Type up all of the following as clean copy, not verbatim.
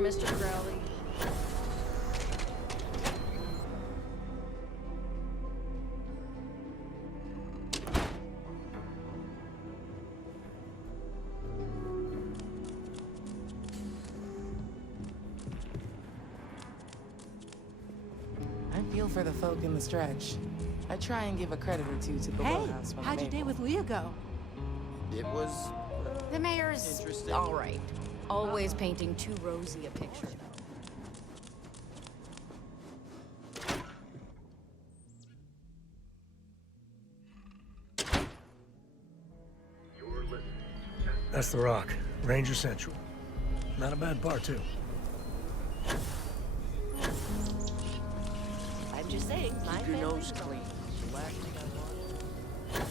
Mr. Crowley. I feel for the folk in the stretch. I try and give a credit or two to the Hey, House when how'd I'm your day able. with Leah go? It was The mayor's interesting. all right. Always painting too rosy a picture, though. That's the Rock, Ranger Central. Not a bad bar, too. I'm just saying, my Keep your family nose is all- clean. The last thing I want.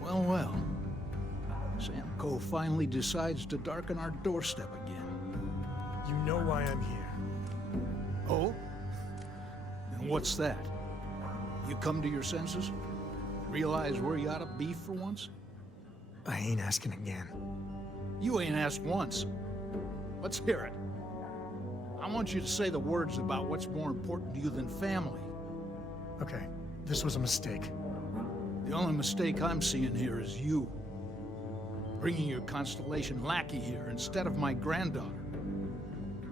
Well, well. Sam Coe finally decides to darken our doorstep again. You know why I'm here. Oh? And what's that? You come to your senses? Realize where you ought to be for once? I ain't asking again. You ain't asked once. Let's hear it. I want you to say the words about what's more important to you than family. Okay, this was a mistake. The only mistake I'm seeing here is you. Bringing your Constellation lackey here instead of my granddaughter.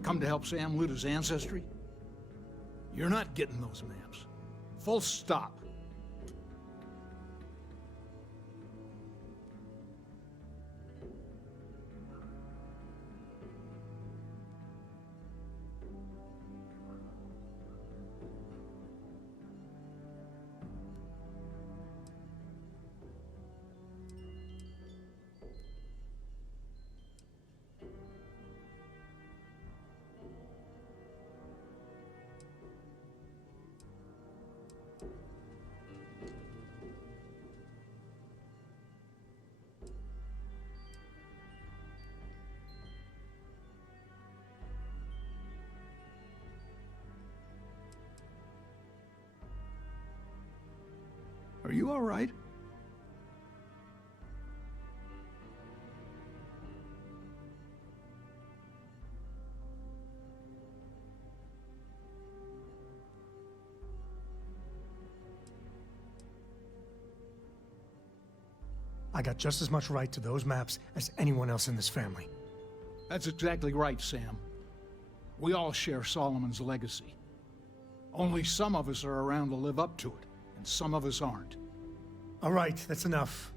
Come to help Sam loot his ancestry? You're not getting those maps. Full stop. Are you all right? I got just as much right to those maps as anyone else in this family. That's exactly right, Sam. We all share Solomon's legacy. Only some of us are around to live up to it, and some of us aren't. All right, that's enough.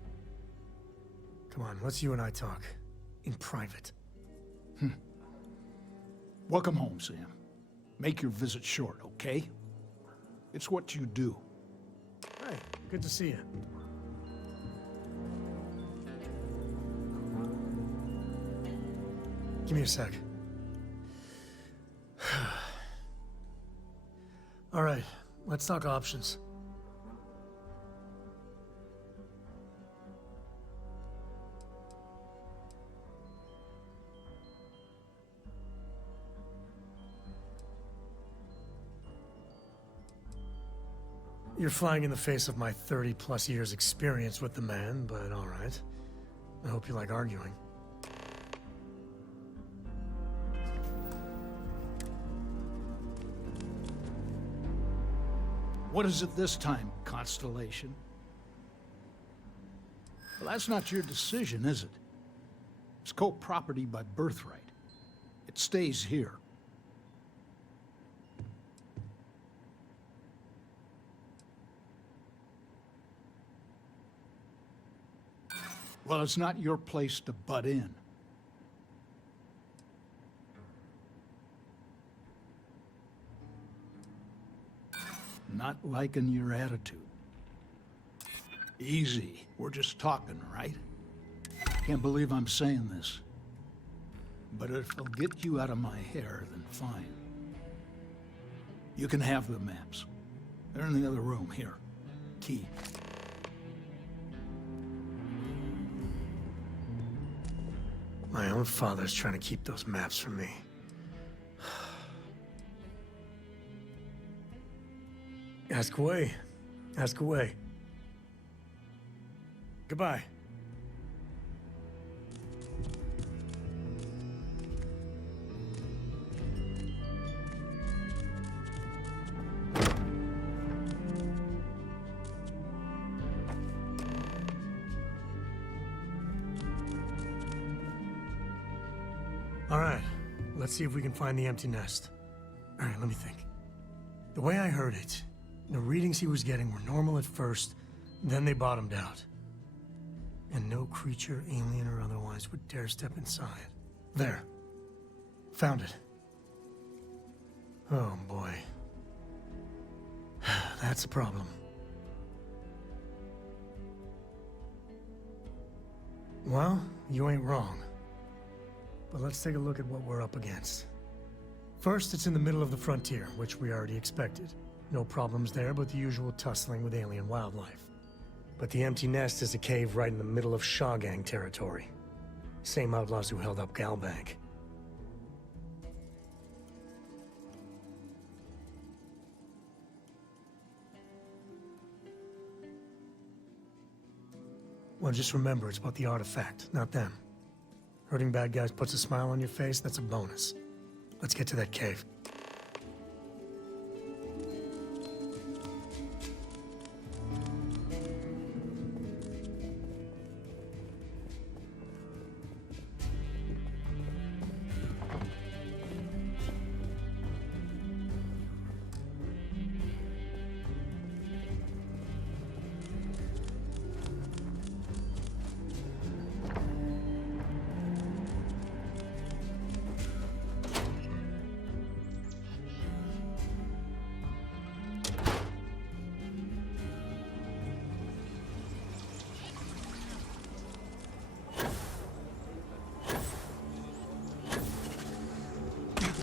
Come on, let's you and I talk. In private. Welcome home, Sam. Make your visit short, okay? It's what you do. Hey, good to see you. Give me a sec. All right, let's talk options. You're flying in the face of my 30+ years experience with the man, but all right. I hope you like arguing. What is it this time, Constellation? Well, that's not your decision, is it? It's co-property by birthright. It stays here. Well, it's not your place to butt in. Not liking your attitude. Easy. We're just talking, right? Can't believe I'm saying this. But if it'll get you out of my hair, then fine. You can have the maps. They're in the other room. Here. Key. My own father's trying to keep those maps from me. Ask away. Ask away. Goodbye. All right, let's see if we can find the empty nest. All right, let me think. The way I heard it, the readings he was getting were normal at first, then they bottomed out. And no creature, alien or otherwise, would dare step inside. There. Found it. Oh boy. That's a problem. Well, you ain't wrong. But let's take a look at what we're up against. First, it's in the middle of the frontier, which we already expected. No problems there, but the usual tussling with alien wildlife. But the empty nest is a cave right in the middle of Saga territory. Same outlaws who held up Galbank. Well, just remember, it's about the artifact, not them. Hurting bad guys puts a smile on your face, that's a bonus. Let's get to that cave.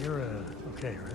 You're, okay, right?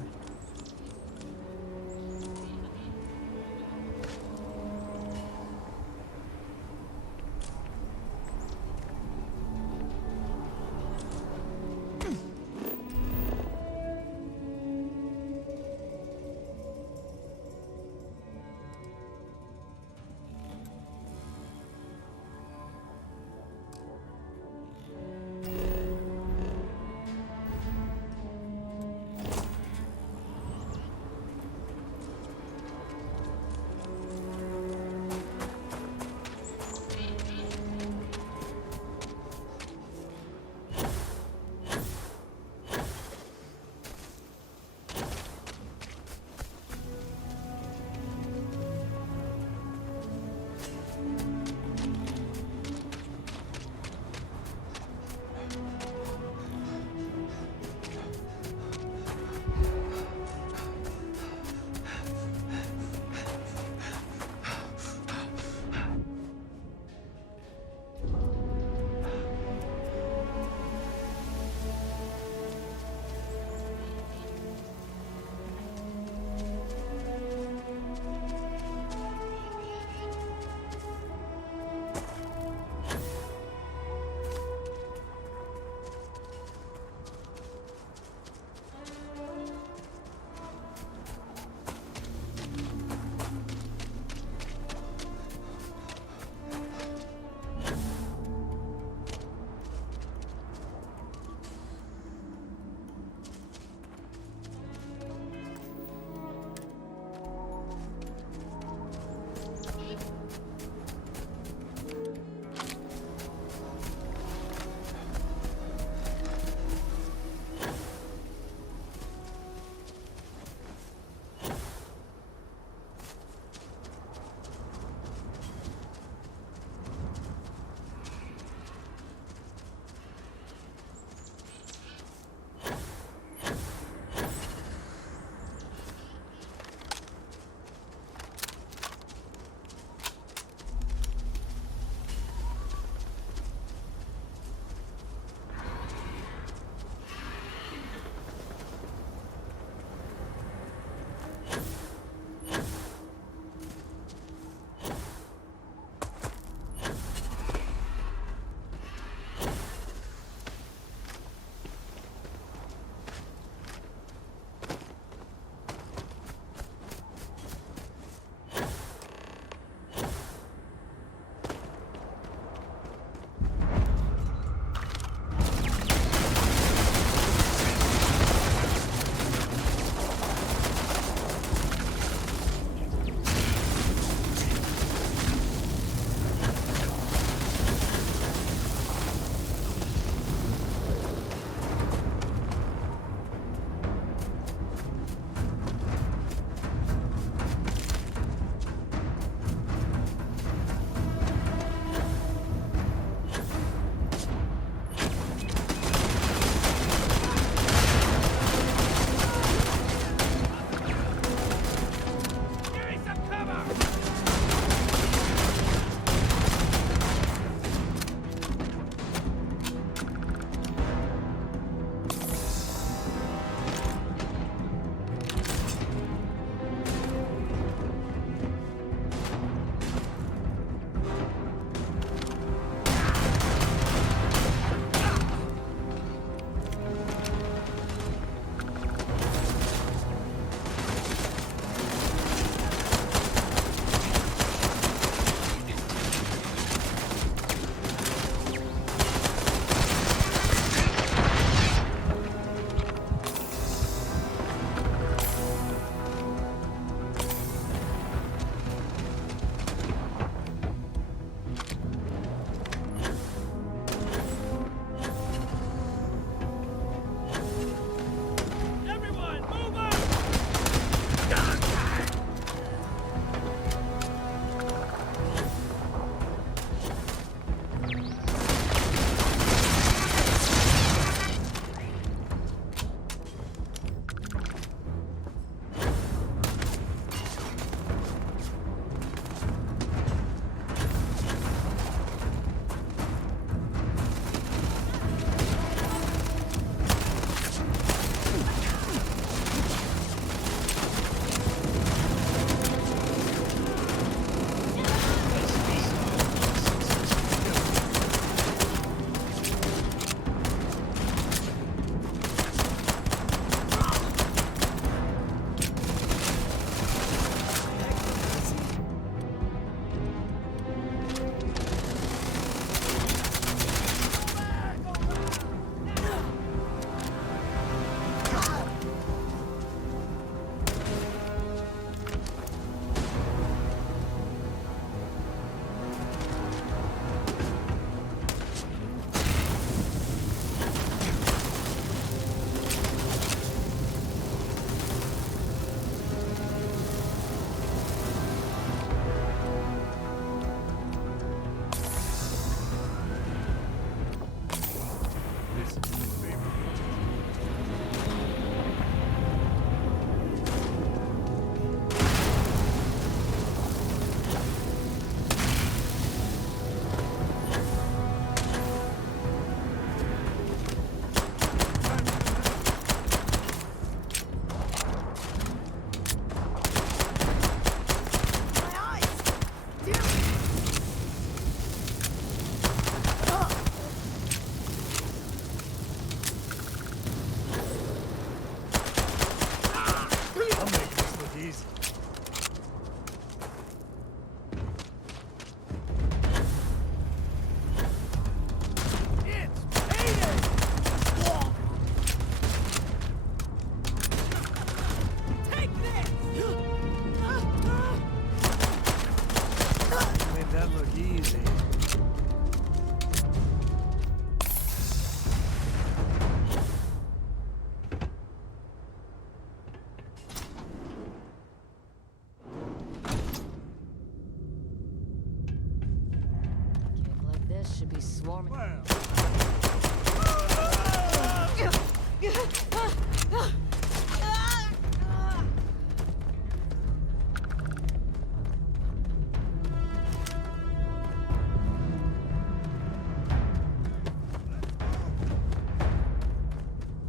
should be swarming.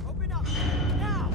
Open up now.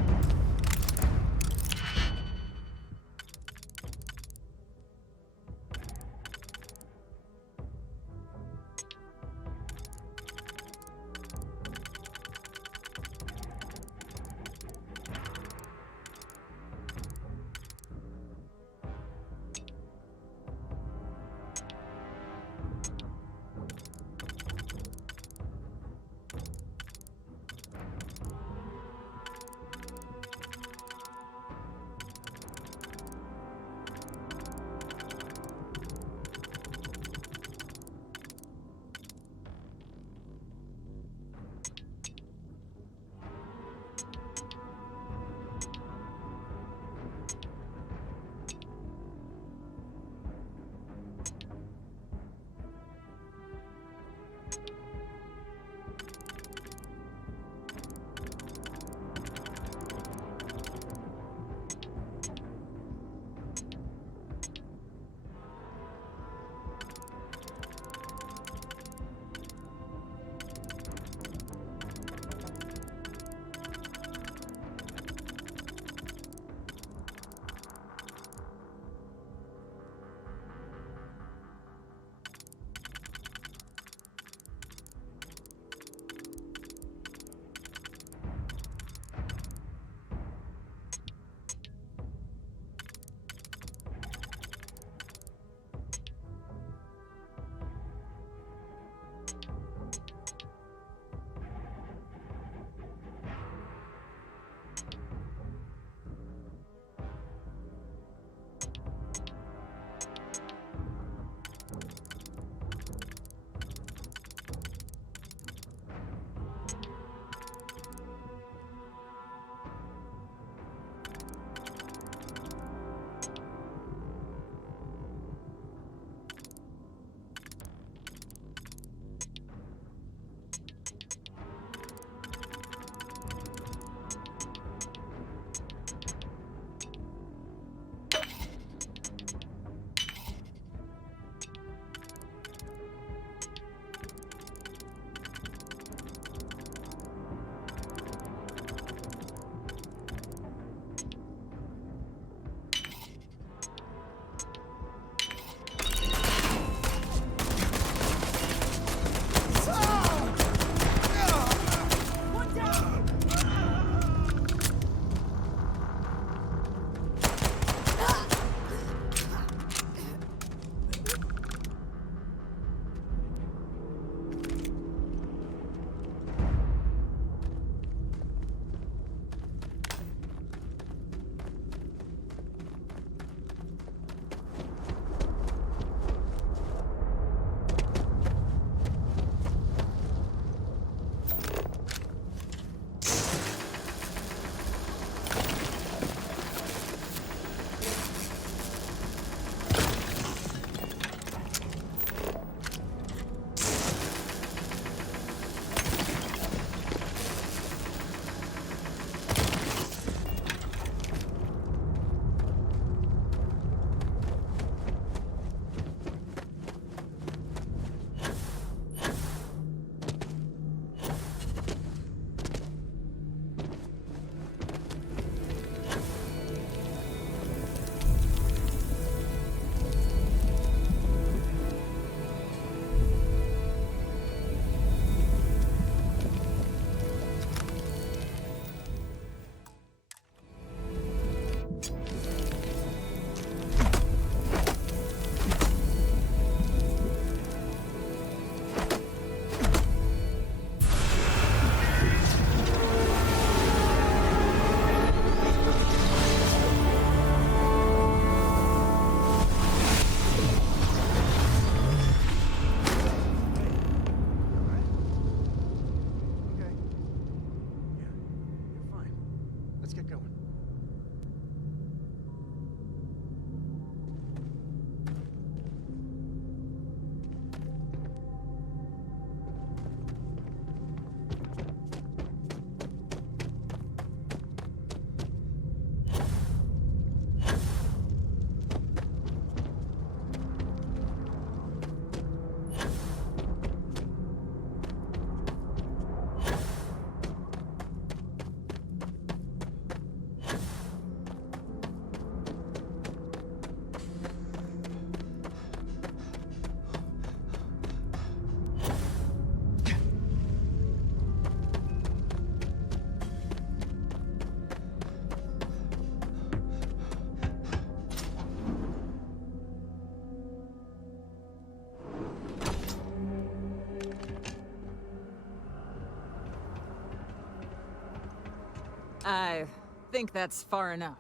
think that's far enough.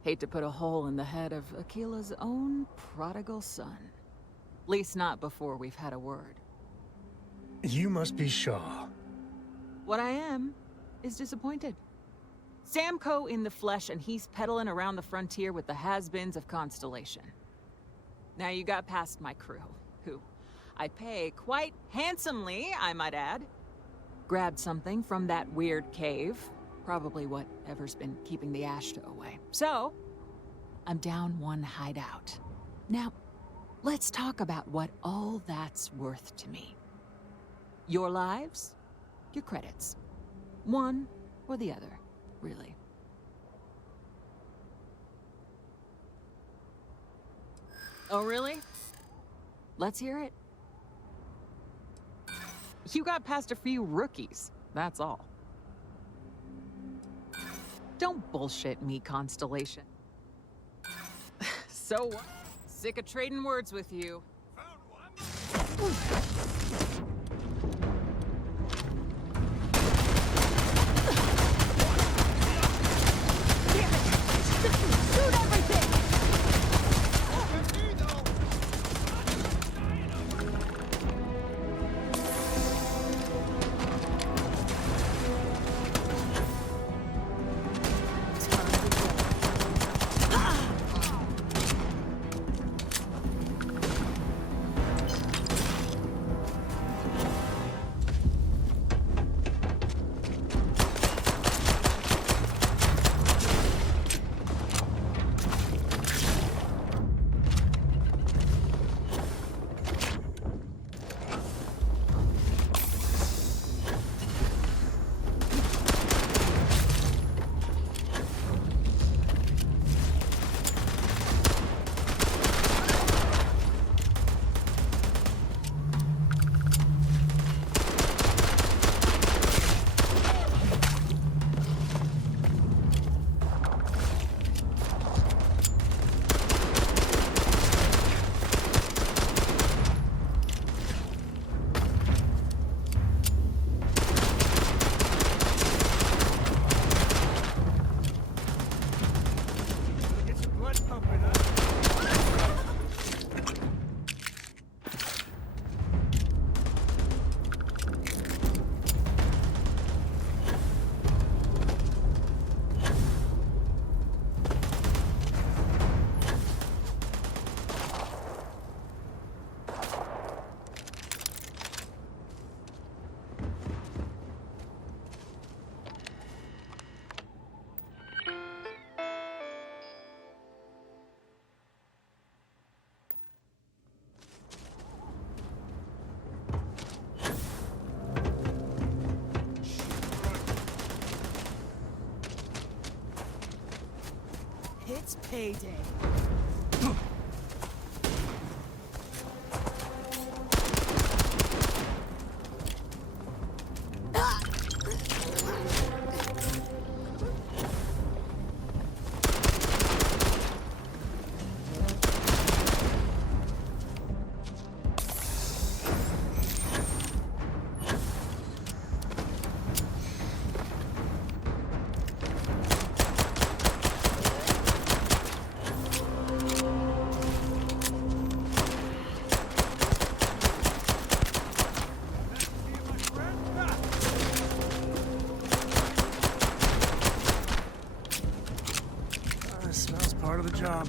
Hate to put a hole in the head of Akila's own prodigal son. Least not before we've had a word. You must be Shaw. What I am is disappointed. Samco in the flesh, and he's peddling around the frontier with the has-beens of Constellation. Now you got past my crew, who I pay quite handsomely, I might add. Grabbed something from that weird cave. Probably whatever's been keeping the Ashta away. So, I'm down one hideout. Now, let's talk about what all that's worth to me. Your lives, your credits. One or the other, really. Oh, really? Let's hear it. You got past a few rookies, that's all. Don't bullshit me, Constellation. So what? Sick of trading words with you. Damn it! Shoot everything! It's payday. Smells part of the job.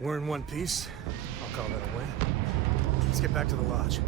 We're in one piece. I'll call that a win. Let's get back to the lodge.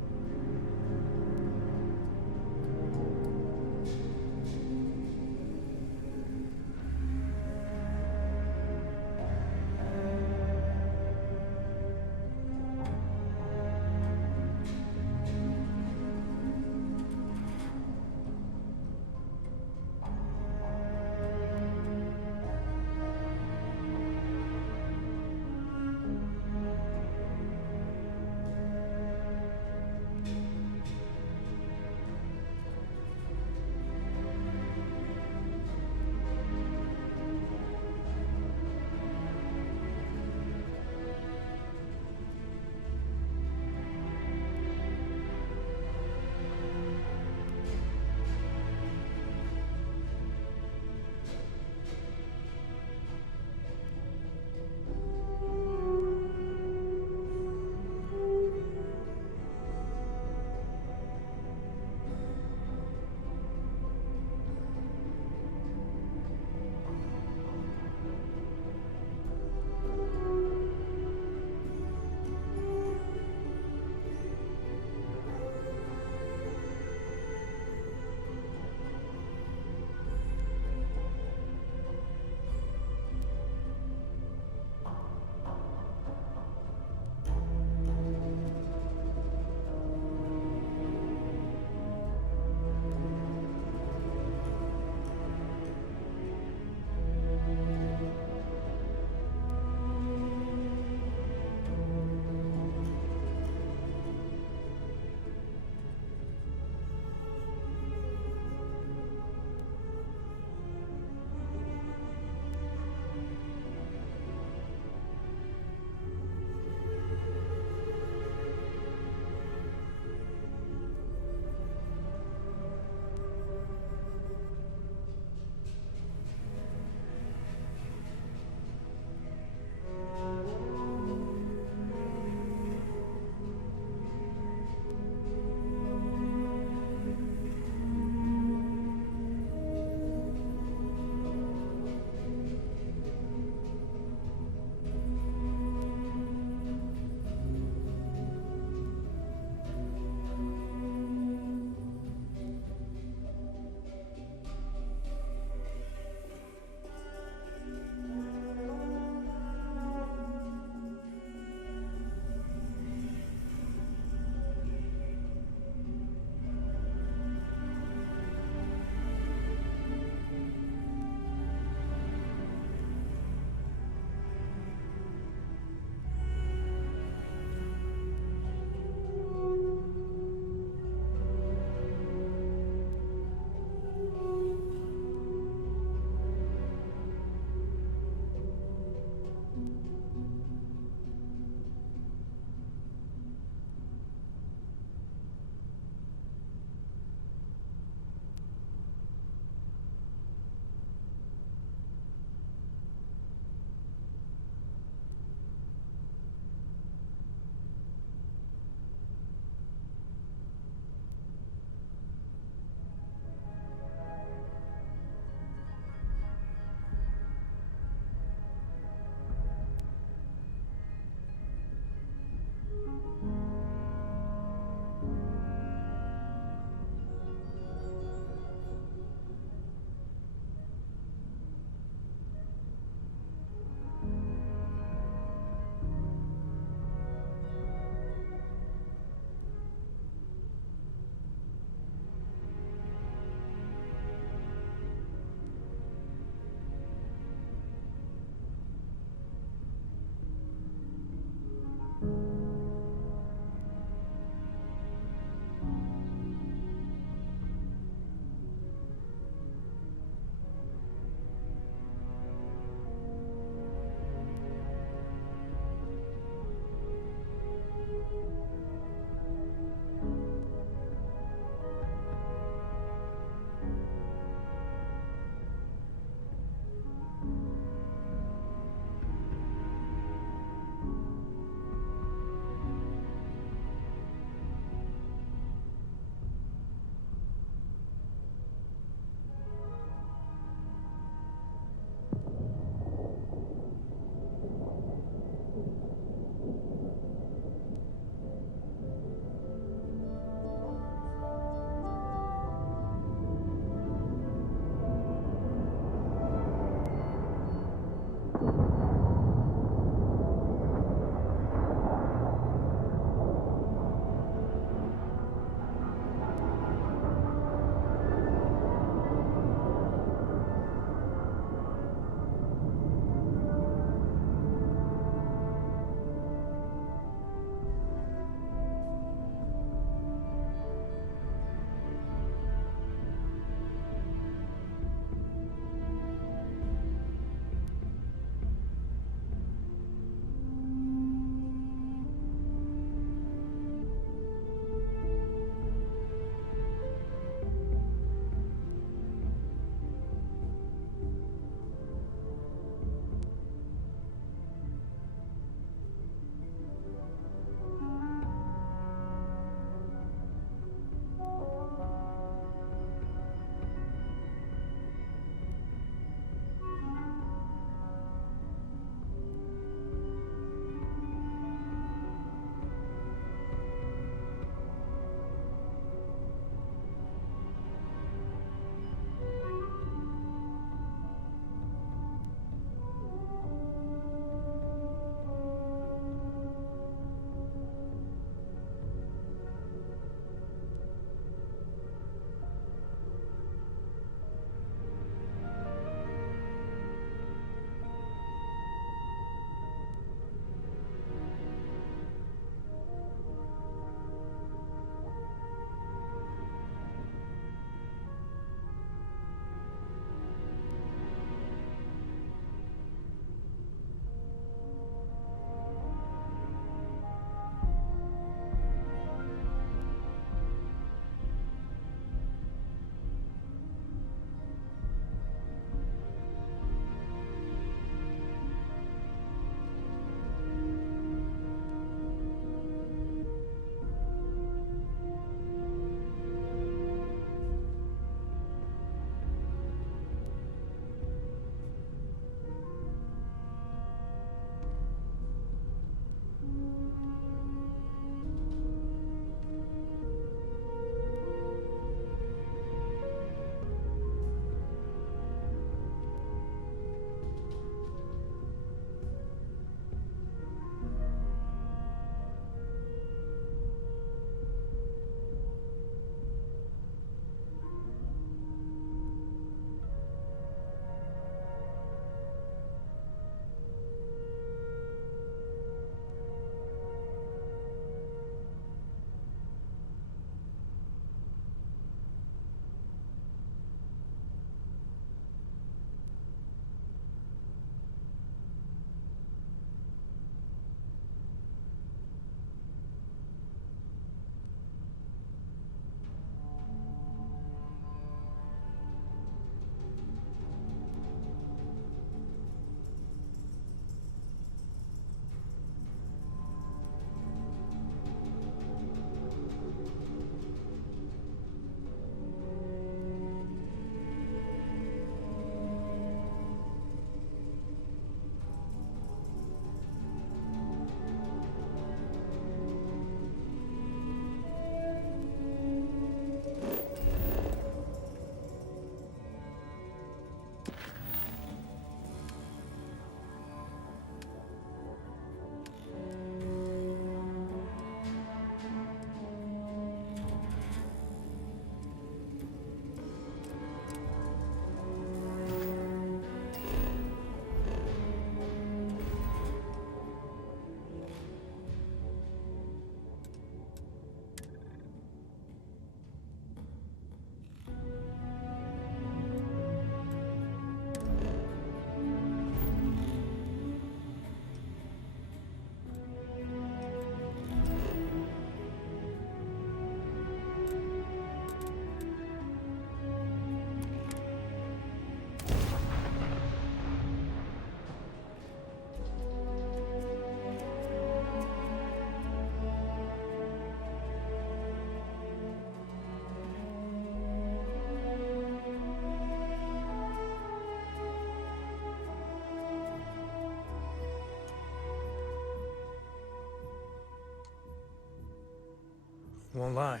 Won't lie.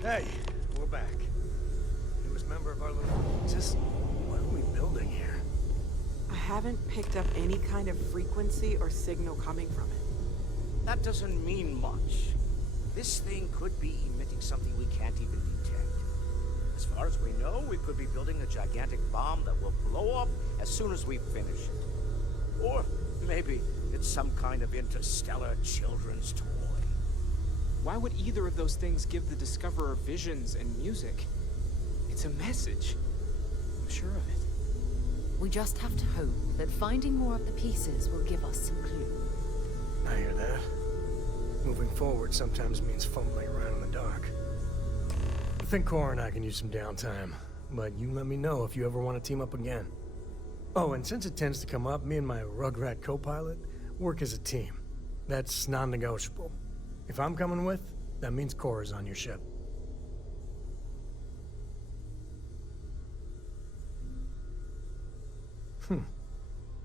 Hey, we're back. Newest member of our little... Just... what are we building here? I haven't picked up any kind of frequency or signal coming from it. That doesn't mean much. This thing could be emitting something we can't even detect. As far as we know, we could be building a gigantic bomb that will blow up as soon as we finish it. Or maybe it's some kind of interstellar children's toy. Why would either of those things give the Discoverer visions and music? It's a message. I'm sure of it. We just have to hope that finding more of the pieces will give us some clue. I hear that. Moving forward sometimes means fumbling around in the dark. I think Cora and I can use some downtime, but you let me know if you ever want to team up again. Oh, and since it tends to come up, me and my Rugrat co-pilot work as a team. That's non-negotiable. If I'm coming with, that means Cora's on your ship.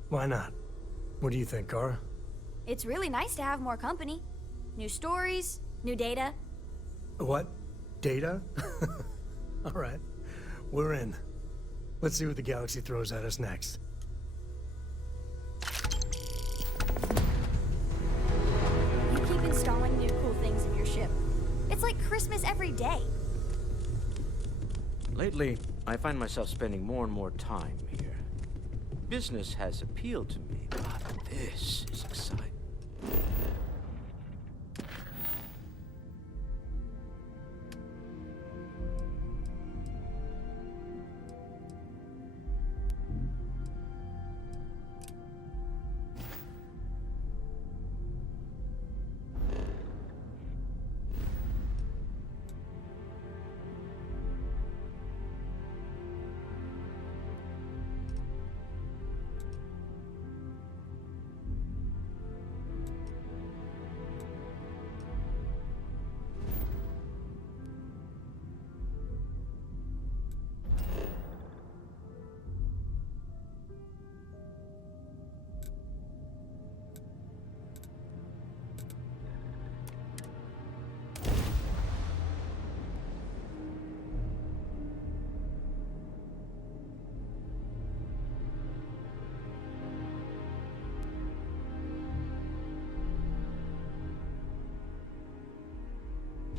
Why not? What do you think, Cora? It's really nice to have more company. New stories, new data. What? Data? All right. We're in. Let's see what the galaxy throws at us next. You keep installing new cool things in your ship. It's like Christmas every day. Lately, I find myself spending more and more time here. Business has appealed to me, but this is exciting.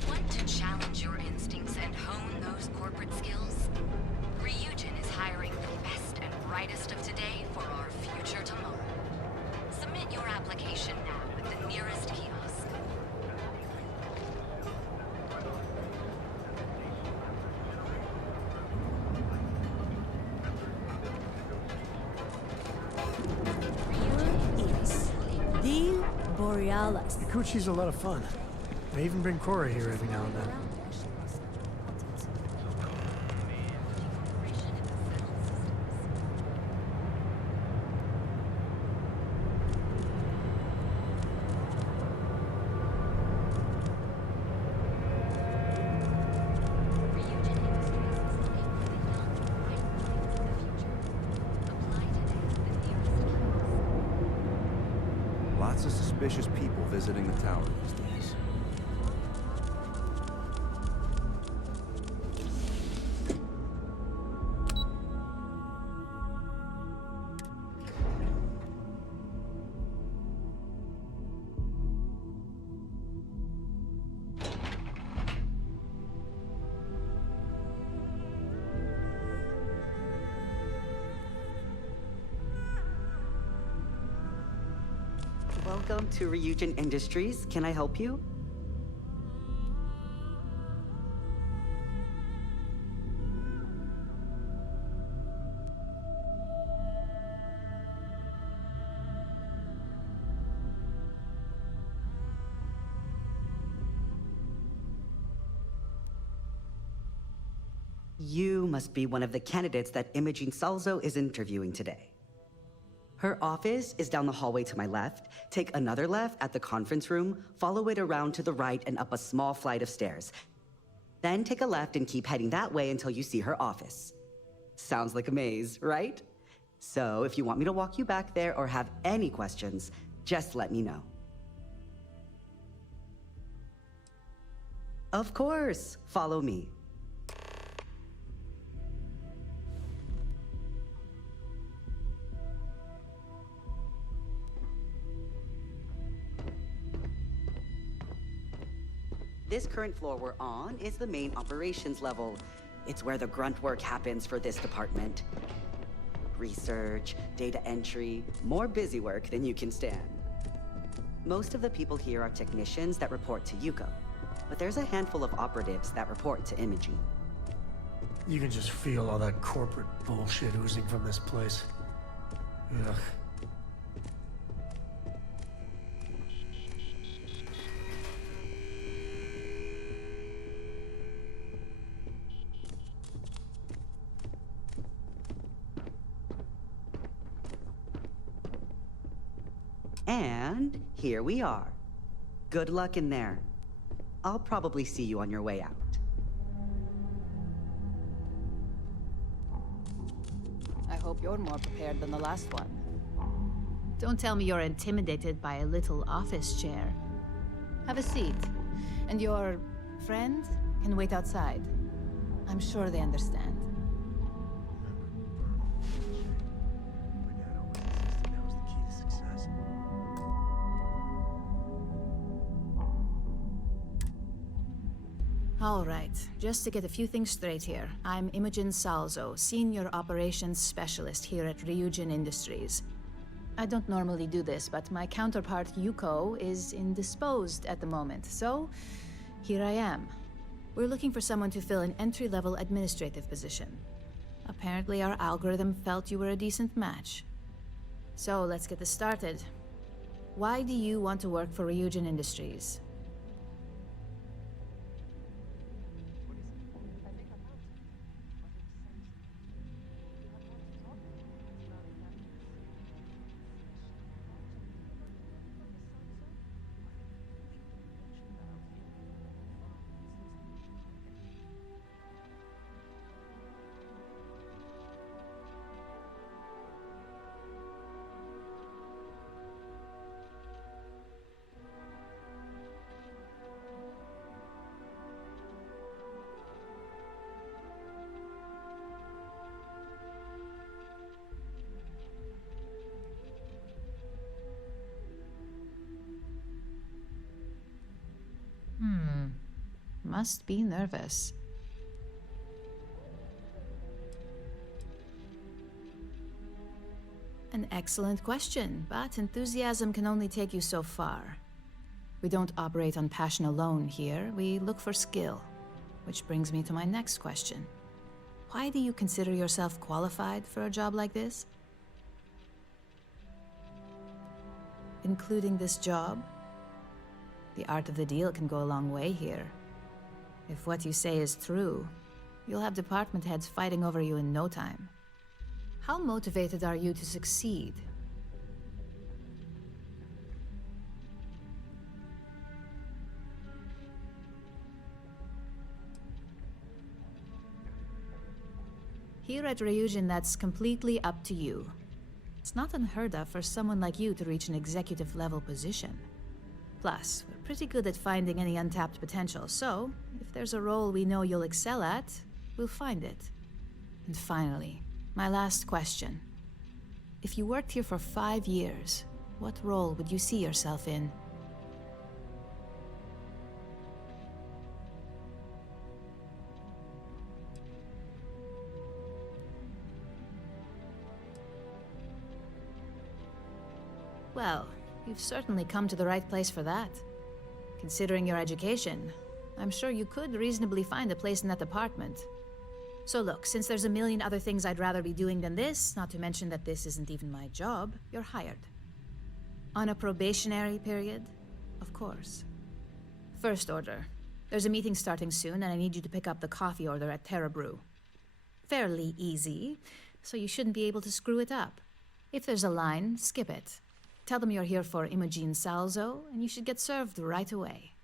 Want to challenge your instincts and hone those corporate skills? Ryujin is hiring the best and brightest of today for our future tomorrow. Submit your application now at the nearest kiosk. Here is the Borealis. Ikuchi's a lot of fun. They even bring Cora here every now and then. Lots of suspicious people visiting the tower these days. Welcome to Ryujin Industries. Can I help you? You must be one of the candidates that Imogene Salzo is interviewing today. Her office is down the hallway to my left. Take another left at the conference room, follow it around to the right and up a small flight of stairs. Then take a left and keep heading that way until you see her office. Sounds like a maze, right? So if you want me to walk you back there or have any questions, just let me know. Of course, follow me. This current floor we're on is the main operations level. It's where the grunt work happens for this department. Research, data entry, more busy work than you can stand. Most of the people here are technicians that report to Yuko, but there's a handful of operatives that report to Imogene. You can just feel all that corporate bullshit oozing from this place. Ugh. And here we are. Good luck in there. I'll probably see you on your way out. I hope you're more prepared than the last one. Don't tell me you're intimidated by a little office chair. Have a seat. And your friend can wait outside. I'm sure they understand. All right, just to get a few things straight here. I'm Imogen Salzo, Senior Operations Specialist here at Ryujin Industries. I don't normally do this, but my counterpart Yuko is indisposed at the moment, so here I am. We're looking for someone to fill an entry-level administrative position. Apparently our algorithm felt you were a decent match. So let's get this started. Why do you want to work for Ryujin Industries? Must be nervous. An excellent question, but enthusiasm can only take you so far. We don't operate on passion alone here, we look for skill. Which brings me to my next question. Why do you consider yourself qualified for a job like this? Including this job? The art of the deal can go a long way here. If what you say is true, you'll have department heads fighting over you in no time. How motivated are you to succeed? Here at Ryujin, that's completely up to you. It's not unheard of for someone like you to reach an executive level position. Plus, we're pretty good at finding any untapped potential, so if there's a role we know you'll excel at, we'll find it. And finally, my last question. If you worked here for 5 years, what role would you see yourself in? Well, you've certainly come to the right place for that. Considering your education, I'm sure you could reasonably find a place in that department. So look, since there's a million other things I'd rather be doing than this, not to mention that this isn't even my job, you're hired. On a probationary period, of course. First order. There's a meeting starting soon, and I need you to pick up the coffee order at Terra Brew. Fairly easy, so you shouldn't be able to screw it up. If there's a line, skip it. Tell them you're here for Imogen Salzo, and you should get served right away.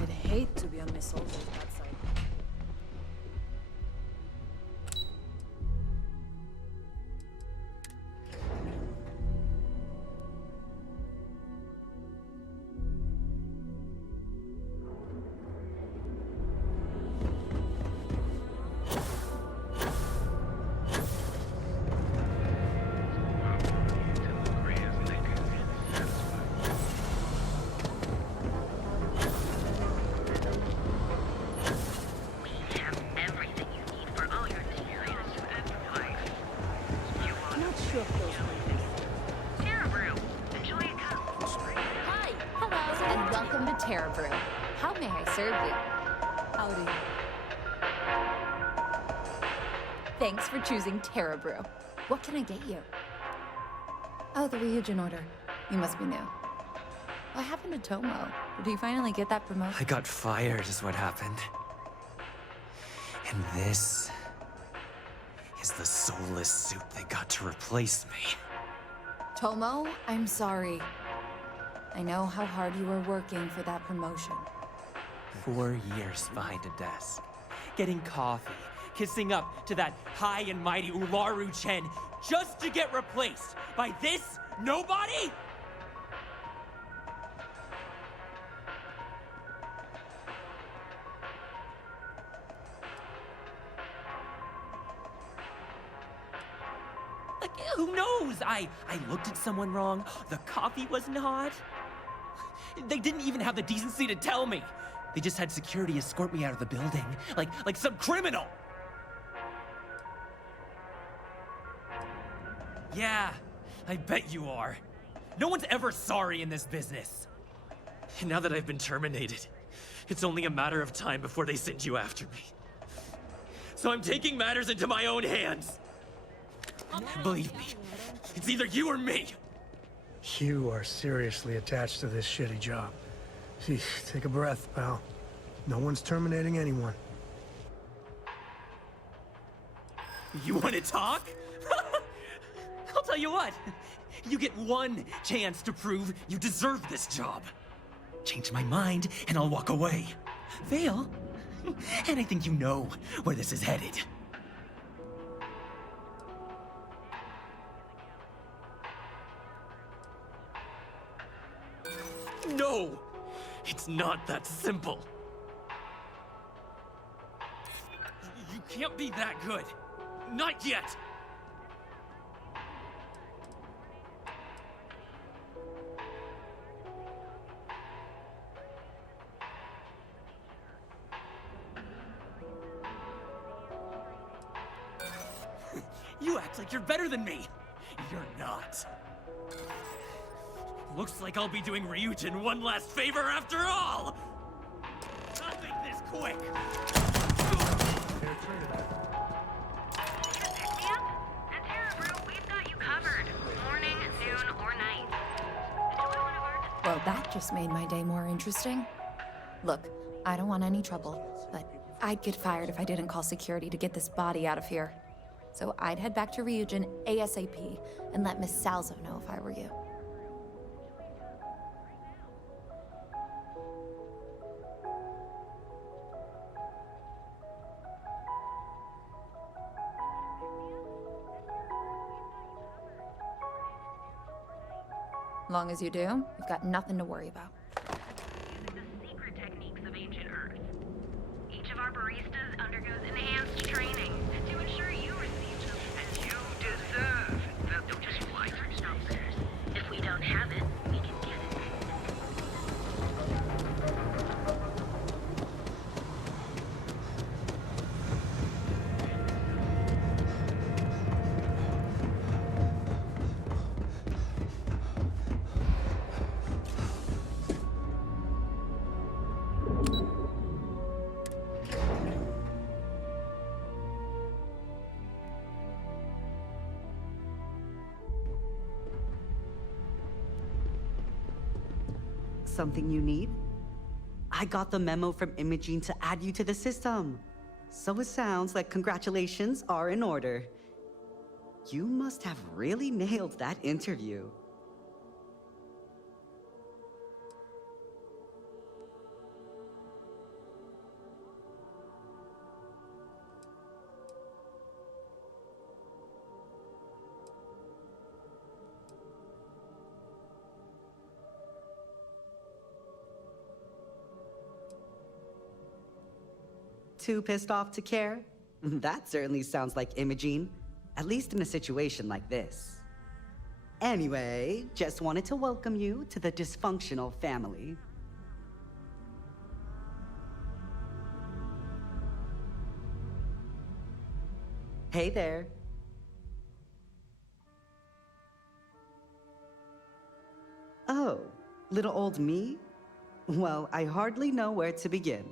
I'd hate to be on Miss Salzo's bad side. How may I serve you? Howdy. Thanks for choosing Terra Brew. What can I get you? Oh, the Ryujin order. You must be new. What happened to Tomo? Did he finally get that promotion? I got fired is what happened. And this is the soulless suit they got to replace me. Tomo, I'm sorry. I know how hard you were working for that promotion. 4 years behind a desk, getting coffee, kissing up to that high and mighty Ularu Chen, just to get replaced by this nobody? Like, who knows? I looked at someone wrong, the coffee wasn't hot. They didn't even have the decency to tell me. They just had security escort me out of the building, like some criminal. Yeah, I bet you are. No one's ever sorry in this business. And now that I've been terminated, it's only a matter of time before they send you after me. So I'm taking matters into my own hands. Believe me, it's either you or me. You are seriously attached to this shitty job. Gee, take a breath, pal. No one's terminating anyone. You want to talk? I'll tell you what. You get one chance to prove you deserve this job. Change my mind, and I'll walk away. Fail, and I think you know where this is headed. No! It's not that simple. You can't be that good. Not yet! You act like you're better than me. You're not. Looks like I'll be doing Ryujin one last favor after all! Nothing this quick! At Terra Brew, we've got you covered. Morning, noon, or night. Well, that just made my day more interesting. Look, I don't want any trouble, but I'd get fired if I didn't call security to get this body out of here. So I'd head back to Ryujin ASAP and let Miss Salzo know if I were you. Long as you do, you've got nothing to worry about. The secret techniques of ancient Earth. Each of our baristas undergoes enhanced training to ensure you receive them as you deserve. Don't just fly through snowfairs. If we don't have it, we can get it. something you need? I got the memo from Imogene to add you to the system. So it sounds like congratulations are in order. You must have really nailed that interview. Too pissed off to care? That certainly sounds like Imogene, at least in a situation like this. Anyway, just wanted to welcome you to the dysfunctional family. Hey there. Oh, little old me? Well, I hardly know where to begin.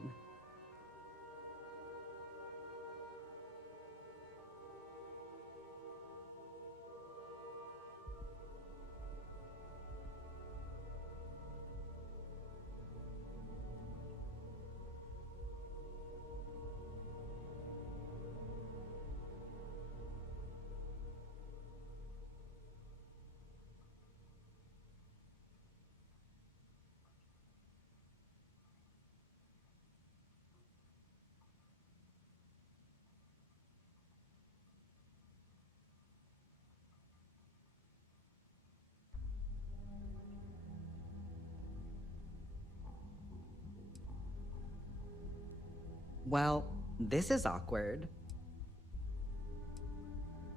Well, this is awkward.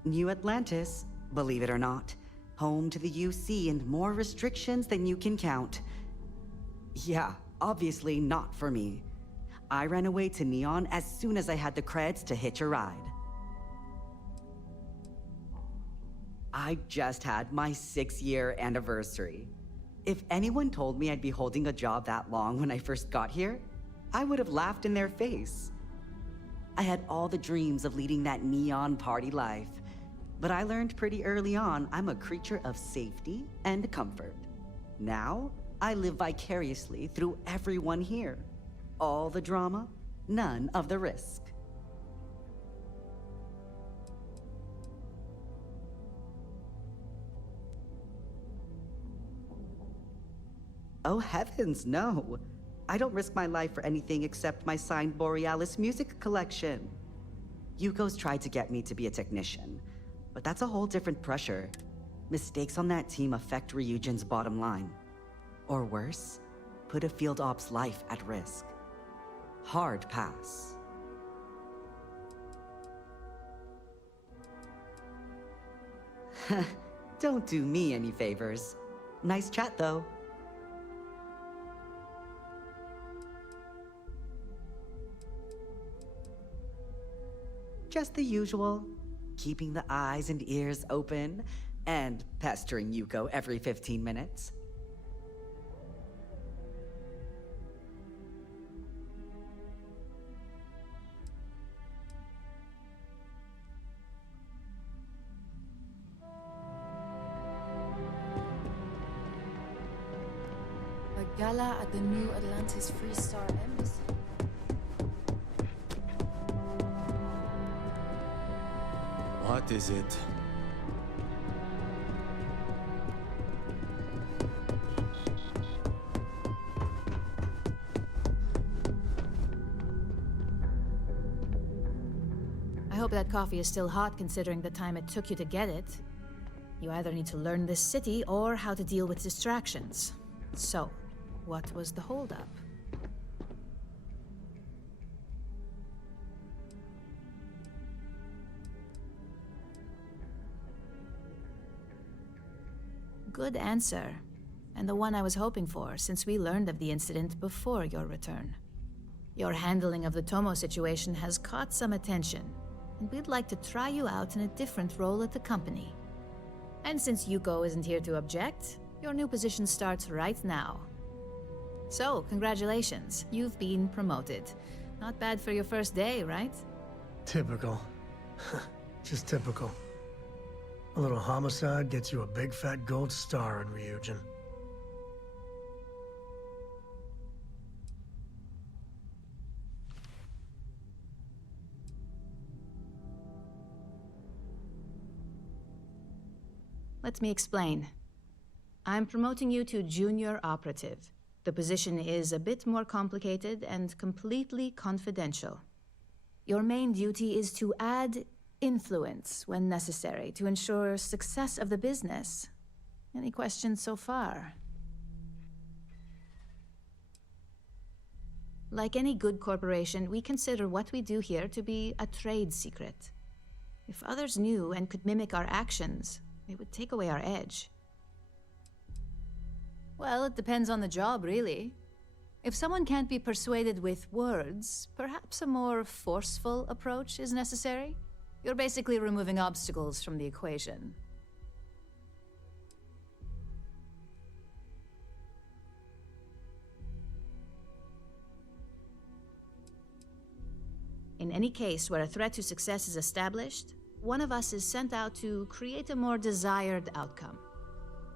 New Atlantis, believe it or not, home to the UC and more restrictions than you can count. Yeah, obviously not for me. I ran away to Neon as soon as I had the creds to hitch a ride. I just had my 6-year anniversary. If anyone told me I'd be holding a job that long when I first got here, I would have laughed in their face. I had all the dreams of leading that neon party life, but I learned pretty early on I'm a creature of safety and comfort. Now, I live vicariously through everyone here. All the drama, none of the risk. Oh heavens, no. I don't risk my life for anything except my signed Borealis music collection. Yuko's tried to get me to be a technician, but that's a whole different pressure. Mistakes on that team affect Ryujin's bottom line. Or worse, put a field op's life at risk. Hard pass. Don't do me any favors. Nice chat, though. Just the usual. Keeping the eyes and ears open, and pestering Yuko every 15 minutes. A gala at the New Atlantis Freestar Embassy. What is it? I hope that coffee is still hot considering the time it took you to get it. You either need to learn this city or how to deal with distractions. So, what was the holdup? Good answer. And the one I was hoping for, since we learned of the incident before your return. Your handling of the Tomo situation has caught some attention, and we'd like to try you out in a different role at the company. And since Yuko isn't here to object, your new position starts right now. So, congratulations, you've been promoted. Not bad for your first day, right? Typical. Just typical. A little homicide gets you a big fat gold star in Ryujin. Let me explain. I'm promoting you to junior operative. The position is a bit more complicated and completely confidential. Your main duty is to add influence when necessary to ensure success of the business. Any questions so far? Like any good corporation, we consider what we do here to be a trade secret. If others knew and could mimic our actions, it would take away our edge. Well, it depends on the job, really. If someone can't be persuaded with words, perhaps a more forceful approach is necessary. You're basically removing obstacles from the equation. In any case where a threat to success is established, one of us is sent out to create a more desired outcome.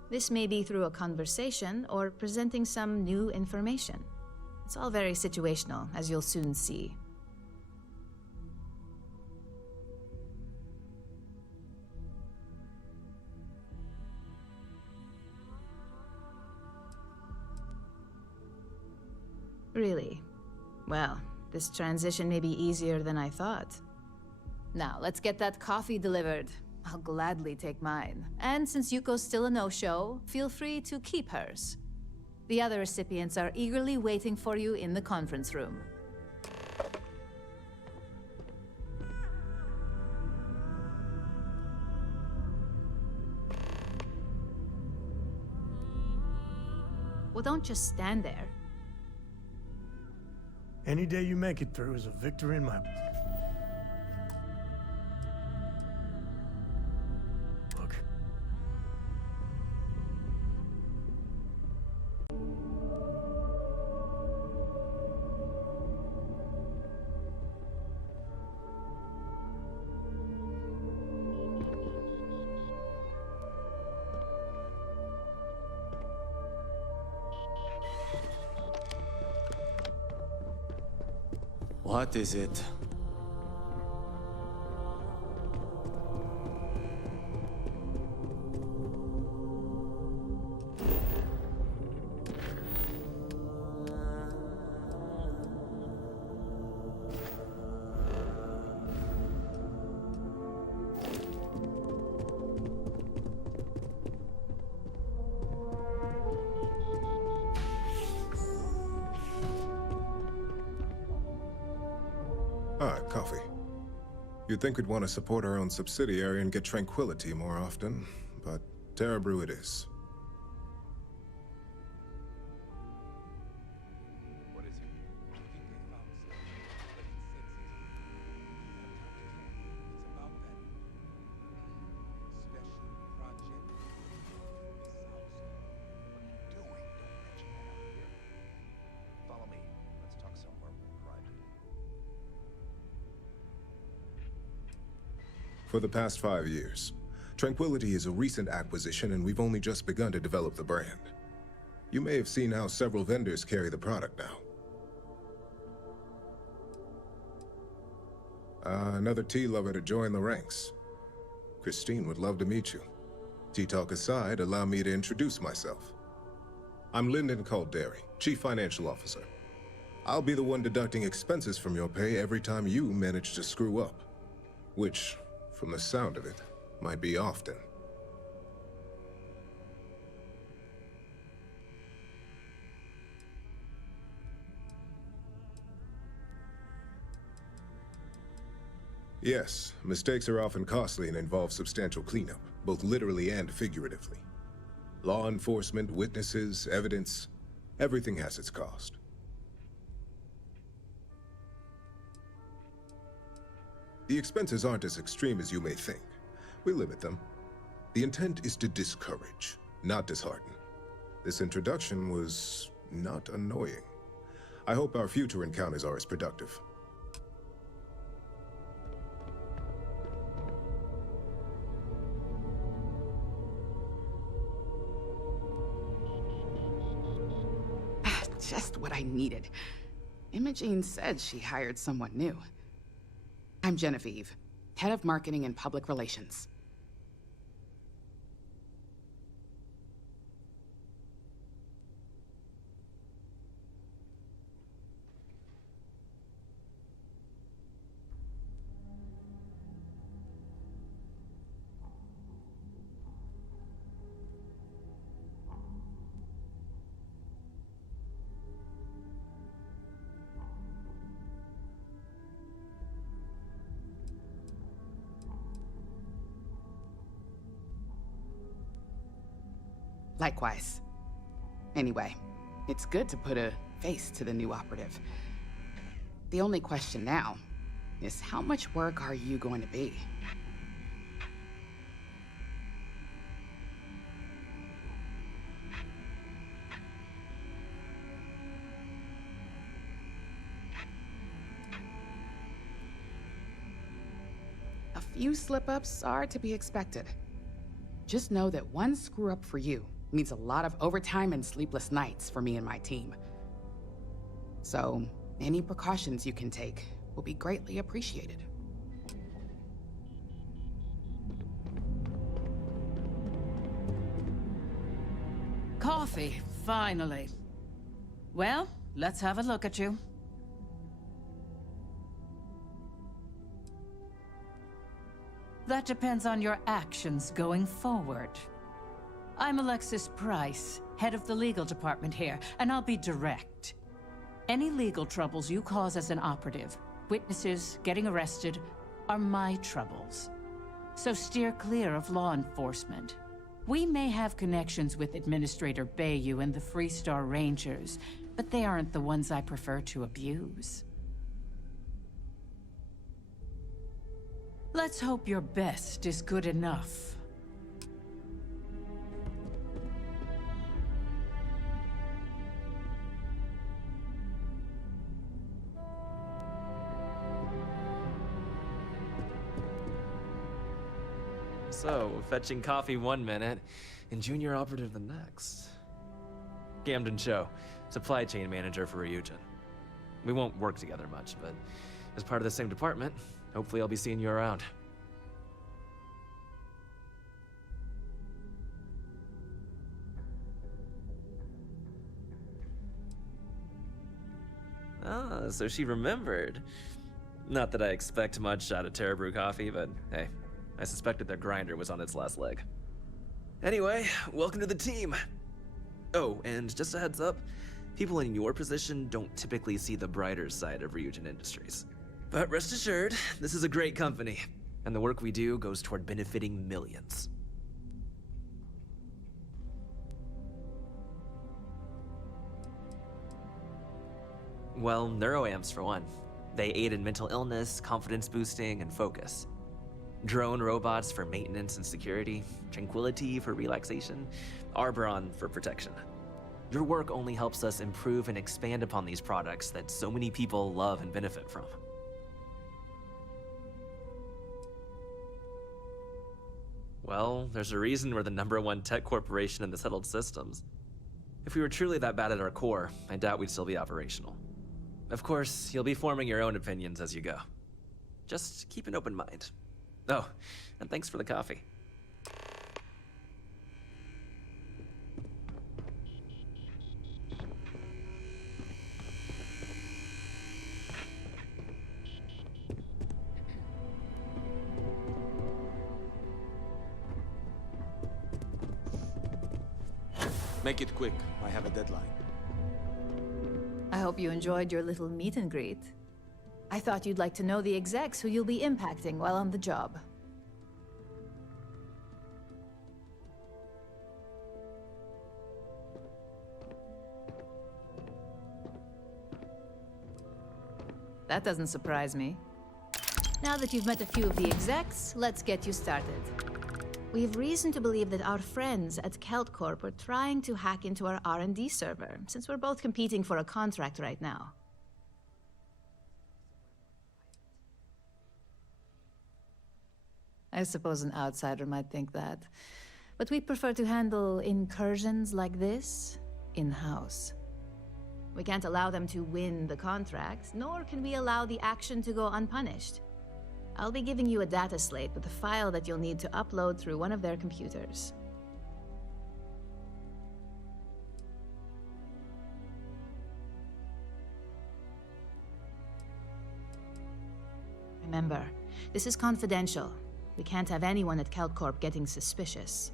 This may be through a conversation or presenting some new information. It's all very situational, as you'll soon see. Really? Well, this transition may be easier than I thought. Now, let's get that coffee delivered. I'll gladly take mine. And since Yuko's still a no-show, feel free to keep hers. The other recipients are eagerly waiting for you in the conference room. Well, don't just stand there. Any day you make it through is a victory in my... book. What is it? Ah, coffee. You'd think we'd want to support our own subsidiary and get tranquility more often, but Terra Brew it is. Follow me. Let's talk somewhere more private. For the past 5 years, Tranquility is a recent acquisition and we've only just begun to develop the brand. You may have seen how several vendors carry the product now. Another tea lover to join the ranks. Christine would love to meet you. Tea talk aside, allow me to introduce myself. I'm Lyndon Calderi, Chief Financial Officer. I'll be the one deducting expenses from your pay every time you manage to screw up. Which, from the sound of it, might be often. Yes, mistakes are often costly and involve substantial cleanup, both literally and figuratively. Law enforcement, witnesses, evidence, everything has its cost. The expenses aren't as extreme as you may think. We limit them. The intent is to discourage, not dishearten. This introduction was not annoying. I hope our future encounters are as productive. Just what I needed. Imogene said she hired someone new. I'm Genevieve, head of marketing and public relations. Likewise. Anyway, it's good to put a face to the new operative. The only question now is how much work are you going to be? A few slip-ups are to be expected. Just know that one screw-up for you means a lot of overtime and sleepless nights for me and my team. So, any precautions you can take will be greatly appreciated. Coffee, finally. Well, let's have a look at you. That depends on your actions going forward. I'm Alexis Price, head of the legal department here, and I'll be direct. Any legal troubles you cause as an operative, witnesses, getting arrested, are my troubles. So steer clear of law enforcement. We may have connections with Administrator Bayou and the Freestar Rangers, but they aren't the ones I prefer to abuse. Let's hope your best is good enough. So, fetching coffee one minute, and junior operative the next. Camden Cho, supply chain manager for Ryujin. We won't work together much, but as part of the same department, hopefully I'll be seeing you around. Ah, so she remembered. Not that I expect much out of Terra Brew Coffee, but hey, I suspected their grinder was on its last leg. Anyway, welcome to the team. Oh, and just a heads up, people in your position don't typically see the brighter side of Ryujin Industries. But rest assured, this is a great company, and the work we do goes toward benefiting millions. Well, neuroamps for one. They aid in mental illness, confidence boosting, and focus. Drone robots for maintenance and security, tranquility for relaxation, Arbron for protection. Your work only helps us improve and expand upon these products that so many people love and benefit from. Well, there's a reason we're the #1 tech corporation in the settled systems. If we were truly that bad at our core, I doubt we'd still be operational. Of course, you'll be forming your own opinions as you go. Just keep an open mind. Oh, and thanks for the coffee. Make it quick. I have a deadline. I hope you enjoyed your little meet and greet. I thought you'd like to know the execs who you'll be impacting while on the job. That doesn't surprise me. Now that you've met a few of the execs, let's get you started. We have reason to believe that our friends at Kelt Corp are trying to hack into our R&D server, since we're both competing for a contract right now. I suppose an outsider might think that, but we prefer to handle incursions like this in-house. We can't allow them to win the contract, nor can we allow the action to go unpunished. I'll be giving you a data slate with a file that you'll need to upload through one of their computers. Remember, this is confidential. We can't have anyone at KeltCorp getting suspicious.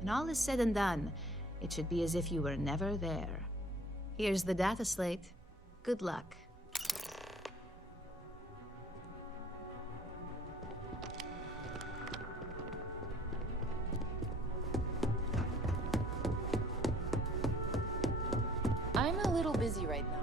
When all is said and done, it should be as if you were never there. Here's the data slate. Good luck. I'm a little busy right now.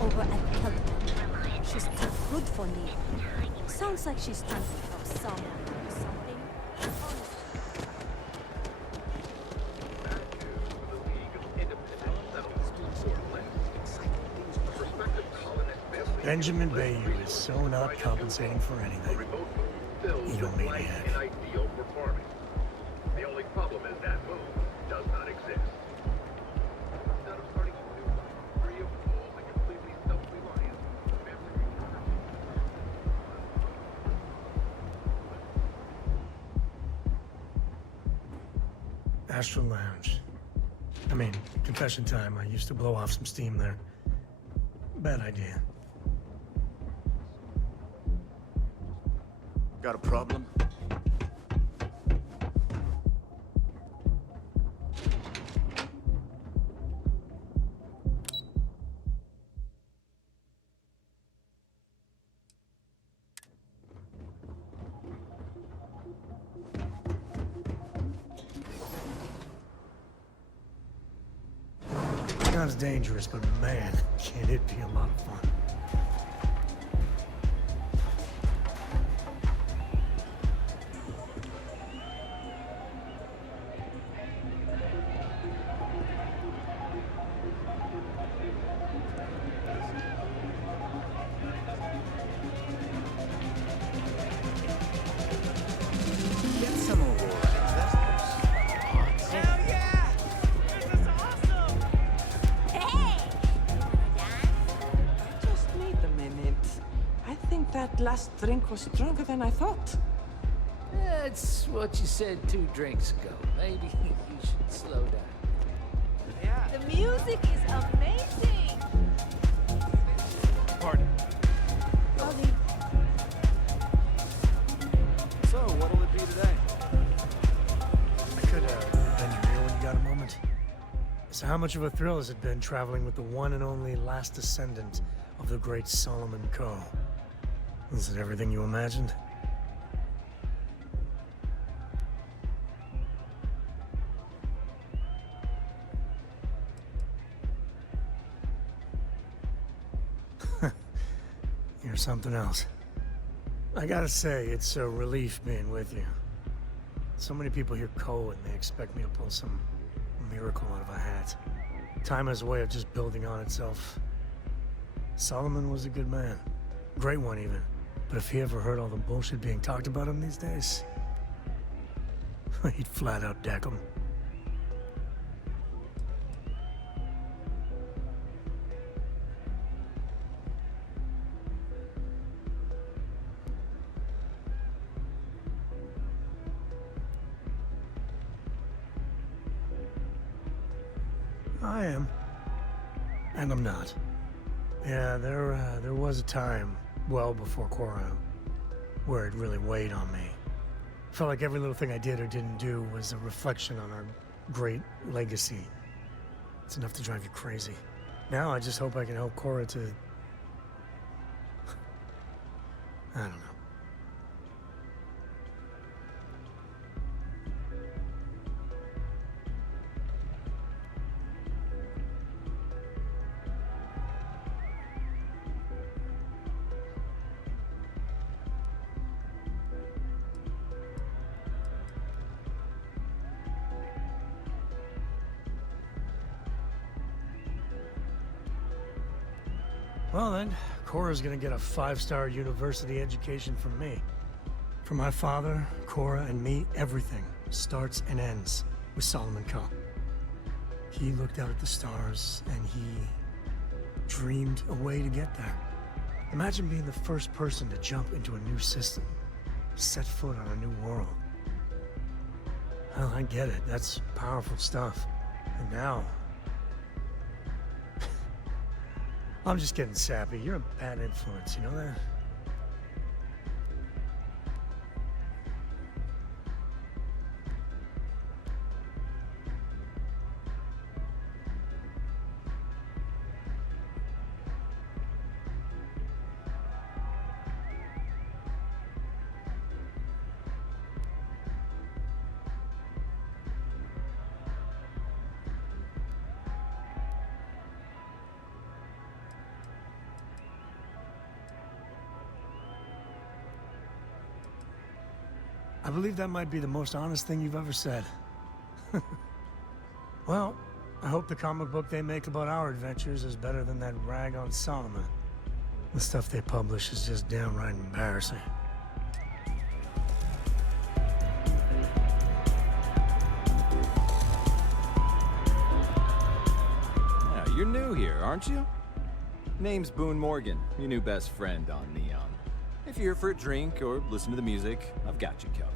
Over at Kelton. She's too good for me. Sounds like she's trying to help someone or something. Benjamin Bayou is so not compensating for anything. Egomaniac. The only problem is that move does not exist. Instead of starting a new life, free of fools and completely self-reliant, Astral Lounge. I mean, confession time. I used to blow off some steam there. Bad idea. Got a problem? Sounds dangerous, but man, can it be a lot of fun. Get some more investors. Hell yeah! This is awesome! Just wait a minute. I think that last drink was stronger than I thought. That's what you said 2 drinks ago. Maybe you should slow down. Yeah. The music is amazing! Pardon. So, what'll it be today? I could bend your ear when you got a moment. So how much of a thrill has it been traveling with the one and only last descendant of the great Solomon Coe? Is it everything you imagined? You're something else. I gotta say, it's a relief being with you. So many people hear Coe and they expect me to pull some miracle out of a hat. Time has a way of just building on itself. Solomon was a good man. Great one, even. But if he ever heard all the bullshit being talked about him these days, he'd flat out deck him. I am. And I'm not. Yeah, there was a time, well before Cora, where it really weighed on me. Felt like every little thing I did or didn't do was a reflection on our great legacy. It's enough to drive you crazy. Now I just hope I can help Cora to... I don't know. Well then, Cora's gonna get a 5-star university education from me. For my father, Cora, and me, everything starts and ends with Solomon Coe. He looked out at the stars, and he dreamed a way to get there. Imagine being the first person to jump into a new system, set foot on a new world. Well, I get it. That's powerful stuff. And now... I'm just getting sappy. You're a bad influence, you know that? I believe that might be the most honest thing you've ever said. Well, I hope the comic book they make about our adventures is better than that rag on Solomon. The stuff they publish is just downright embarrassing. Yeah, you're new here, aren't you? Name's Boone Morgan, your new best friend on Neon. If you're here for a drink or listen to the music, I've got you covered.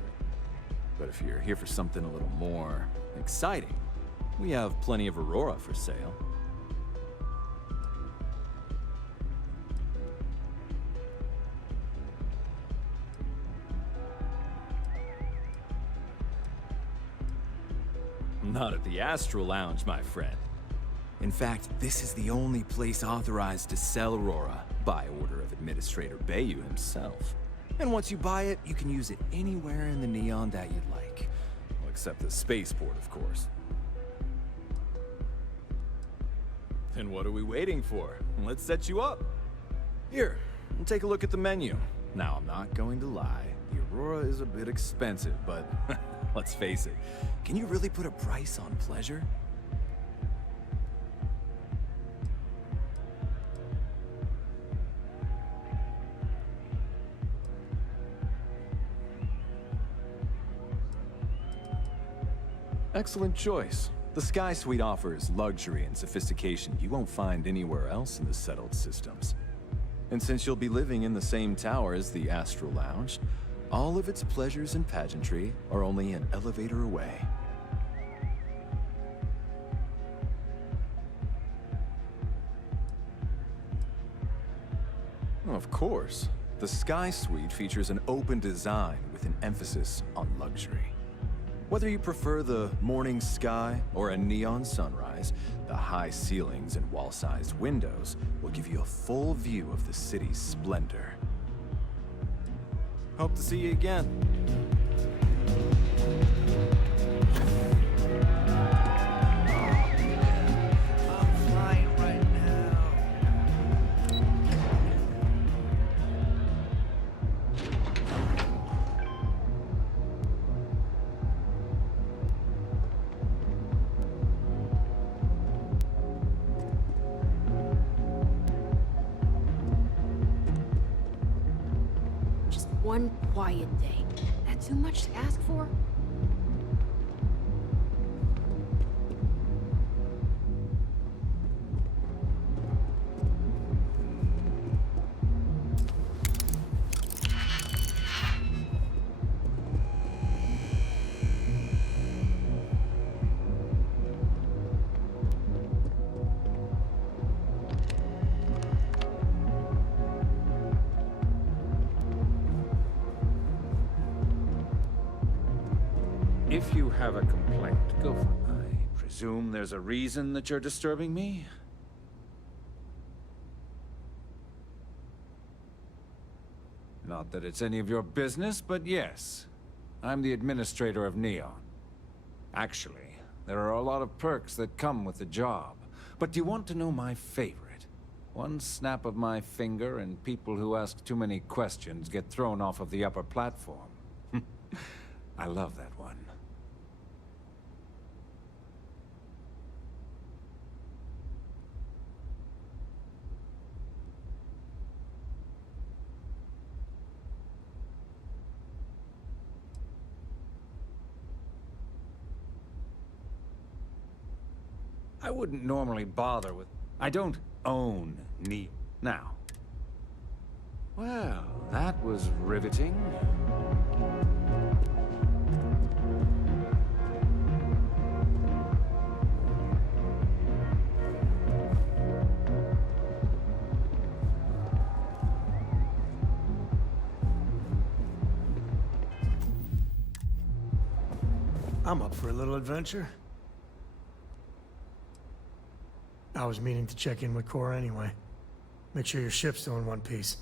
But if you're here for something a little more exciting, we have plenty of Aurora for sale. Not at the Astral Lounge, my friend. In fact, this is the only place authorized to sell Aurora by order of Administrator Bayou himself. And once you buy it, you can use it anywhere in the Neon that you'd like. Well, except the spaceport, of course. Then what are we waiting for? Let's set you up. Here, take a look at the menu. Now, I'm not going to lie. The Aurora is a bit expensive, but let's face it. Can you really put a price on pleasure? Excellent choice. The Sky Suite offers luxury and sophistication you won't find anywhere else in the settled systems. And since you'll be living in the same tower as the Astral Lounge, all of its pleasures and pageantry are only an elevator away. Of course, the Sky Suite features an open design with an emphasis on luxury. Whether you prefer the morning sky or a neon sunrise, the high ceilings and wall-sized windows will give you a full view of the city's splendor. Hope to see you again. One quiet day. That too much to ask for? If you have a complaint, go for it. I presume there's a reason that you're disturbing me? Not that it's any of your business, but yes. I'm the administrator of Neon. Actually, there are a lot of perks that come with the job. But do you want to know my favorite? One snap of my finger and people who ask too many questions get thrown off of the upper platform. I love that one. I wouldn't normally bother with... I don't own Neon. Now, Well, that was riveting. I'm up for a little adventure. I was meaning to check in with Cora anyway. Make sure your ship's still in one piece.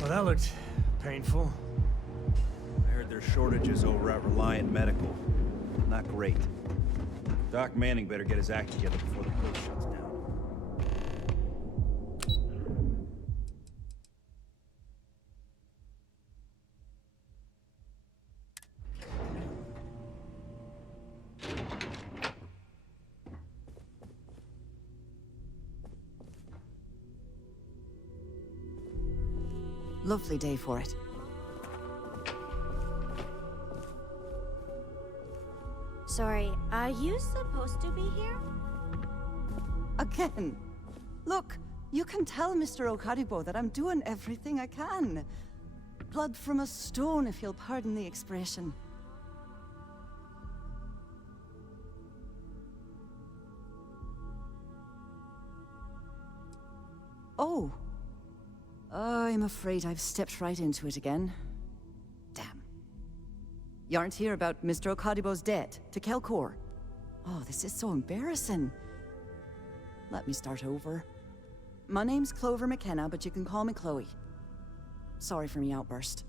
Well, that looked painful. I heard there's shortages over at Reliant Medical. Not great. Doc Manning better get his act together before the place shuts down. Lovely day for it. Sorry, are you supposed to be here? Again. Look, you can tell Mr. Okaribo that I'm doing everything I can. Blood from a stone, if you'll pardon the expression. Oh. I'm afraid I've stepped right into it again. Damn. You aren't here about Mr. Okadibo's debt to Kelkor. Oh, this is so embarrassing. Let me start over. My name's Clover McKenna, but you can call me Chloe. Sorry for me outburst.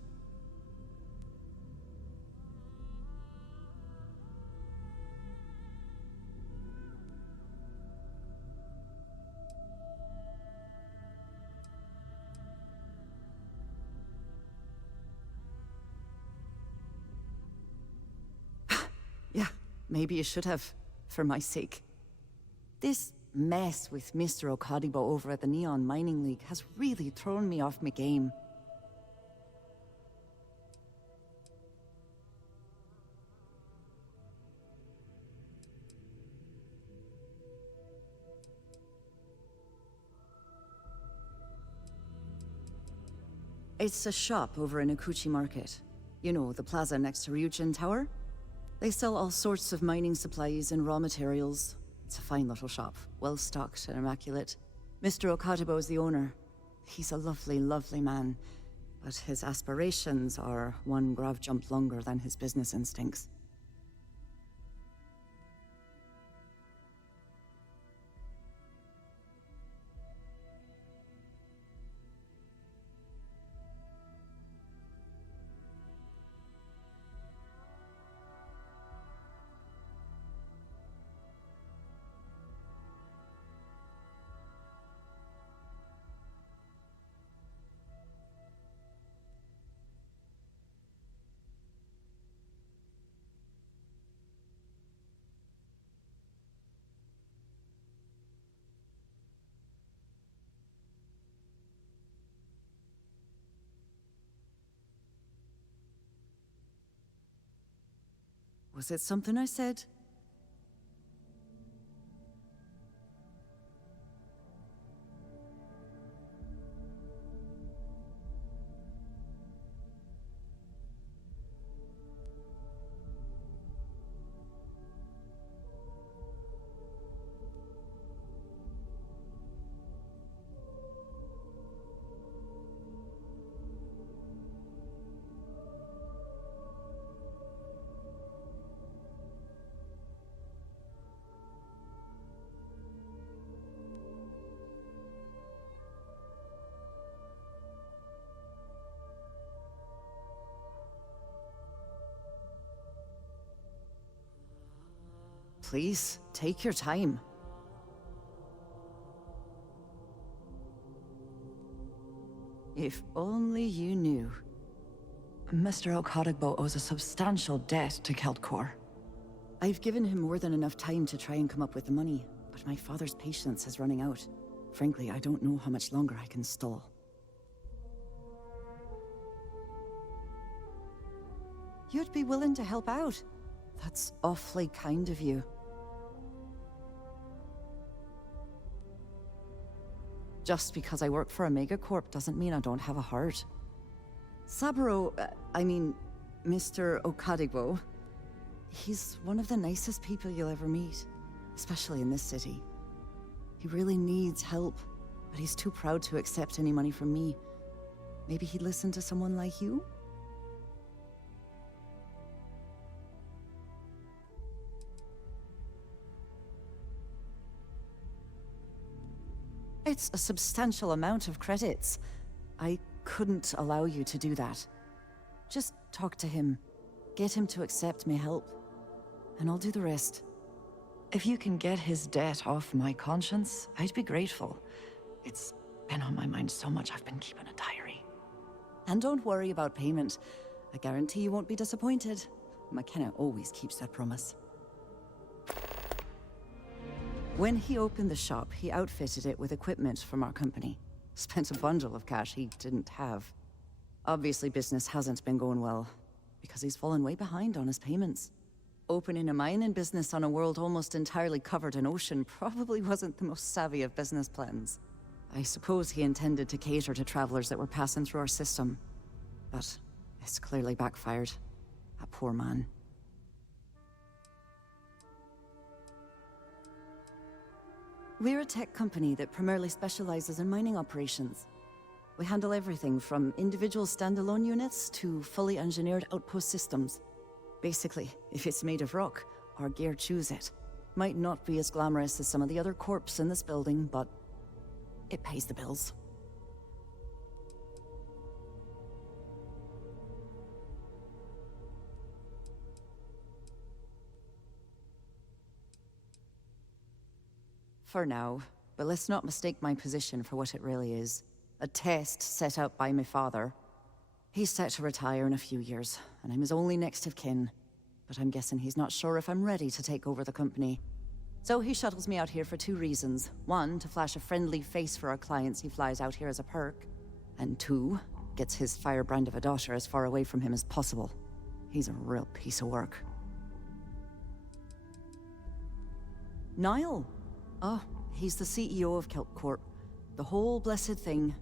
Yeah, maybe you should have, for my sake. This mess with Mr. Okadibo over at the Neon Mining League has really thrown me off my game. It's a shop over in Akuchi Market. You know, the plaza next to Ryujin Tower? They sell all sorts of mining supplies and raw materials. It's a fine little shop, well stocked and immaculate. Mr. Okadibo is the owner. He's a lovely, lovely man, but his aspirations are one grav jump longer than his business instincts. Was it something I said? Please, take your time. If only you knew. Mr. Okadibo owes a substantial debt to Keltcor. I've given him more than enough time to try and come up with the money, but my father's patience is running out. Frankly, I don't know how much longer I can stall. You'd be willing to help out? That's awfully kind of you. Just because I work for a megacorp doesn't mean I don't have a heart. Saburo, Mr. Okadibo, he's one of the nicest people you'll ever meet, especially in this city. He really needs help, but he's too proud to accept any money from me. Maybe he'd listen to someone like you? It's a substantial amount of credits. I couldn't allow you to do that. Just talk to him. Get him to accept my help. And I'll do the rest. If you can get his debt off my conscience, I'd be grateful. It's been on my mind so much I've been keeping a diary. And don't worry about payment. I guarantee you won't be disappointed. McKenna always keeps that promise. When he opened the shop, he outfitted it with equipment from our company. Spent a bundle of cash he didn't have. Obviously, business hasn't been going well, because he's fallen way behind on his payments. Opening a mining business on a world almost entirely covered in ocean probably wasn't the most savvy of business plans. I suppose he intended to cater to travelers that were passing through our system. But it's clearly backfired. A poor man. We're a tech company that primarily specializes in mining operations. We handle everything from individual standalone units to fully engineered outpost systems. Basically, if it's made of rock, our gear chews it. Might not be as glamorous as some of the other corps in this building, but it pays the bills. For now, but let's not mistake my position for what it really is. A test set out by my father. He's set to retire in a few years, and I'm his only next of kin. But I'm guessing he's not sure if I'm ready to take over the company. So he shuttles me out here for two reasons. One, to flash a friendly face for our clients he flies out here as a perk. And two, gets his firebrand of a daughter as far away from him as possible. He's a real piece of work. Niall! Oh, he's the CEO of Keltcorp. The whole blessed thing.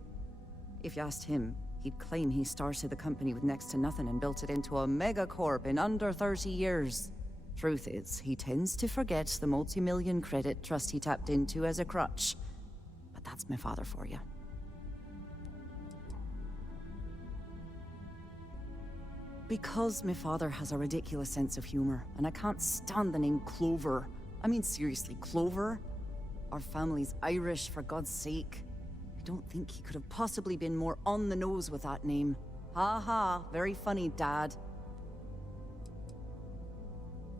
If you asked him, he'd claim he started the company with next to nothing and built it into a megacorp in under 30 years. Truth is, he tends to forget the multi-million credit trust he tapped into as a crutch. But that's my father for you. Because my father has a ridiculous sense of humor, and I can't stand the name Clover. I mean, seriously, Clover? Our family's Irish, for God's sake. I don't think he could have possibly been more on the nose with that name. Ha ha, very funny, Dad.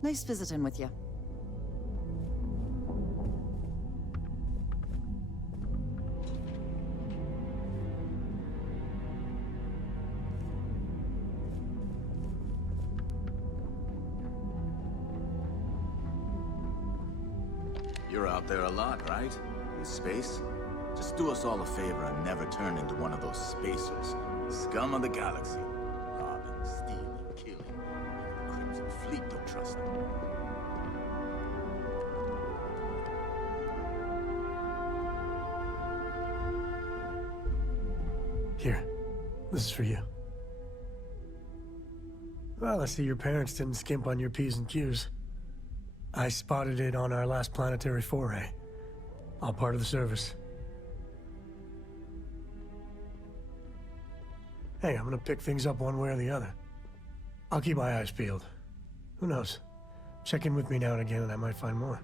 Nice visiting with you. You're out there a lot, right? In space? Just do us all a favor and never turn into one of those spacers. Scum of the galaxy. Robbing, stealing, killing. Even the Crimson Fleet don't trust them. Here, this is for you. Well, I see your parents didn't skimp on your P's and Q's. I spotted it on our last planetary foray. All part of the service. Hey, I'm gonna pick things up one way or the other. I'll keep my eyes peeled. Who knows? Check in with me now and again and I might find more.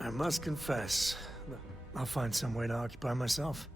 I must confess, I'll find some way to occupy myself.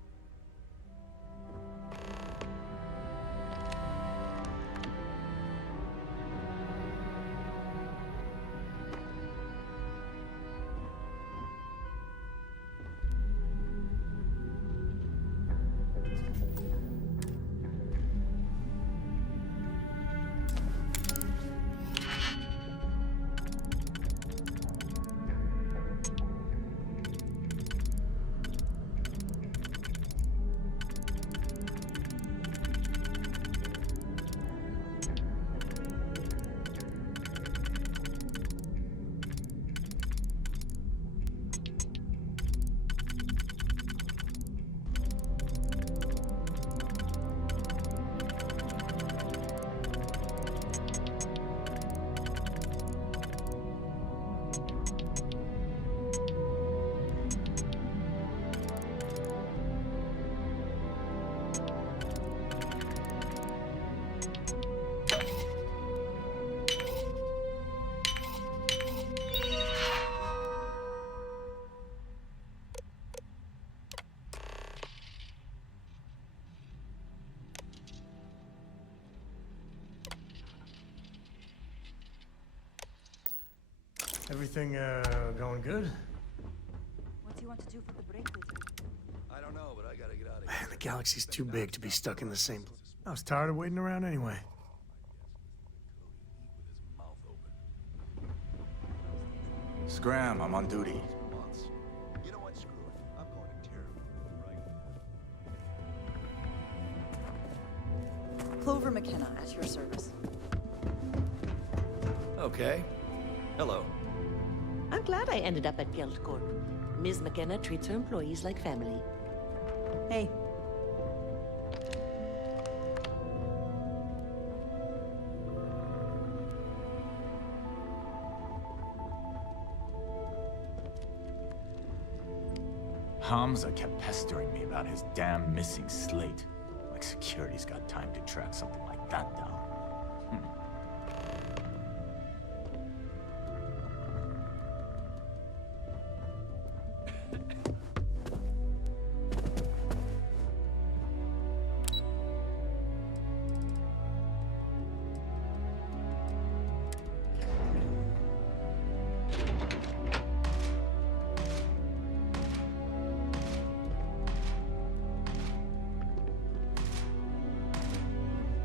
Everything, going good? What do you want to do for the break with you? I don't know, but I gotta get out of Man, the galaxy's too big to be stuck in the same place. I was tired of waiting around anyway. Scram, I'm on duty. You know what? Screw it. I'm going to tear. Clover McKenna, at your service. Okay. Hello. I'm glad I ended up at Guild Corp. Ms. McKenna treats her employees like family. Hey. Hamza kept pestering me about his damn missing slate. Like security's got time to track something like that down.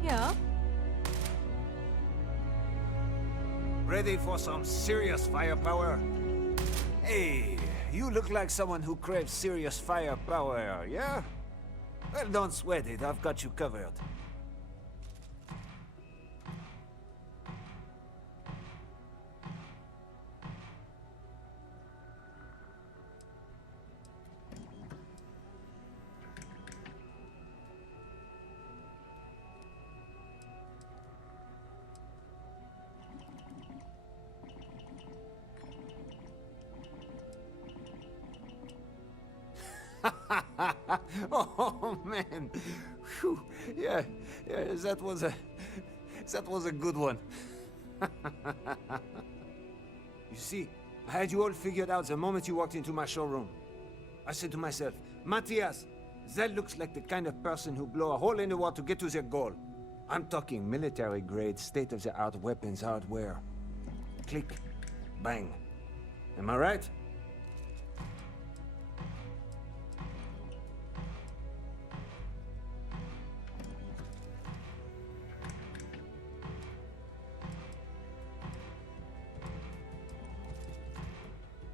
Yeah? Ready for some serious firepower? Hey, you look like someone who craves serious firepower, yeah? Well, don't sweat it. I've got you covered. Oh man, Phew. Yeah, that was a good one. You see, I had you all figured out the moment you walked into my showroom. I said to myself, Matthias, that looks like the kind of person who blow a hole in the wall to get to their goal. I'm talking military-grade, state-of-the-art weapons hardware. Click, bang. Am I right?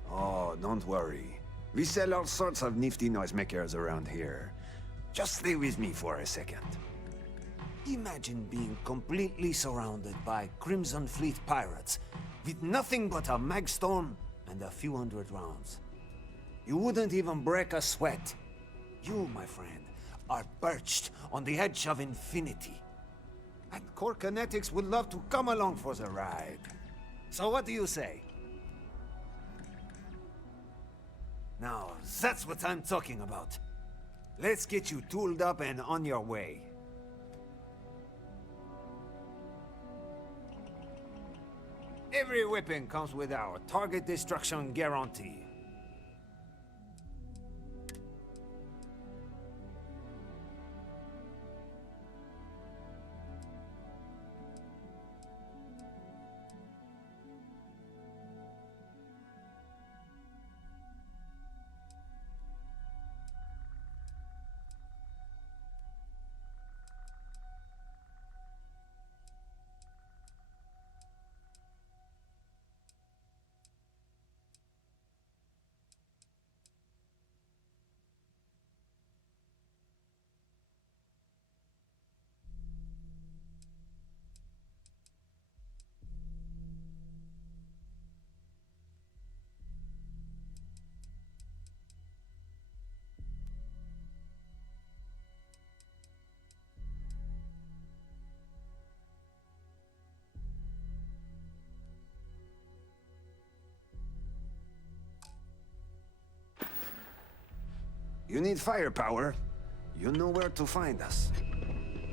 Oh, don't worry. We sell all sorts of nifty noisemakers around here. Just stay with me for a second. Imagine being completely surrounded by Crimson Fleet pirates, with nothing but a magstorm and a few hundred rounds. You wouldn't even break a sweat. You, my friend, are perched on the edge of infinity. And Core Kinetics would love to come along for the ride. So what do you say? Now, that's what I'm talking about. Let's get you tooled up and on your way. Every weapon comes with our target destruction guarantee. You need firepower? You know where to find us.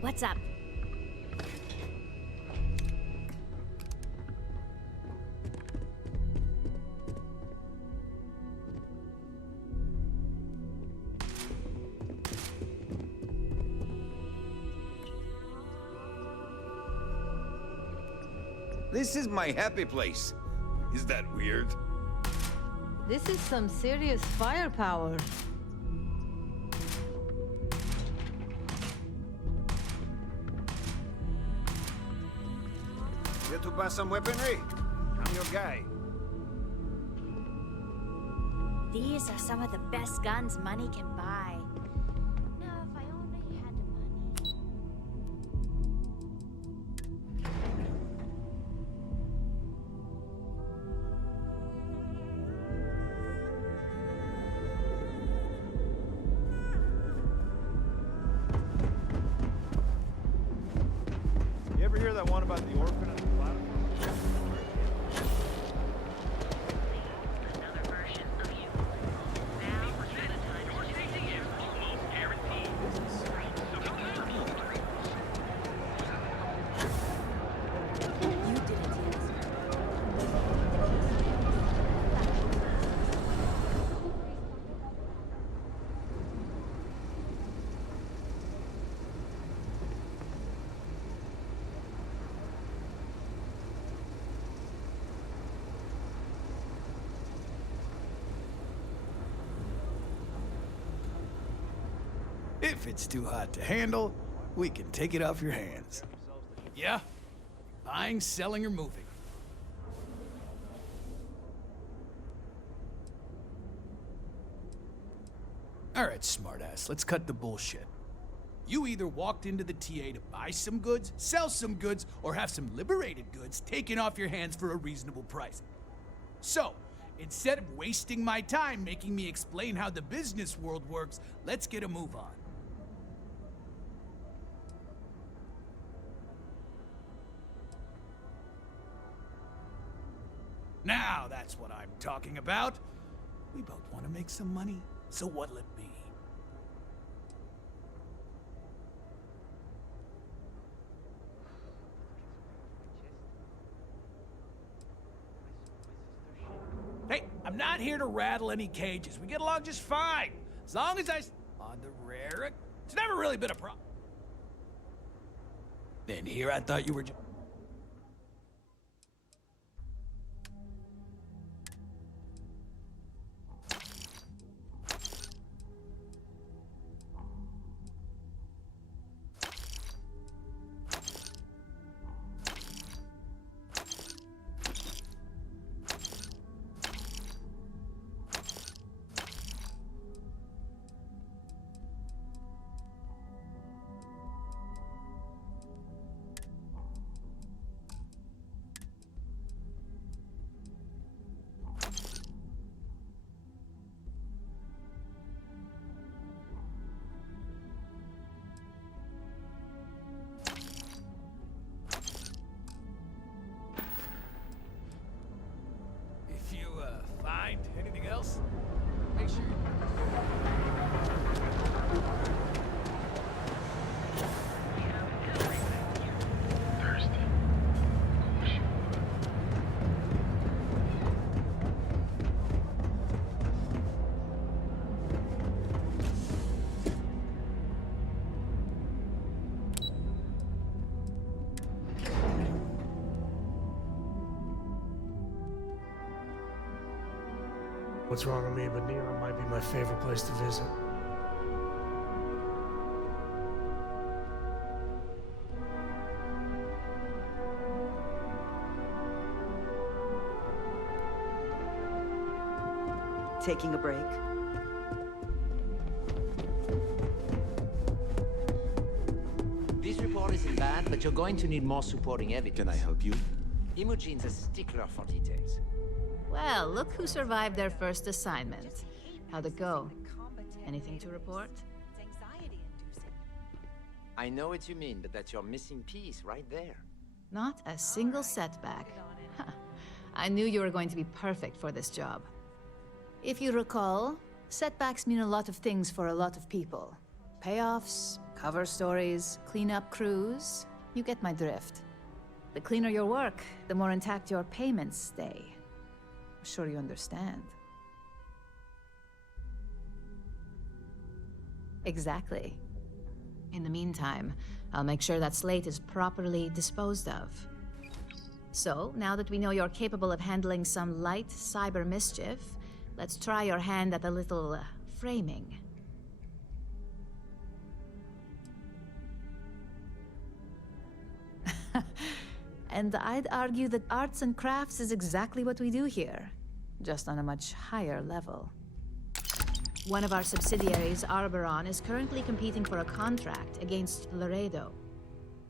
What's up? This is my happy place. Is that weird? This is some serious firepower. Here to buy some weaponry? I'm your guy. These are some of the best guns money can buy. Now, if I only had the money. You ever hear that one about the orphan and the platypus? If it's too hot to handle, we can take it off your hands. Yeah? Buying, selling, or moving. Alright, smartass, let's cut the bullshit. You either walked into the TA to buy some goods, sell some goods, or have some liberated goods taken off your hands for a reasonable price. So, instead of wasting my time making me explain how the business world works, let's get a move on. Now that's what I'm talking about. We both want to make some money, so what'll it be? not here to rattle any cages. We get along just fine. As long as on the rare, it's never really been a problem. Then here I thought you were just... Find anything else? Make sure What's wrong with me, but Neon might be my favorite place to visit. Taking a break? This report isn't bad, but you're going to need more supporting evidence. Can I help you? Imogene's a stickler for details. Well, look who survived their first assignment. How'd it go? Anything to report? I know what you mean, but that's your missing piece right there. Not a single setback. I knew you were going to be perfect for this job. If you recall, setbacks mean a lot of things for a lot of people. Payoffs, cover stories, cleanup crews. You get my drift. The cleaner your work, the more intact your payments stay. I'm sure you understand. Exactly. In the meantime, I'll make sure that slate is properly disposed of. So, now that we know you're capable of handling some light cyber mischief, let's try your hand at a little framing. And I'd argue that arts and crafts is exactly what we do here, just on a much higher level. One of our subsidiaries, Arboron, is currently competing for a contract against Laredo.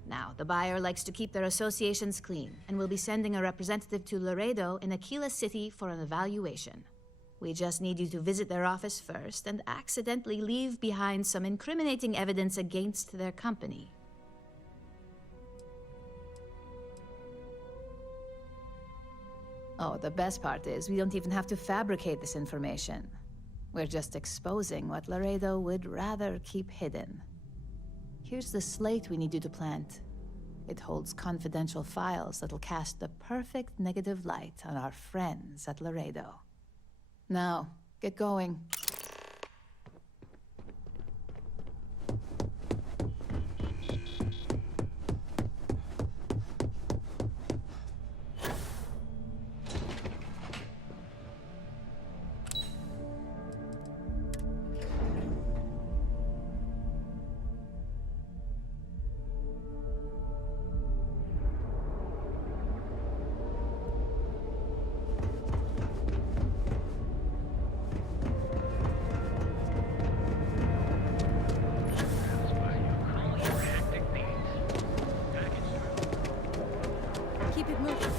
Now, the buyer likes to keep their associations clean, and will be sending a representative to Laredo in Aquila City for an evaluation. We just need you to visit their office first and accidentally leave behind some incriminating evidence against their company. Oh, the best part is we don't even have to fabricate this information. We're just exposing what Laredo would rather keep hidden. Here's the slate we need you to plant. It holds confidential files that'll cast the perfect negative light on our friends at Laredo. Now, get going. Keep it moving.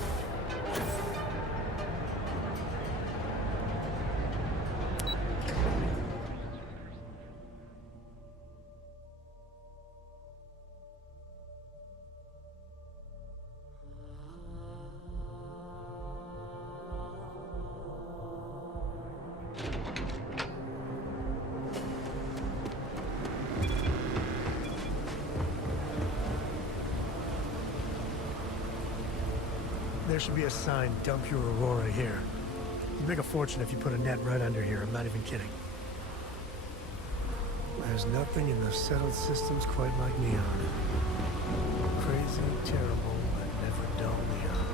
There should be a sign, dump your Aurora here. You'd make a fortune if you put a net right under here. I'm not even kidding. There's nothing in the settled systems quite like Neon. Crazy, terrible, but never dull Neon.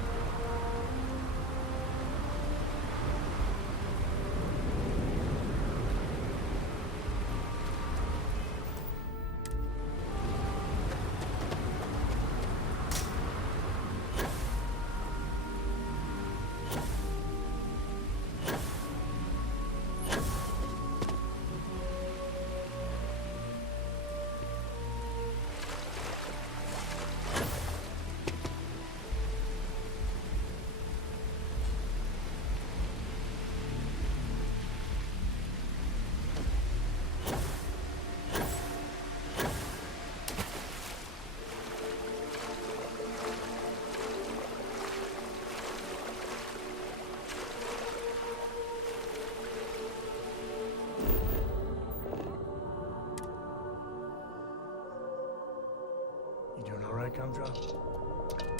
You doing all right, Gumdrop?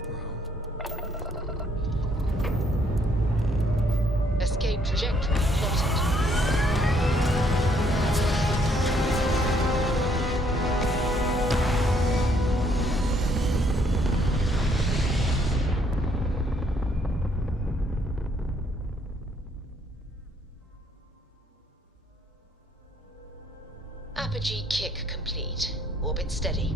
We're home. Escape trajectory plotted. Apogee kick complete. Orbit steady.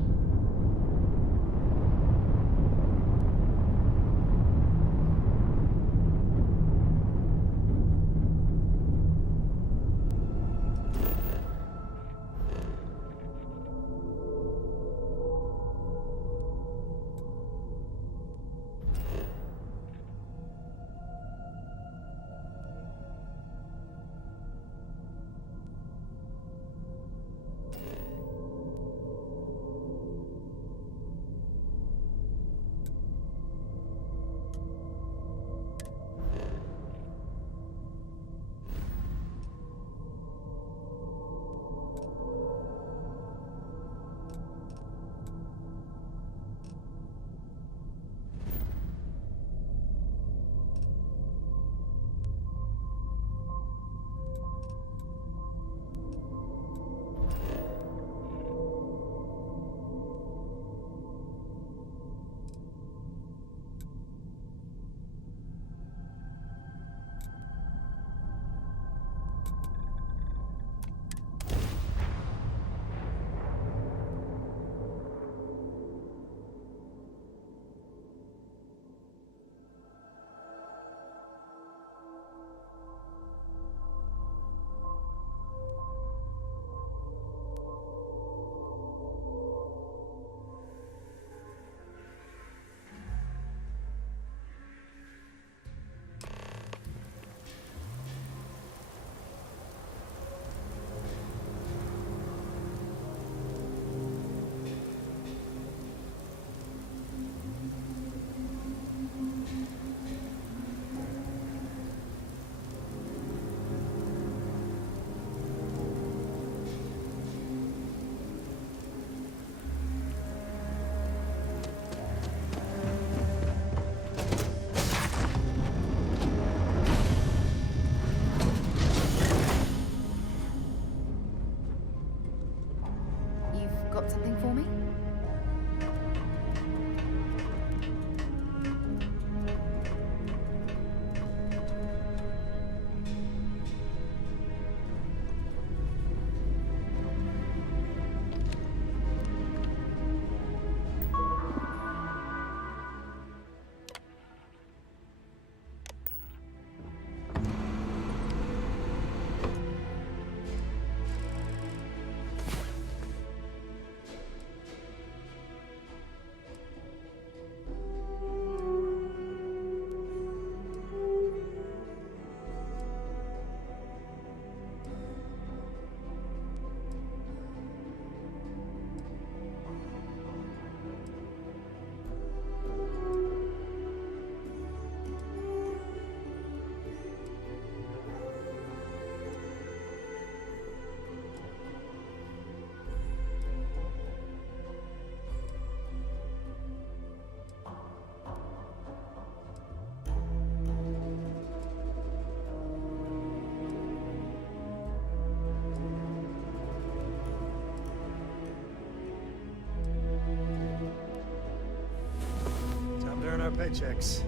our paychecks.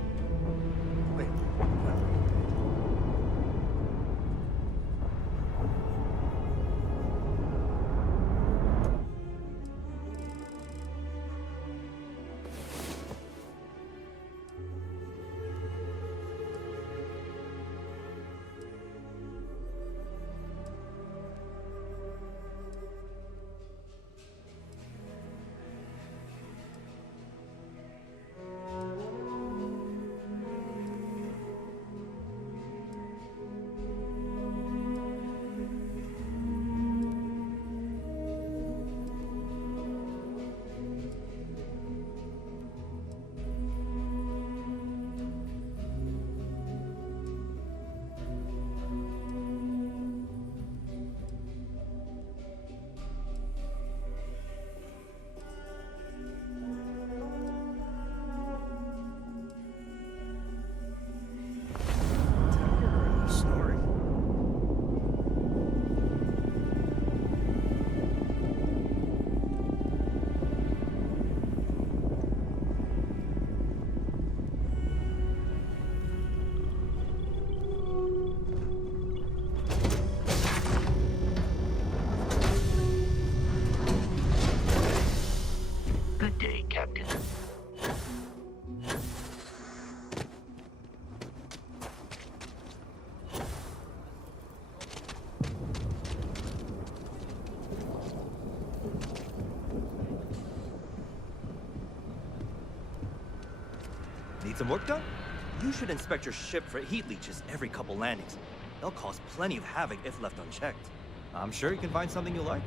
Wait, what? Snoring. Good day, Captain. Need some work done? You should inspect your ship for heat leeches every couple landings. They'll cause plenty of havoc if left unchecked. I'm sure you can find something you like.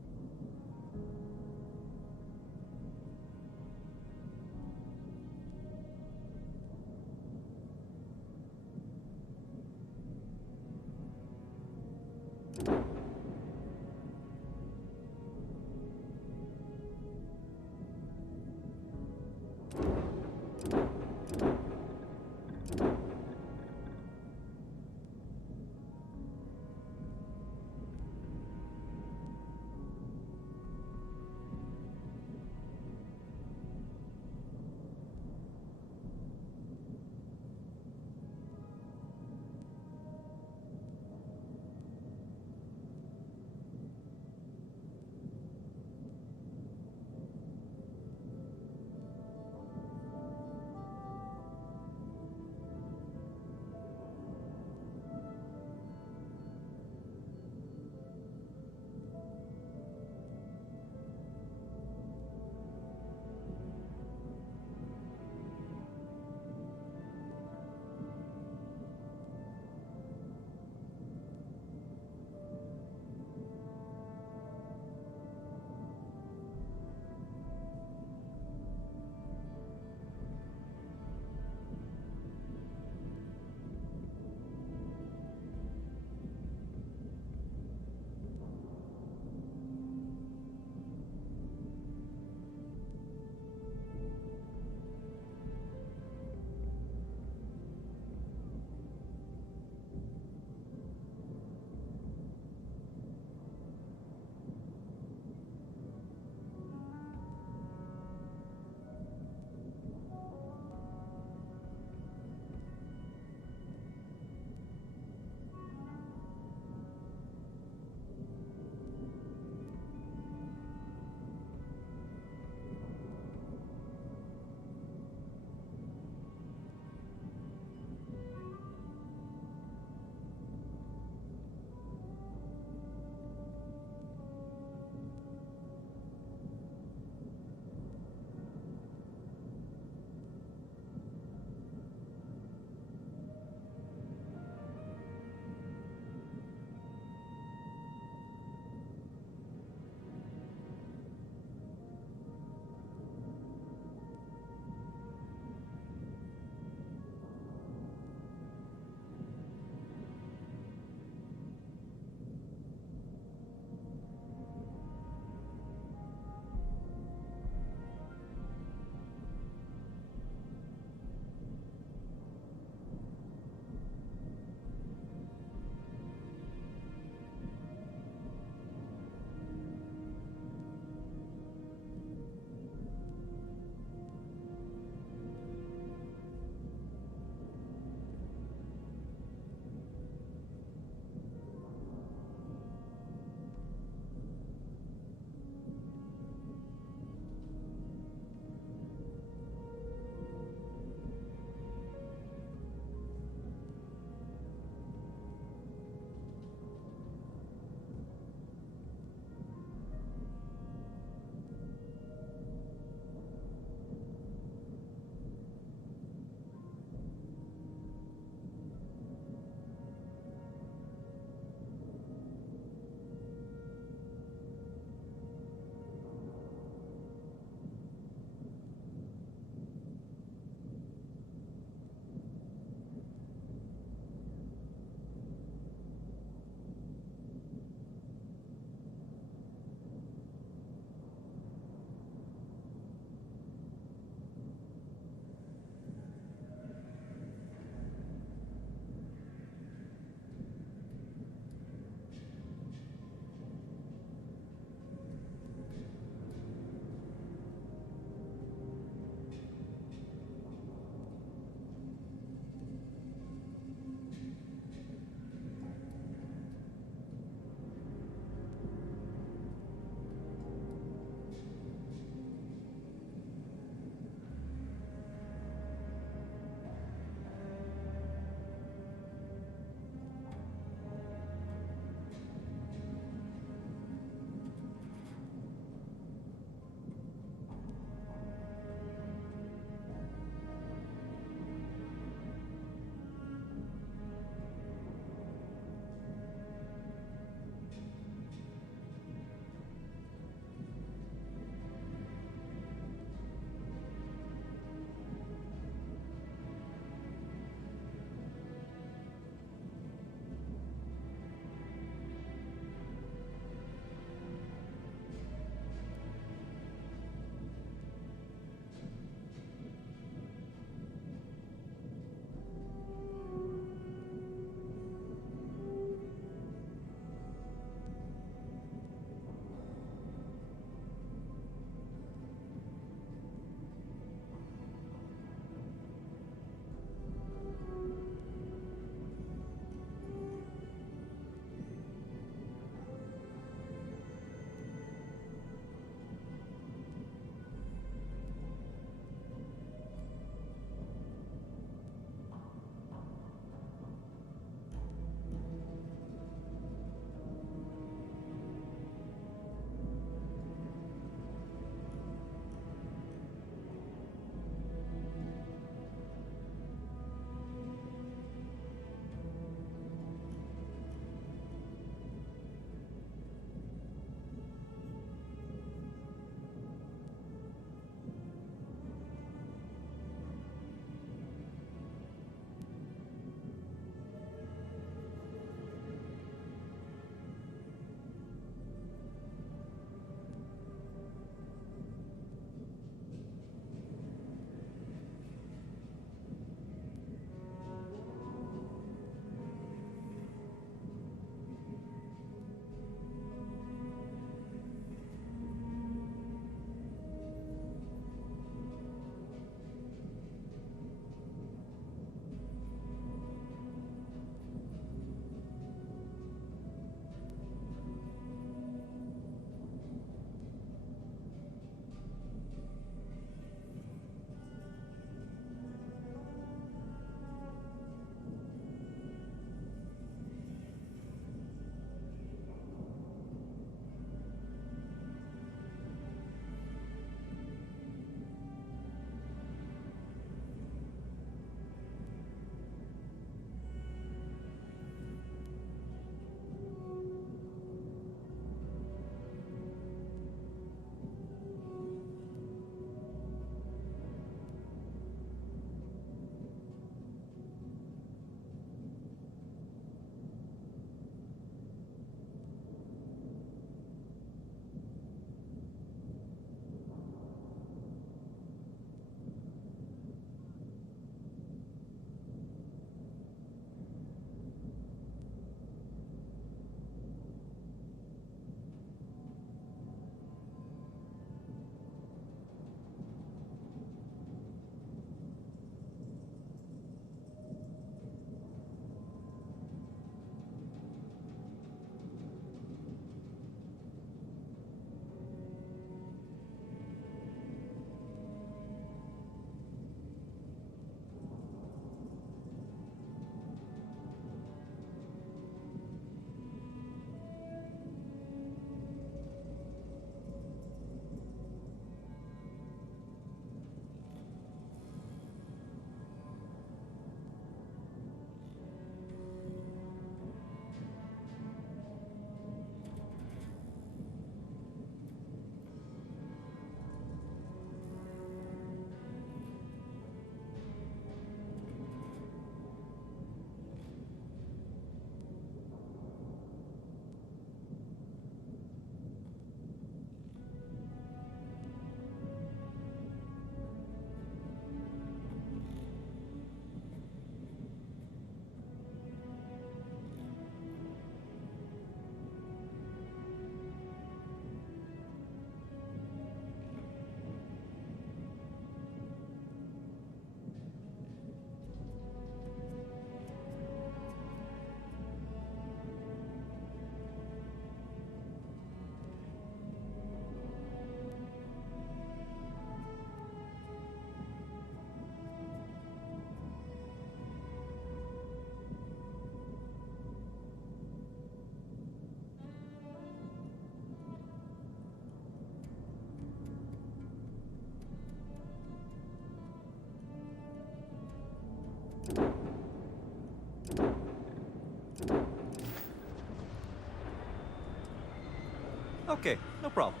Okay, no problem.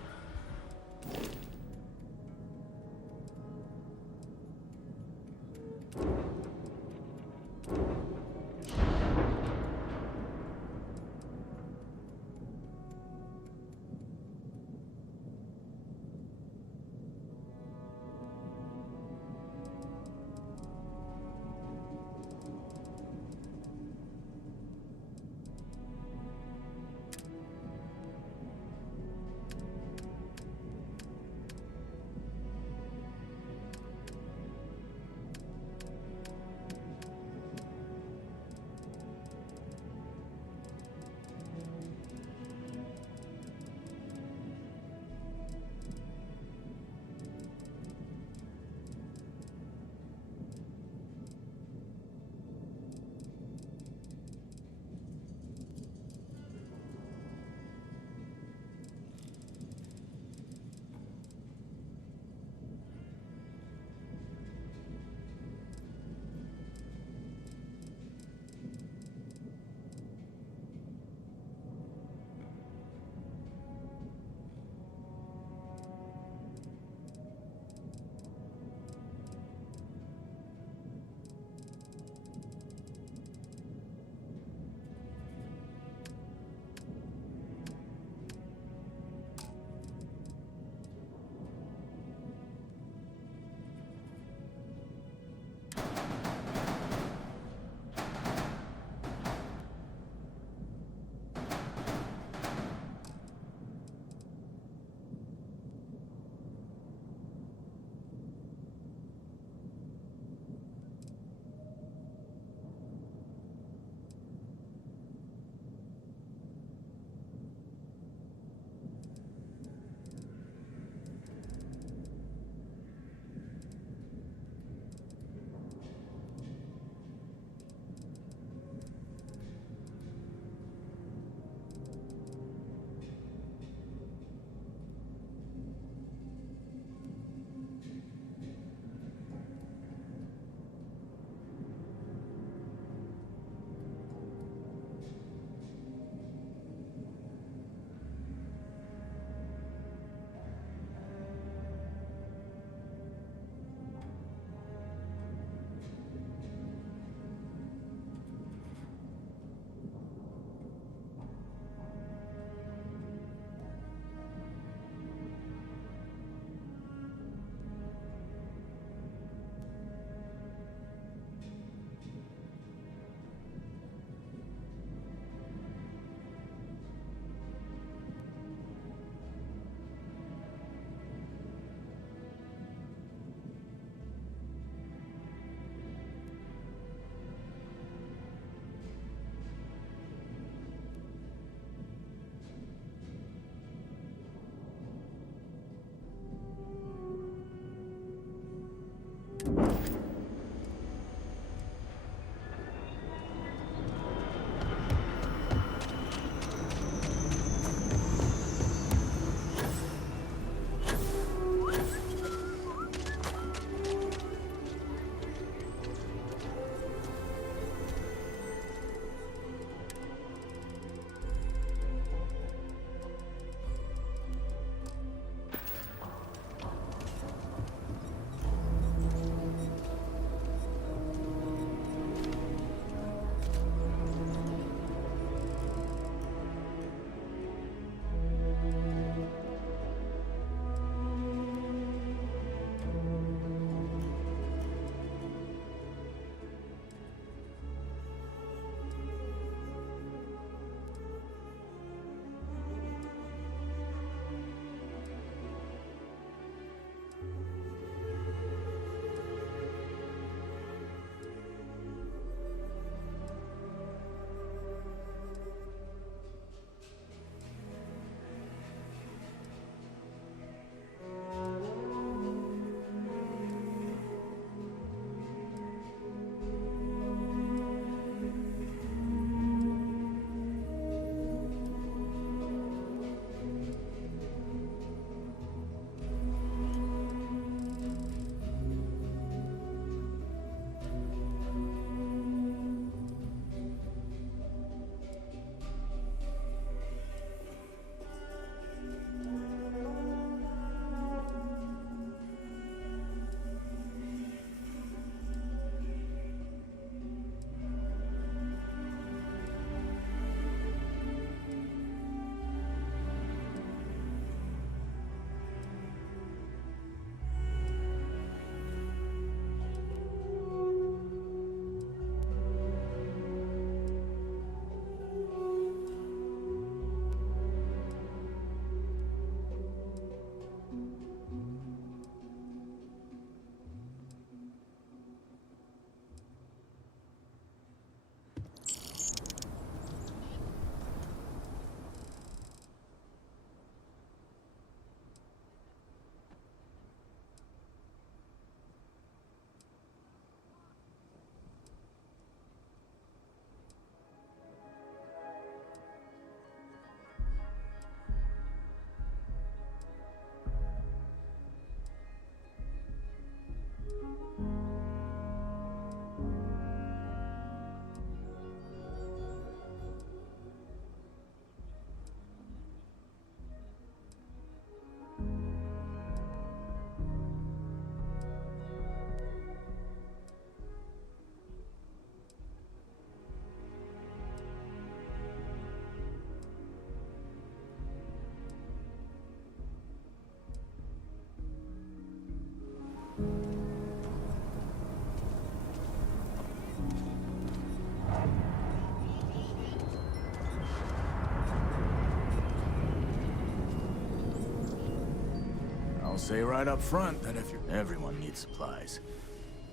say right up front that if everyone needs supplies.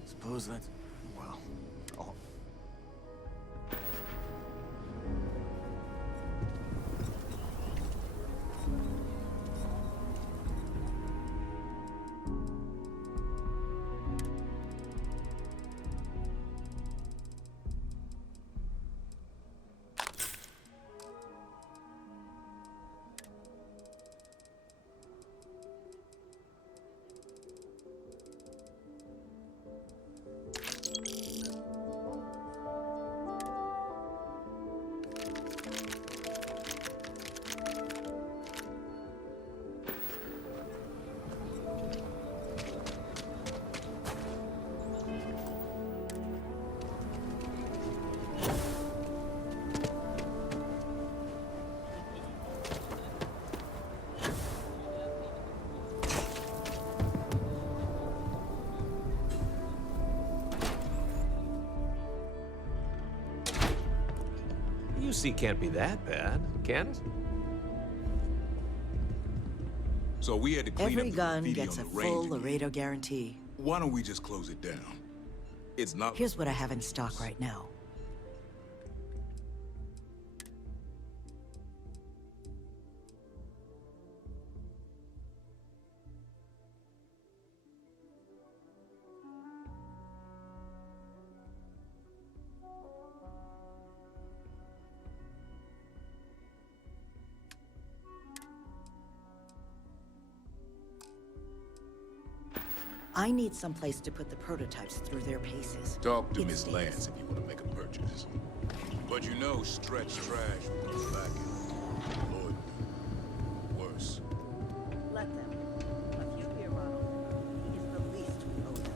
Suppose that's... well... oh. UC can't be that bad, can it? So we had to clean Every up the gun graffiti gets a on the range full again. Laredo guarantee. Why don't we just close it down? It's not... Here's what I have in stock right now. I need someplace to put the prototypes through their paces. Talk to It Miss stinks. Lance if you want to make a purchase. But you know stretch trash comes back in loyalty. Worse. Let them. A few beer bottles is the least we owe them.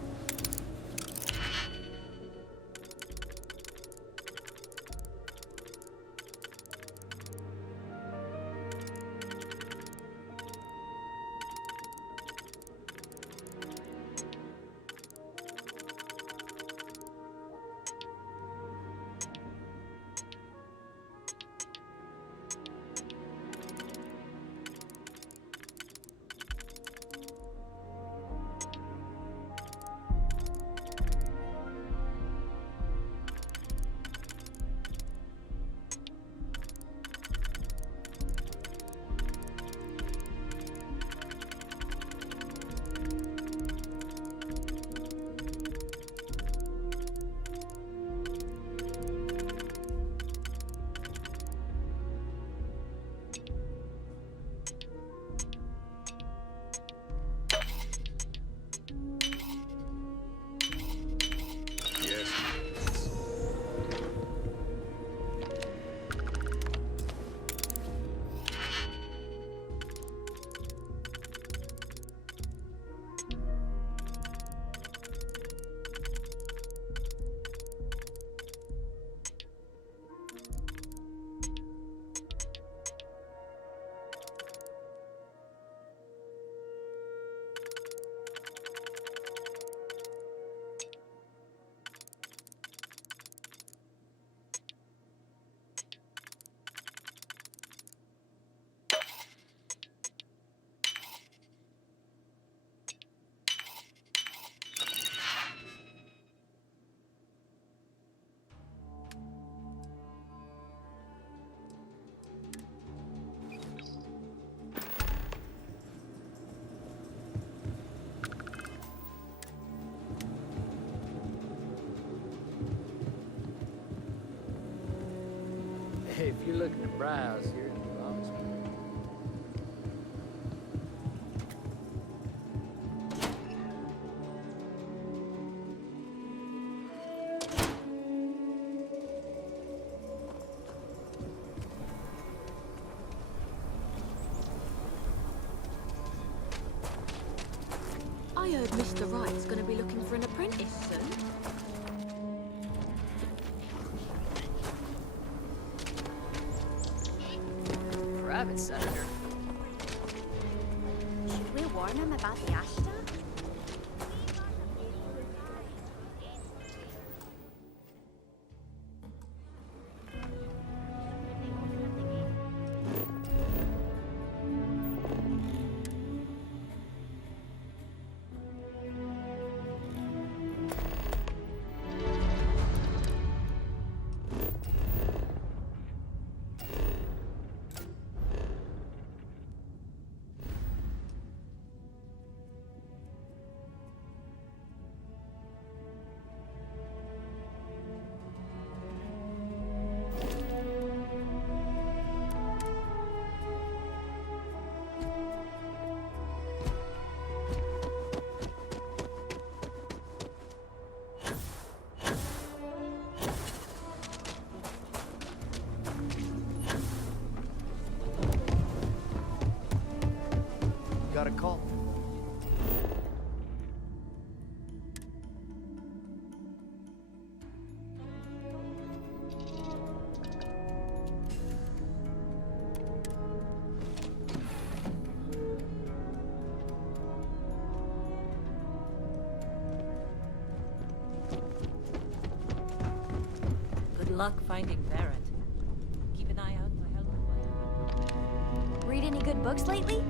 If you're looking to browse, you're in the wrong spot. I heard Mr. Wright's gonna be looking for an apprentice soon. Private senator. Should we warn him about the Ashta? Got a call. Good luck finding Barrett. Keep an eye out for help. Read any good books lately?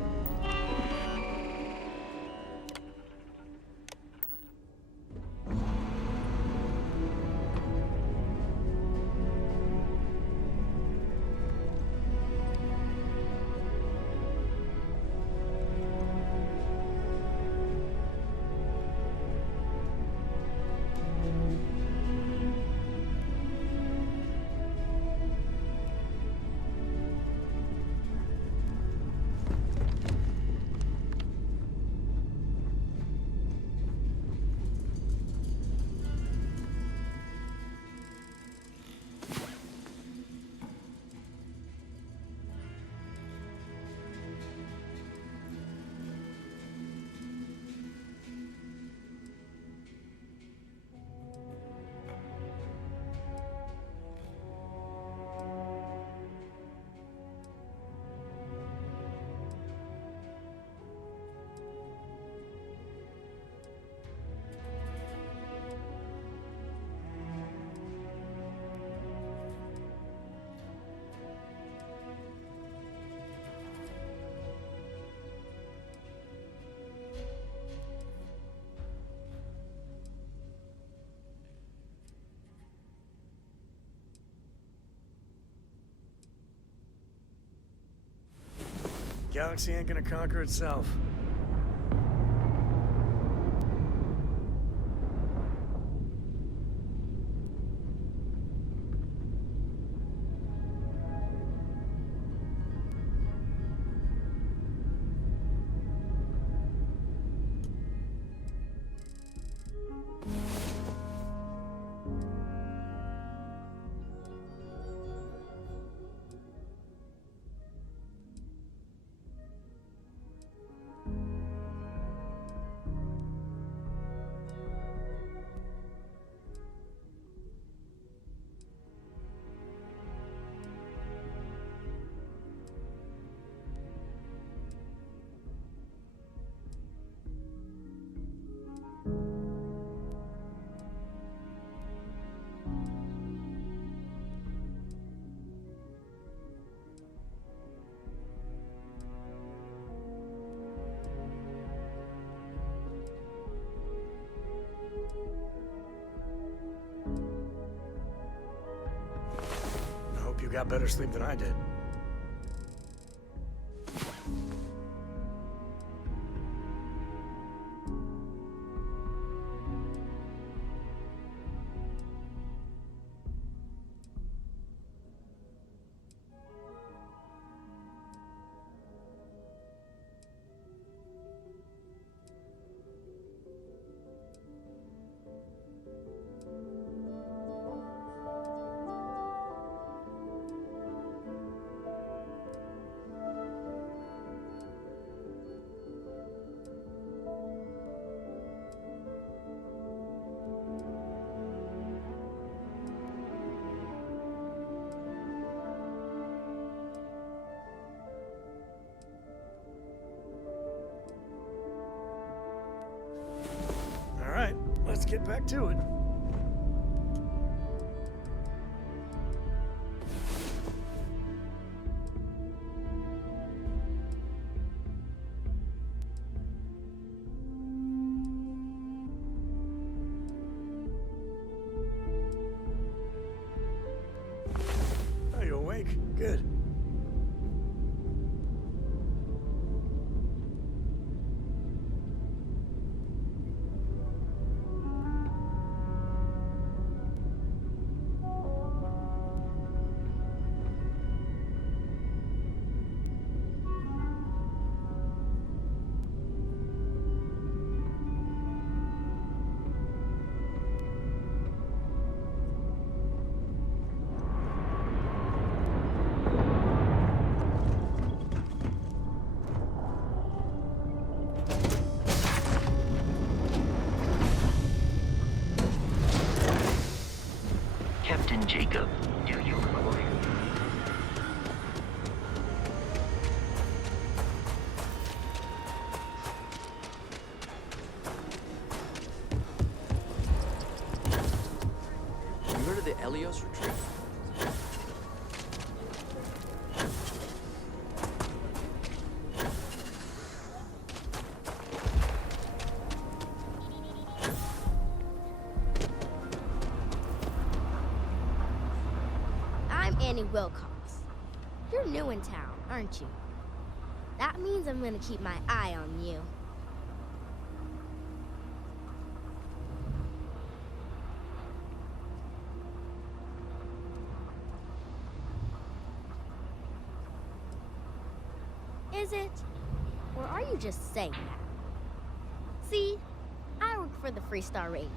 Galaxy ain't gonna conquer itself. I hope you got better sleep than I did. All right, let's get back to it. Are you awake? Good. just retreat. I'm Annie Wilcox. You're new in town, aren't you? That means I'm gonna keep my eye on you. Is it? Or are you just saying that? See, I work for the Freestar Rangers.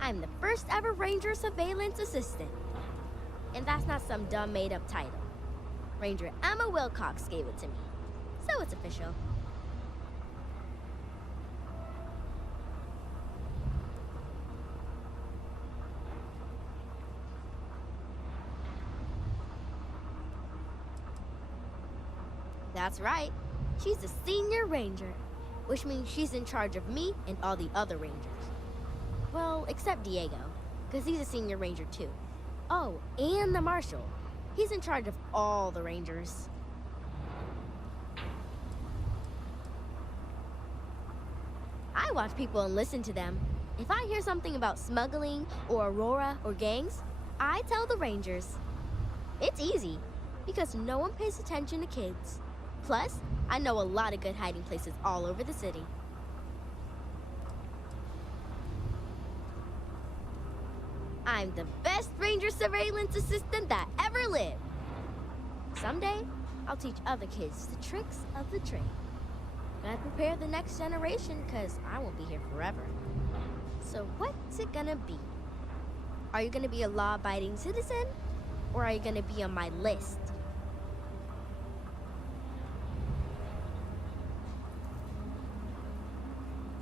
I'm the first ever Ranger Surveillance Assistant. And that's not some dumb made-up title. Ranger Emma Wilcox gave it to me. So it's official. That's right. She's a senior ranger, which means she's in charge of me and all the other rangers. Well, except Diego, because he's a senior ranger too. Oh, and the marshal. He's in charge of all the rangers. I watch people and listen to them. If I hear something about smuggling or Aurora or gangs, I tell the rangers. It's easy, because no one pays attention to kids. Plus, I know a lot of good hiding places all over the city. I'm the best Ranger Surveillance Assistant that ever lived. Someday, I'll teach other kids the tricks of the trade. Gotta prepare the next generation, because I won't be here forever. So what's it gonna be? Are you gonna be a law-abiding citizen? Or are you gonna be on my list?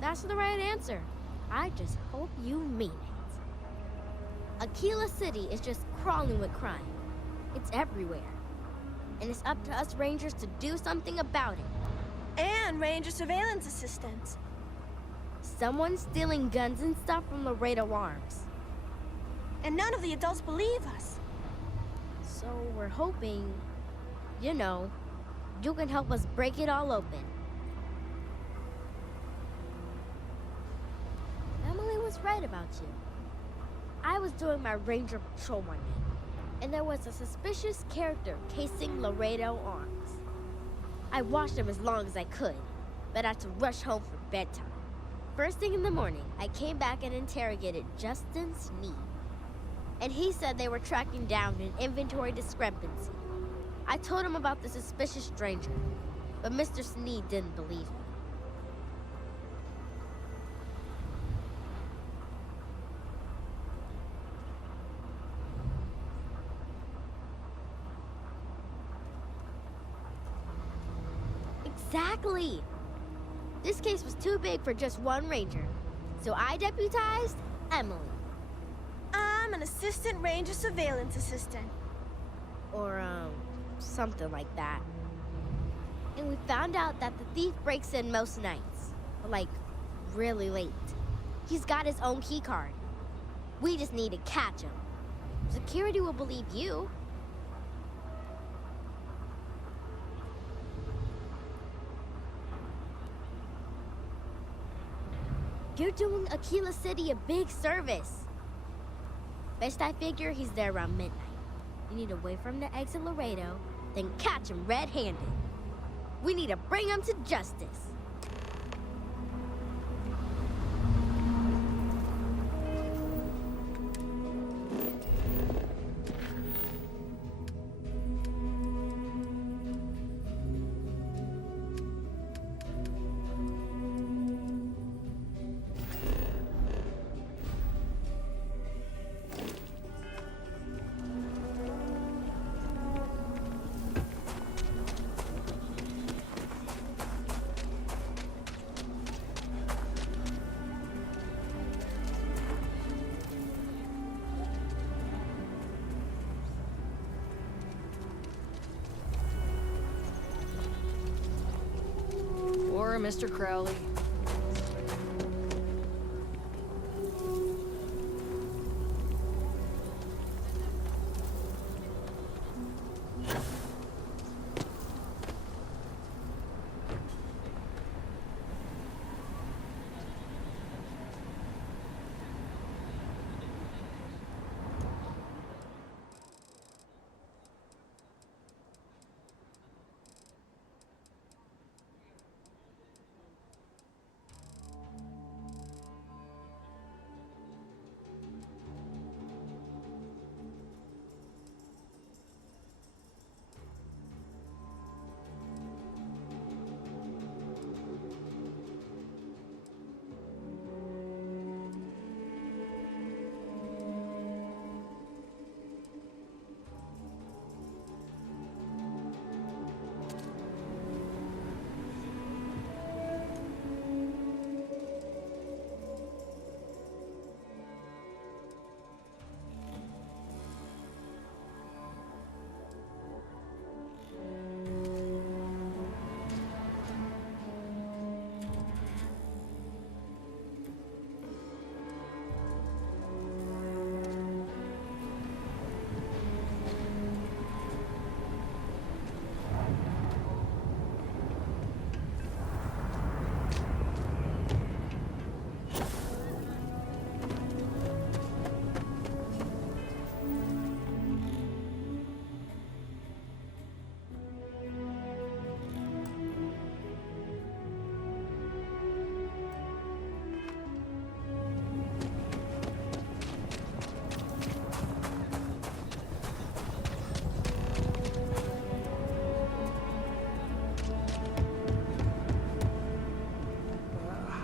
That's the right answer. I just hope you mean it. Aquila City is just crawling with crime. It's everywhere. And it's up to us Rangers to do something about it. And Ranger Surveillance Assistants. Someone's stealing guns and stuff from Laredo Arms. And none of the adults believe us. So we're hoping, you know, you can help us break it all open. Emily was right about you. I was doing my ranger patrol one day, and there was a suspicious character casing Laredo Arms. I watched him as long as I could, but I had to rush home for bedtime. First thing in the morning, I came back and interrogated Justin Sneed. And he said they were tracking down an inventory discrepancy. I told him about the suspicious stranger, but Mr. Sneed didn't believe me. Exactly! This case was too big for just one ranger, so I deputized Emily. I'm an Assistant Ranger Surveillance Assistant. Or, something like that. And we found out that the thief breaks in most nights, but like, really late. He's got his own key card. We just need to catch him. Security will believe you. You're doing Aquila City a big service. Best I figure he's there around midnight. You need to wait for him to exit Laredo, then catch him red-handed. We need to bring him to justice. Or Mr. Crowley.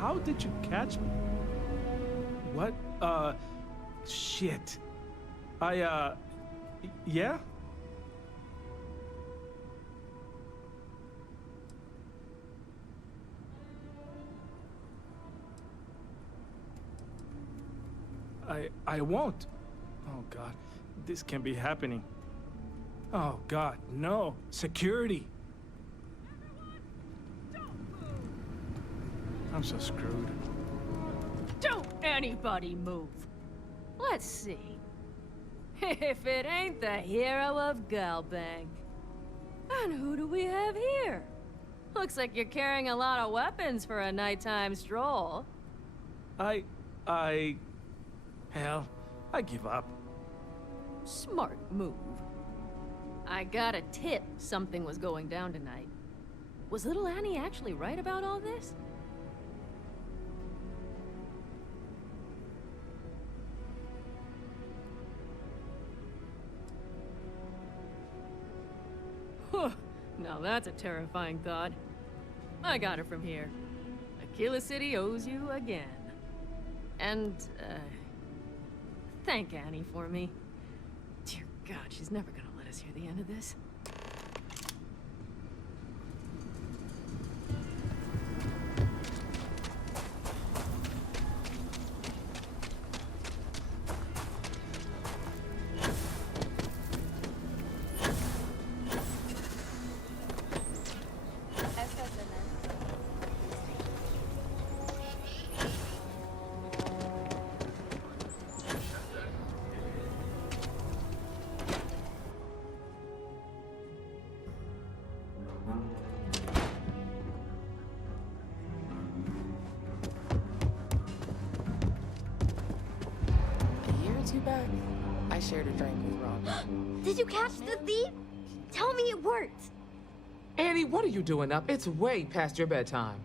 How did you catch me? What? Shit. Yeah? I won't. Oh, God. This can't be happening. Oh, God, no. Security. I'm so screwed. Don't anybody move. Let's see. If it ain't the hero of Galbang. And who do we have here? Looks like you're carrying a lot of weapons for a nighttime stroll. Hell, I give up. Smart move. I got a tip something was going down tonight. Was little Annie actually right about all this? Now that's a terrifying thought. I got it from here. Aquila City owes you again. And, thank Annie for me. Dear God, she's never gonna let us hear the end of this. Back, I shared a drink with Robin. Did you catch the thief? Tell me it worked. Annie, what are you doing up? It's way past your bedtime.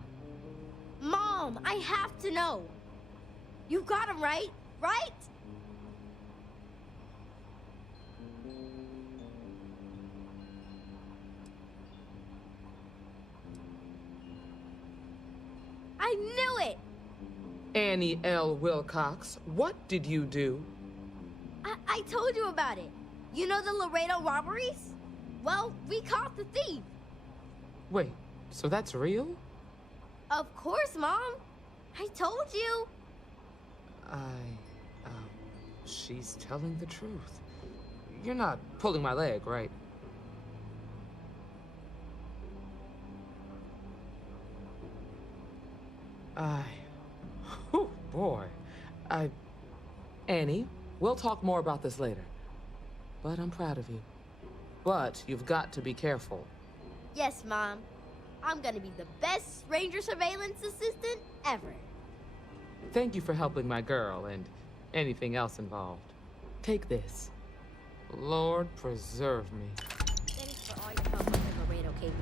Mom, I have to know. You got him right? Right? I knew it! Annie L. Wilcox, what did you do? I told you about it. You know the Laredo robberies? Well, we caught the thief. Wait, so that's real? Of course, Mom. I told you. She's telling the truth. You're not pulling my leg, right? Oh boy. Annie, we'll talk more about this later. But I'm proud of you. But you've got to be careful. Yes, Mom. I'm gonna be the best ranger surveillance assistant ever. Thank you for helping my girl and anything else involved. Take this. Lord preserve me. Thanks for all your help with the Laredo cable.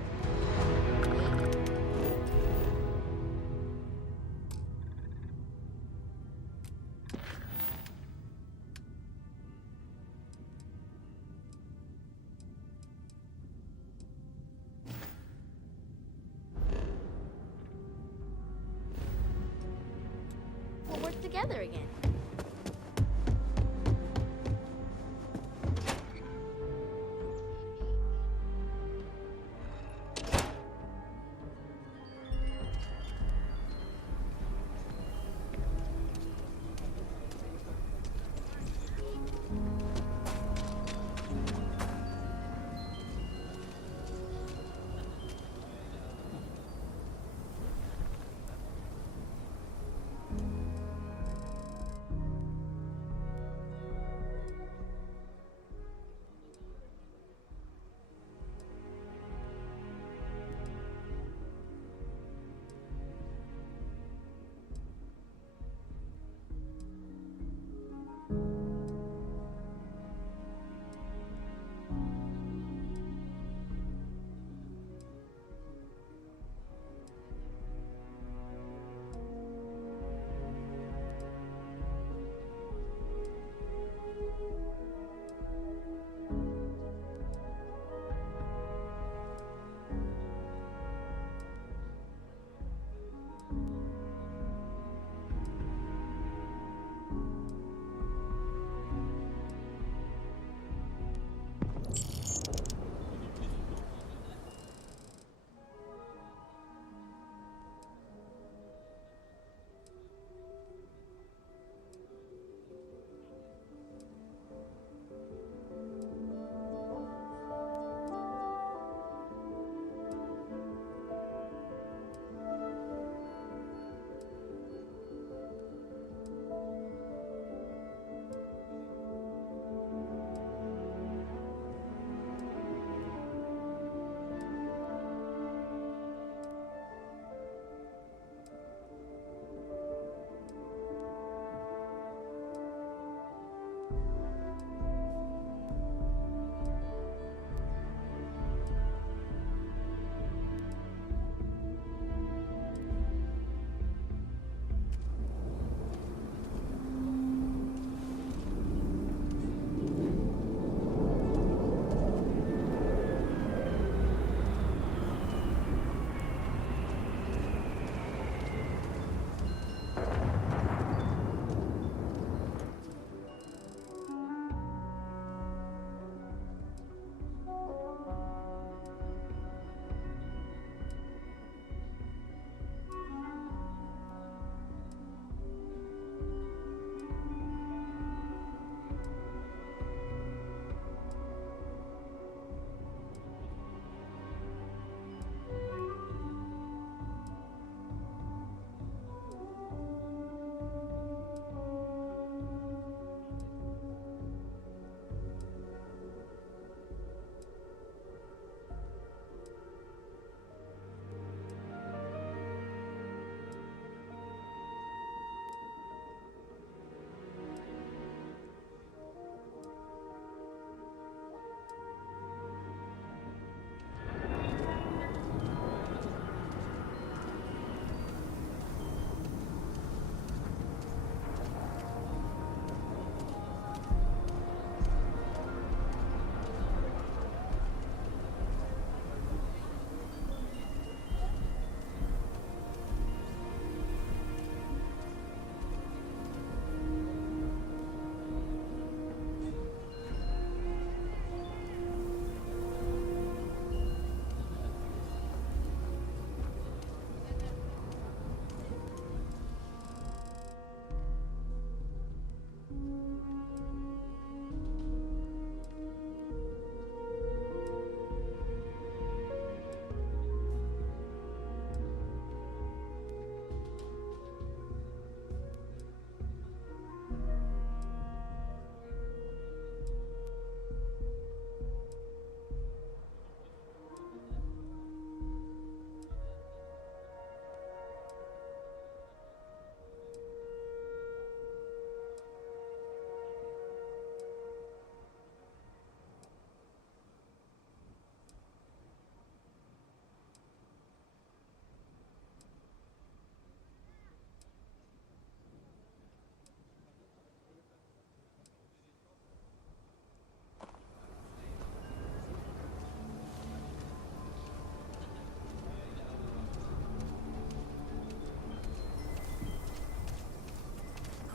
We'll work together again.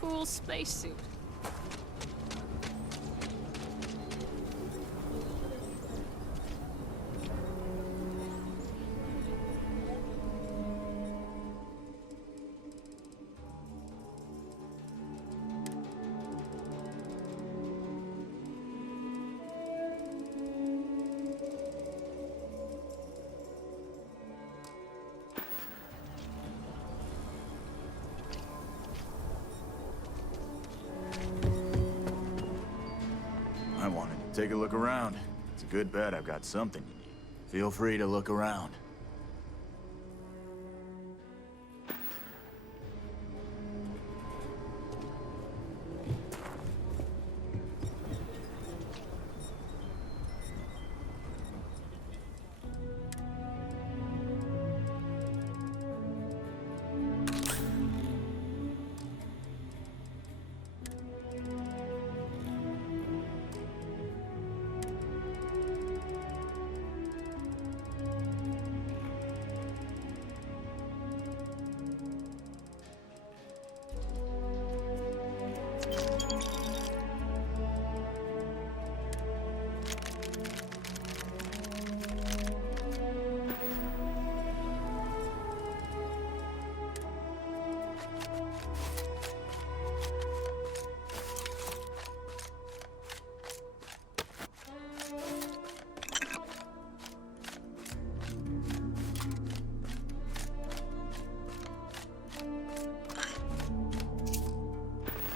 cool spacesuit. I wanted to take a look around. It's a good bet I've got something you need. Feel free to look around.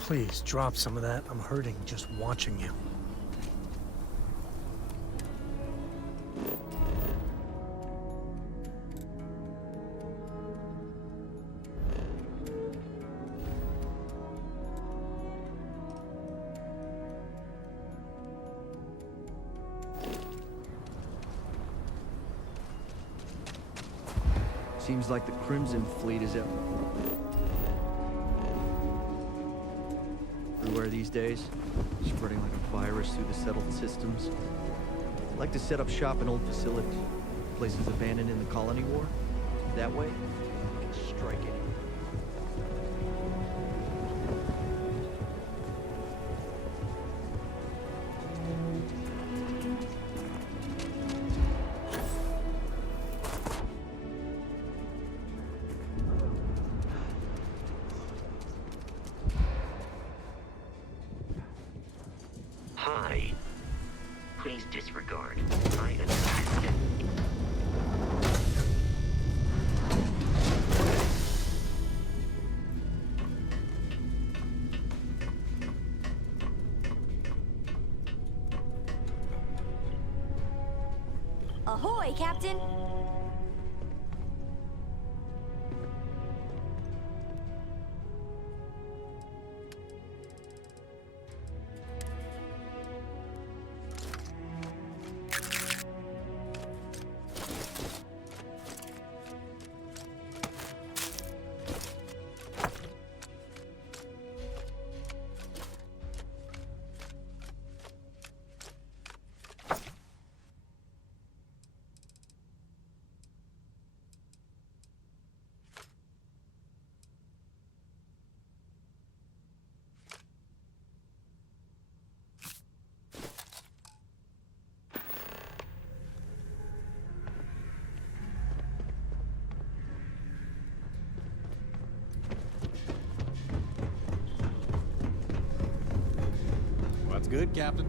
Please, drop some of that. I'm hurting just watching you. Seems like the Crimson Fleet is everywhere these days, spreading like a virus through the settled systems. Like to set up shop in old facilities, places abandoned in the colony war. That way, we can strike it. Hi. Please disregard. I understand. Ahoy, Captain! What's good, Captain?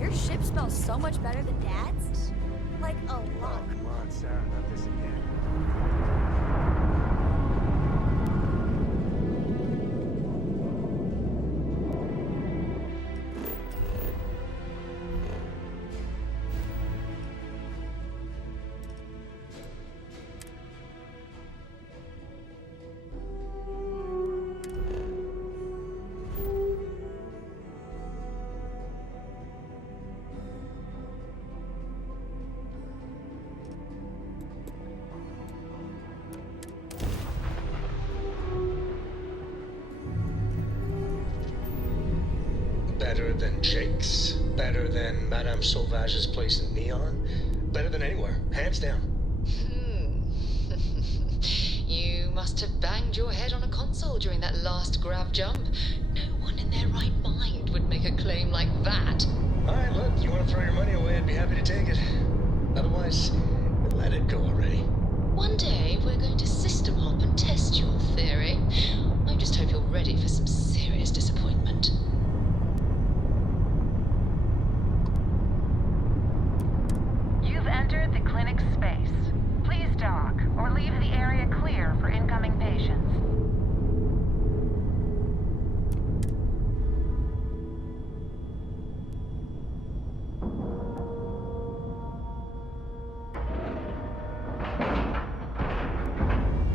Your ship smells so much better than Dad's. Like a lot. Oh, come on, Sarah, not this again. Better than Jake's? Better than Madame Sauvage's place in Neon? Better than anywhere, hands down. You must have banged your head on a console during that last grav jump. No one in their right mind would make a claim like that. Alright, look, you want to throw your money away, I'd be happy to take it. Otherwise, let it go already. One day, we're going to system hop and test your theory. I just hope you're ready for some serious disappointment. You've entered the clinic's space. Please dock, or leave the area clear for incoming patients.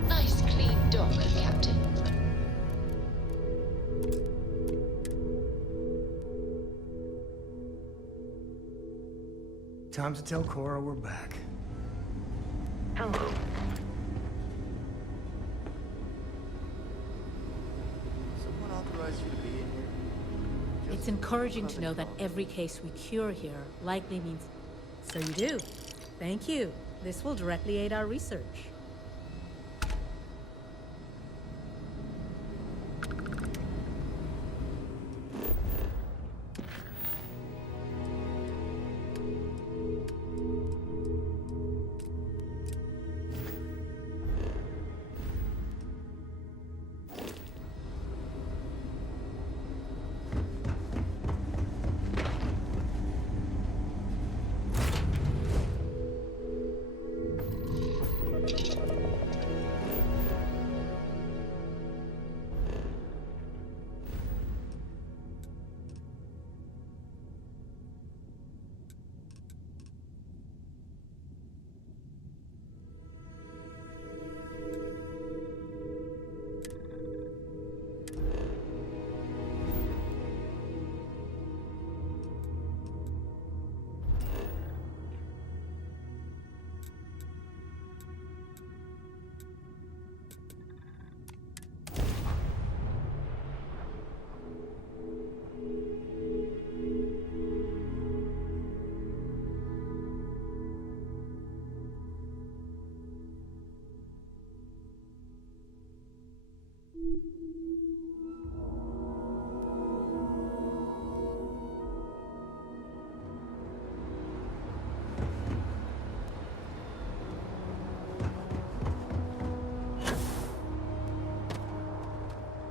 Nice clean dock, Captain. Time to tell Cora we're back. Hello. Someone authorized you to be in here? It's encouraging to know that every case we cure here likely means... So you do. Thank you. This will directly aid our research.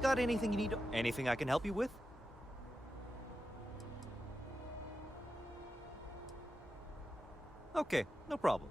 Got anything you need? Anything I can help you with? Okay, no problem.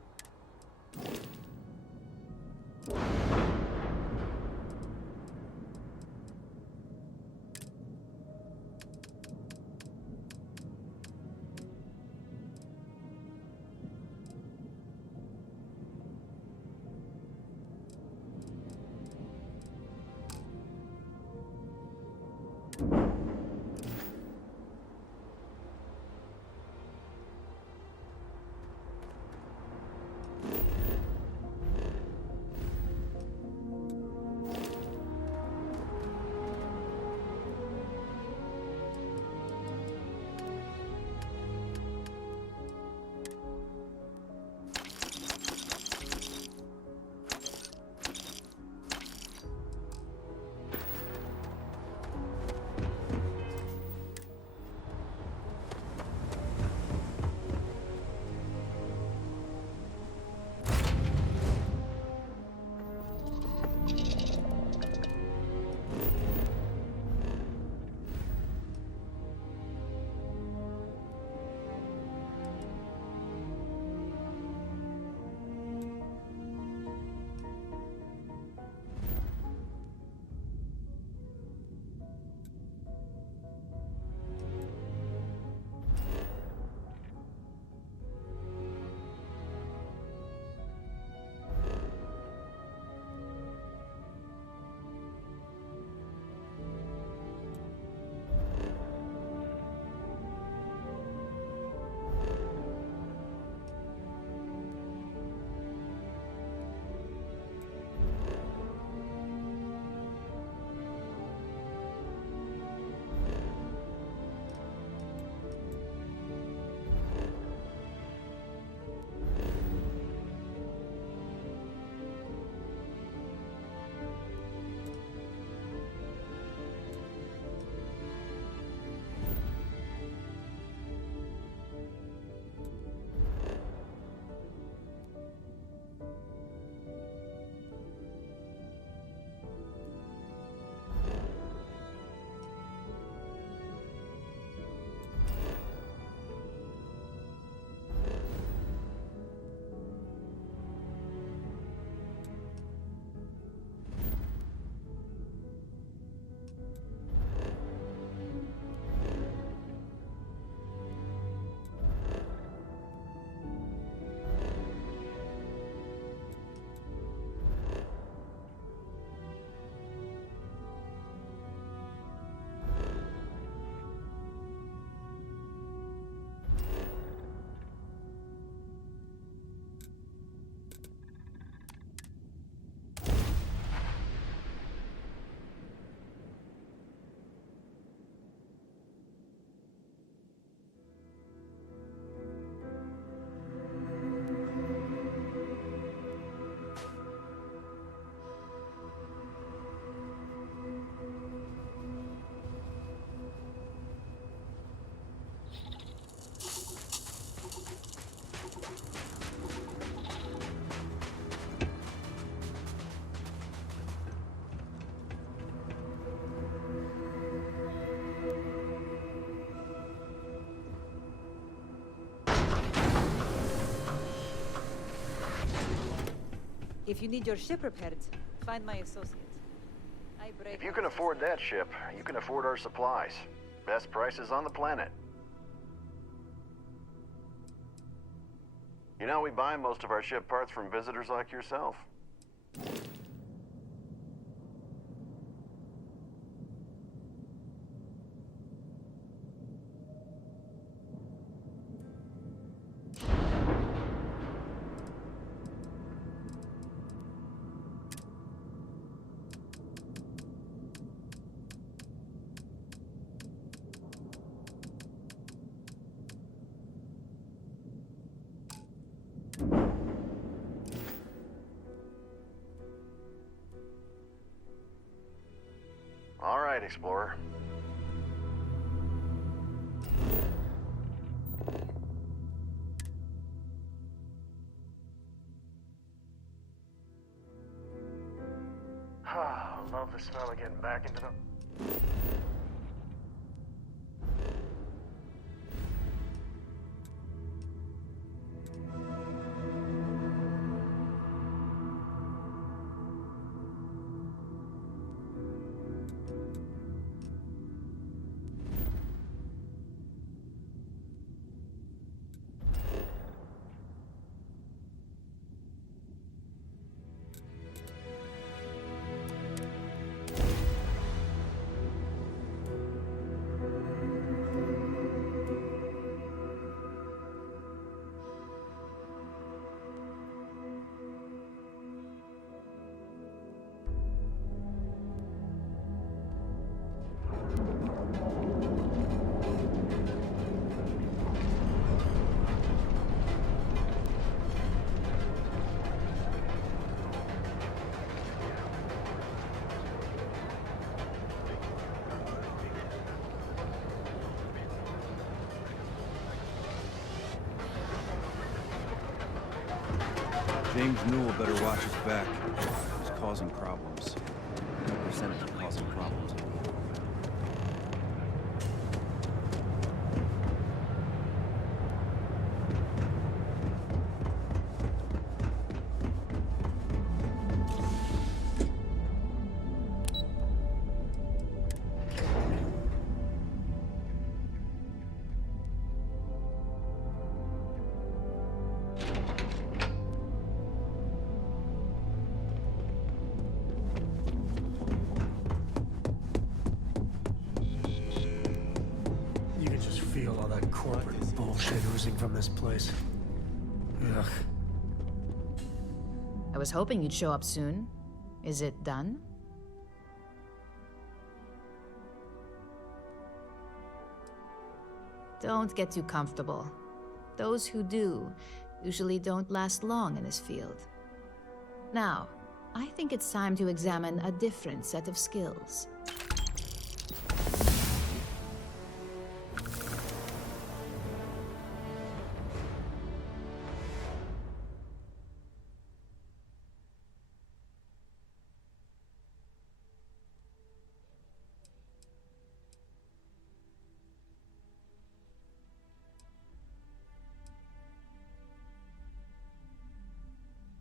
If you need your ship repaired, find my associate. If you can afford that ship, you can afford our supplies. Best prices on the planet. You know, we buy most of our ship parts from visitors like yourself. All right, Explorer. Love the smell of getting back into them. James Newell better watch his back. He's causing problems. Percentage of causing problems. Feel all that corporate bullshit oozing from this place. Ugh. I was hoping you'd show up soon. Is it done? Don't get too comfortable. Those who do usually don't last long in this field. Now, I think it's time to examine a different set of skills.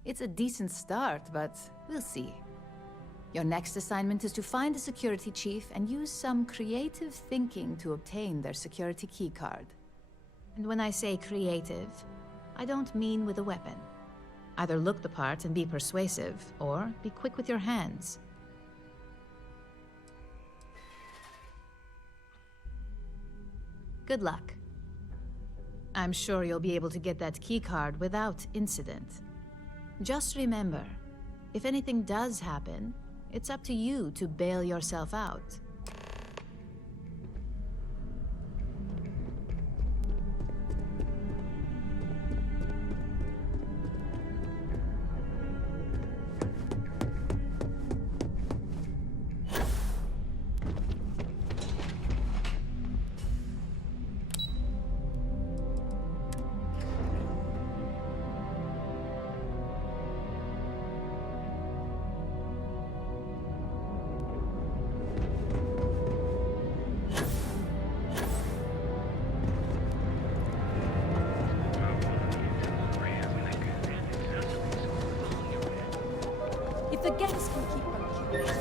It's a decent start, but we'll see. Your next assignment is to find the security chief and use some creative thinking to obtain their security keycard. And when I say creative, I don't mean with a weapon. Either look the part and be persuasive, or be quick with your hands. Good luck. I'm sure you'll be able to get that keycard without incident. Just remember, if anything does happen, it's up to you to bail yourself out. The gangs can keep on killing.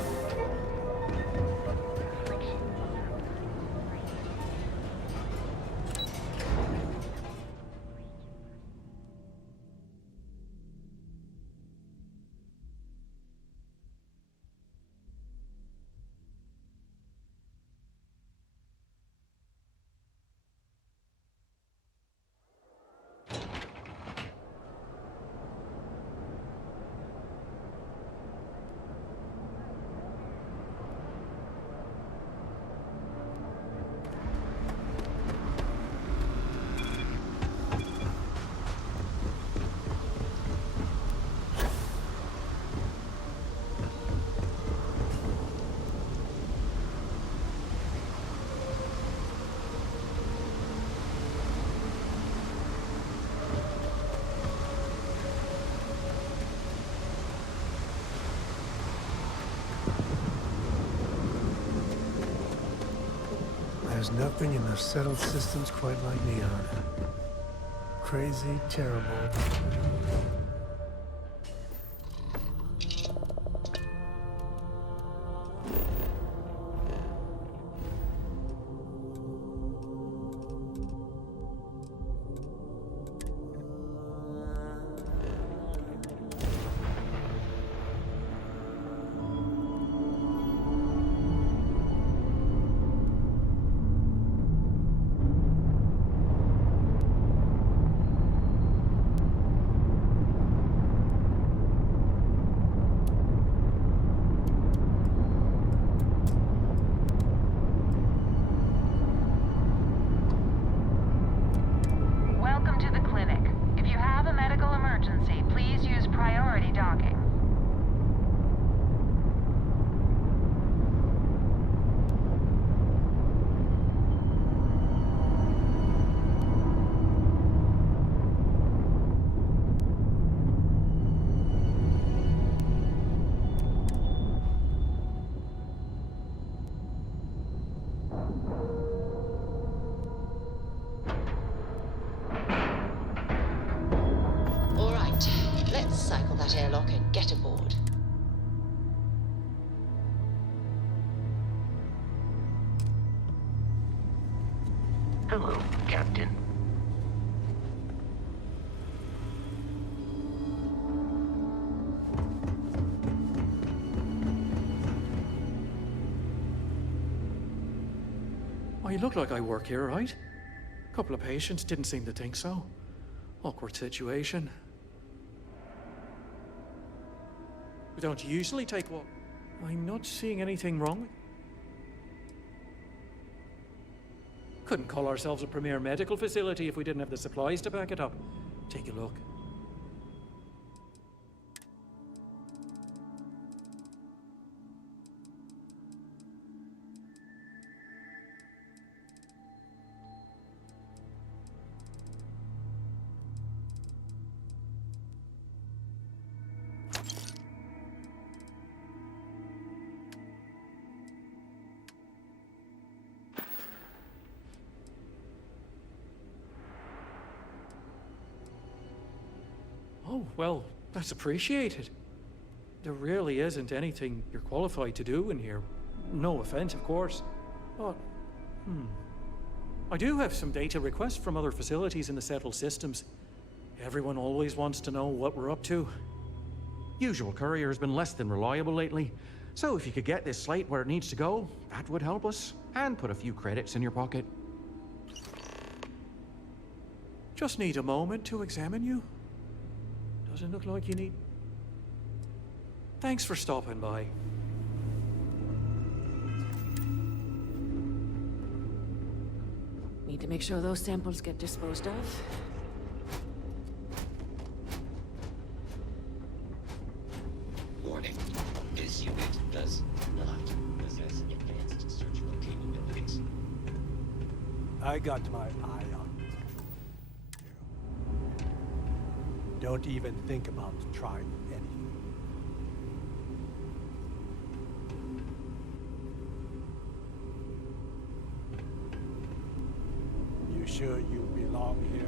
There's nothing in the settled systems quite like Neon. Crazy, terrible. Welcome to the clinic. If you have a medical emergency, please use priority docking. All right, let's cycle that airlock and get aboard. Hello, Captain. Oh, you look like I work here, right? A couple of patients didn't seem to think so. Awkward situation. We don't usually take what... I'm not seeing anything wrong with... Couldn't call ourselves a premier medical facility if we didn't have the supplies to back it up. Take a look. Oh, well, that's appreciated. There really isn't anything you're qualified to do in here. No offense, of course. But, I do have some data requests from other facilities in the settled systems. Everyone always wants to know what we're up to. Usual courier has been less than reliable lately, so if you could get this slate where it needs to go, that would help us, and put a few credits in your pocket. Just need a moment to examine you. Doesn't look like you need... Thanks for stopping by. Need to make sure those samples get disposed of. Warning. This unit does not possess advanced surgical capabilities. I got my eye on you. Don't even think about trying anything. You sure you belong here?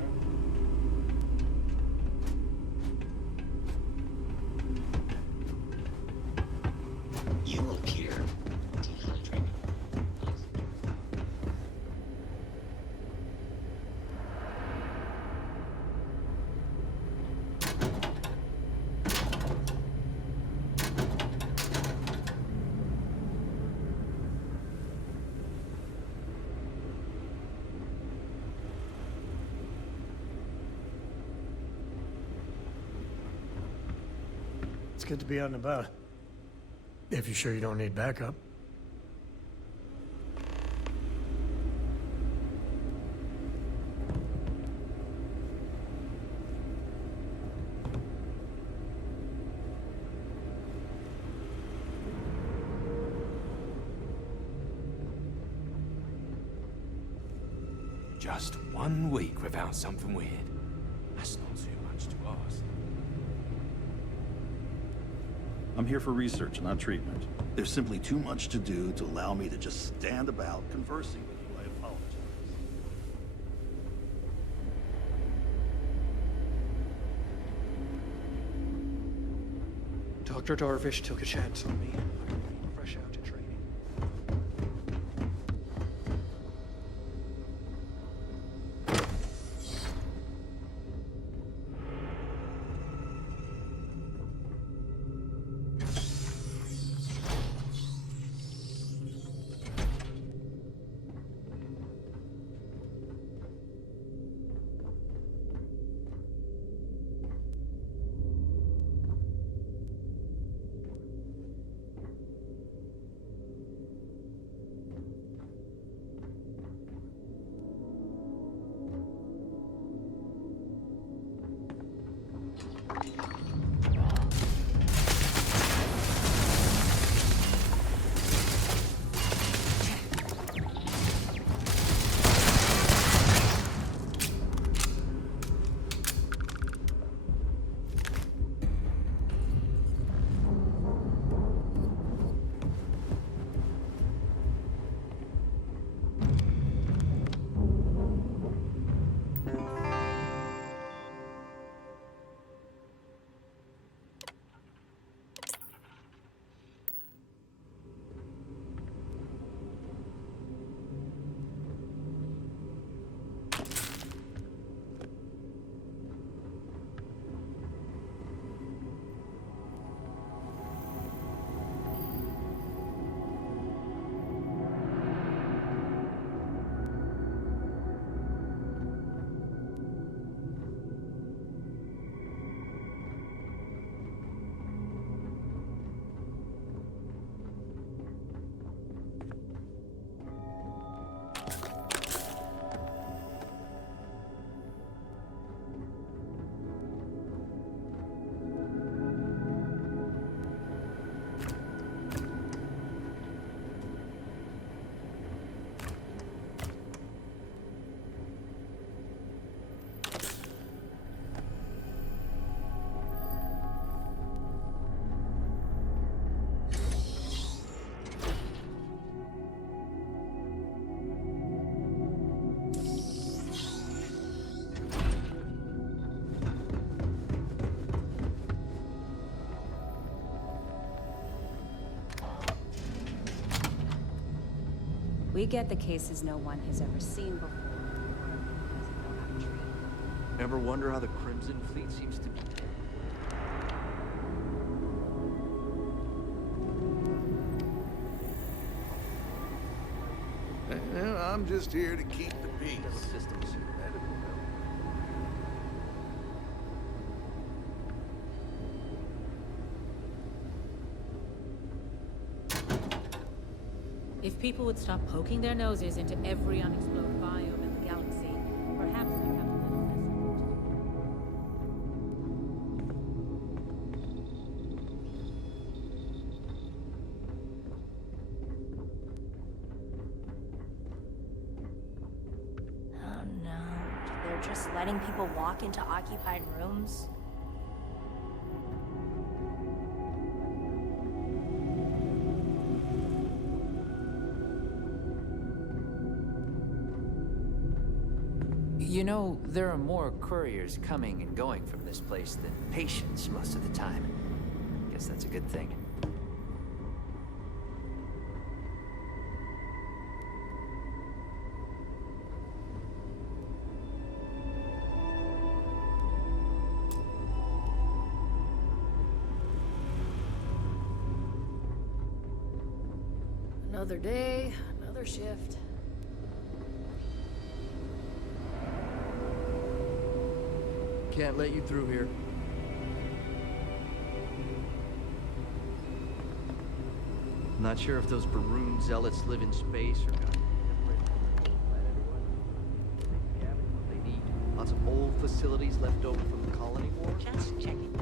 It's good to be out and about. If you're sure you don't need backup. Just 1 week without something weird. That's not too much to ask. I'm here for research, not treatment. There's simply too much to do to allow me to just stand about conversing with you. I apologize. Dr. Darvish took a chance on me. Fresh out of training. We get the cases no one has ever seen before. Ever wonder how the Crimson Fleet seems to be? I'm just here to keep the peace. Systems. If people would stop poking their noses into every unexplored biome in the galaxy, perhaps we'd have a little less. Oh no, they're just letting people walk into occupied rooms? You know, there are more couriers coming and going from this place than patients most of the time. Guess that's a good thing. Another day, another shift. Can't let you through here. Not sure if those Baroon zealots live in space or got what they need. Lots of old facilities left over from the colony war. Just checking.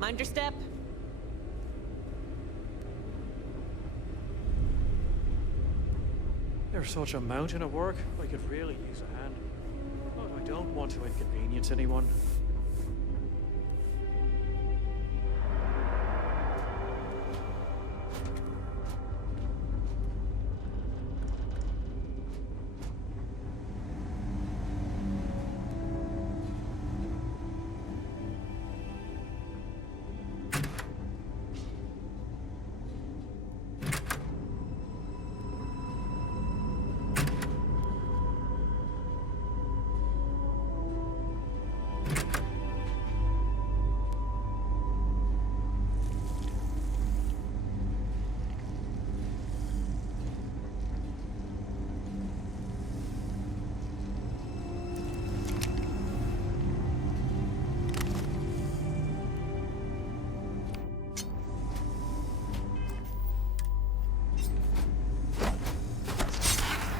Mind your step. There's such a mountain of work. I could really use a hand. But I don't want to inconvenience anyone.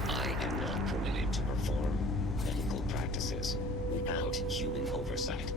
I am not permitted to perform medical practices without human oversight.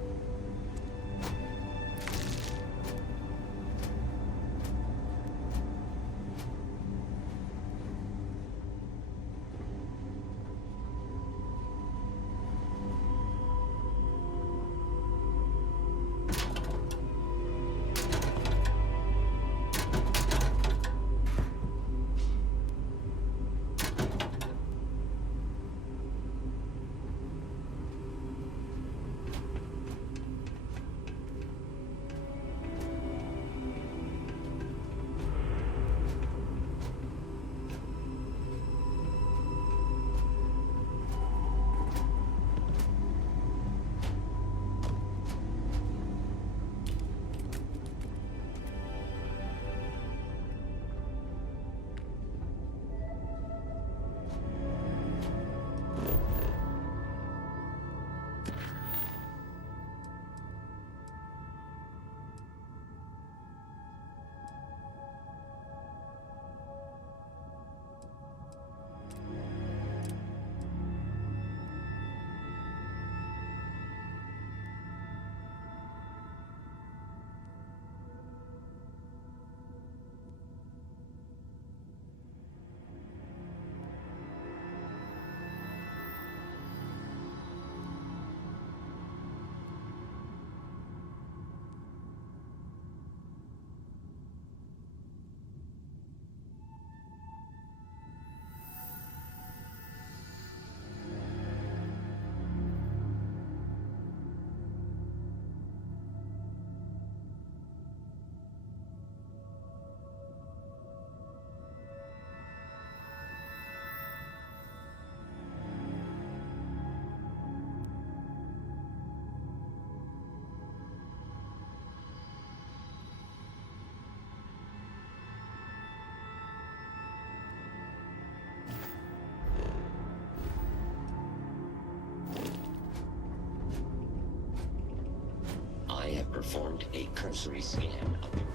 I have performed a cursory scan of your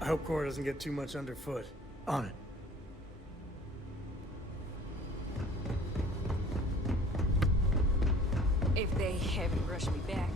I hope Cora doesn't get too much underfoot. On it. If they haven't rushed me back.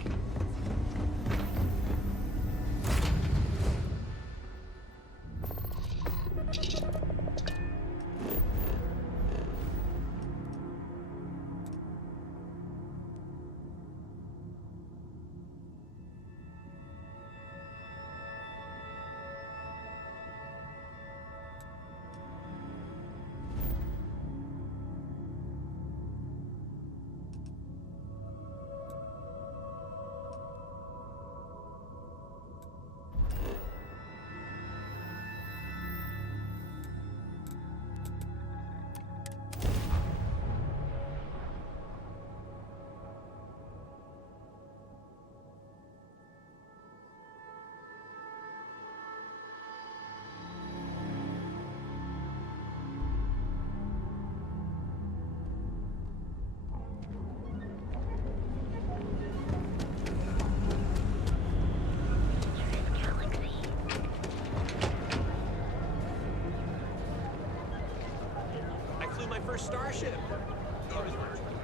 our starship.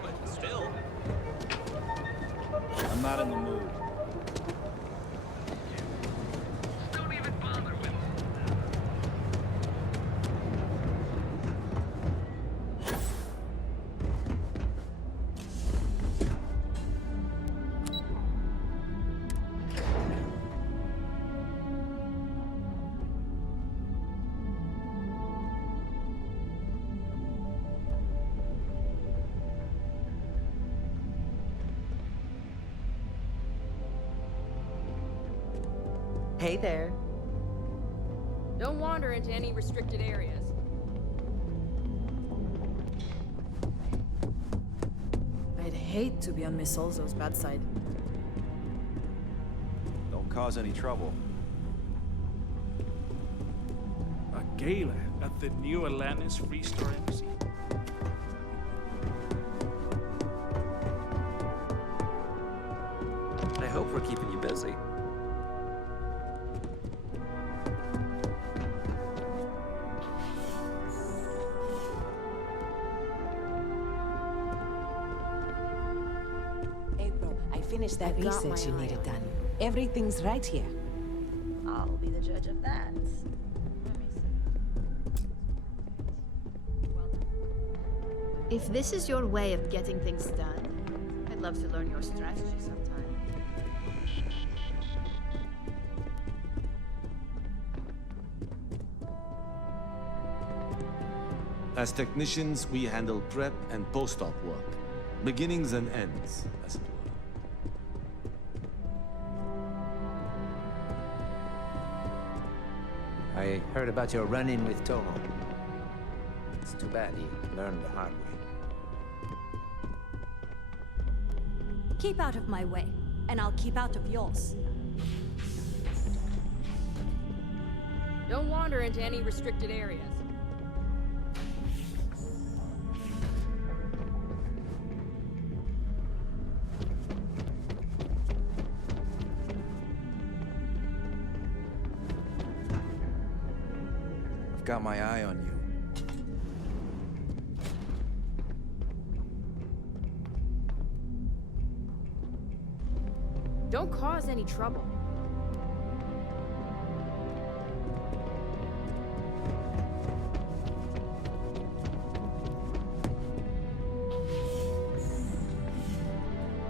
But still. I'm not in the mood. Hey there. Don't wander into any restricted areas. I'd hate to be on Miss Olzo's bad side. Don't cause any trouble. A gala at the New Atlantis Freestar Embassy. I hope we're keeping you busy. April, I finished that I've got research my you eye needed on done. Everything's right here. I'll be the judge of that. If this is your way of getting things done, I'd love to learn your strategy sometime. As technicians, we handle prep and post-op work. Beginnings and ends, as it were. I heard about your run-in with Toho. It's too bad he learned the hard way. Keep out of my way, and I'll keep out of yours. Don't wander into any restricted areas. I've got my eye on you. Don't cause any trouble.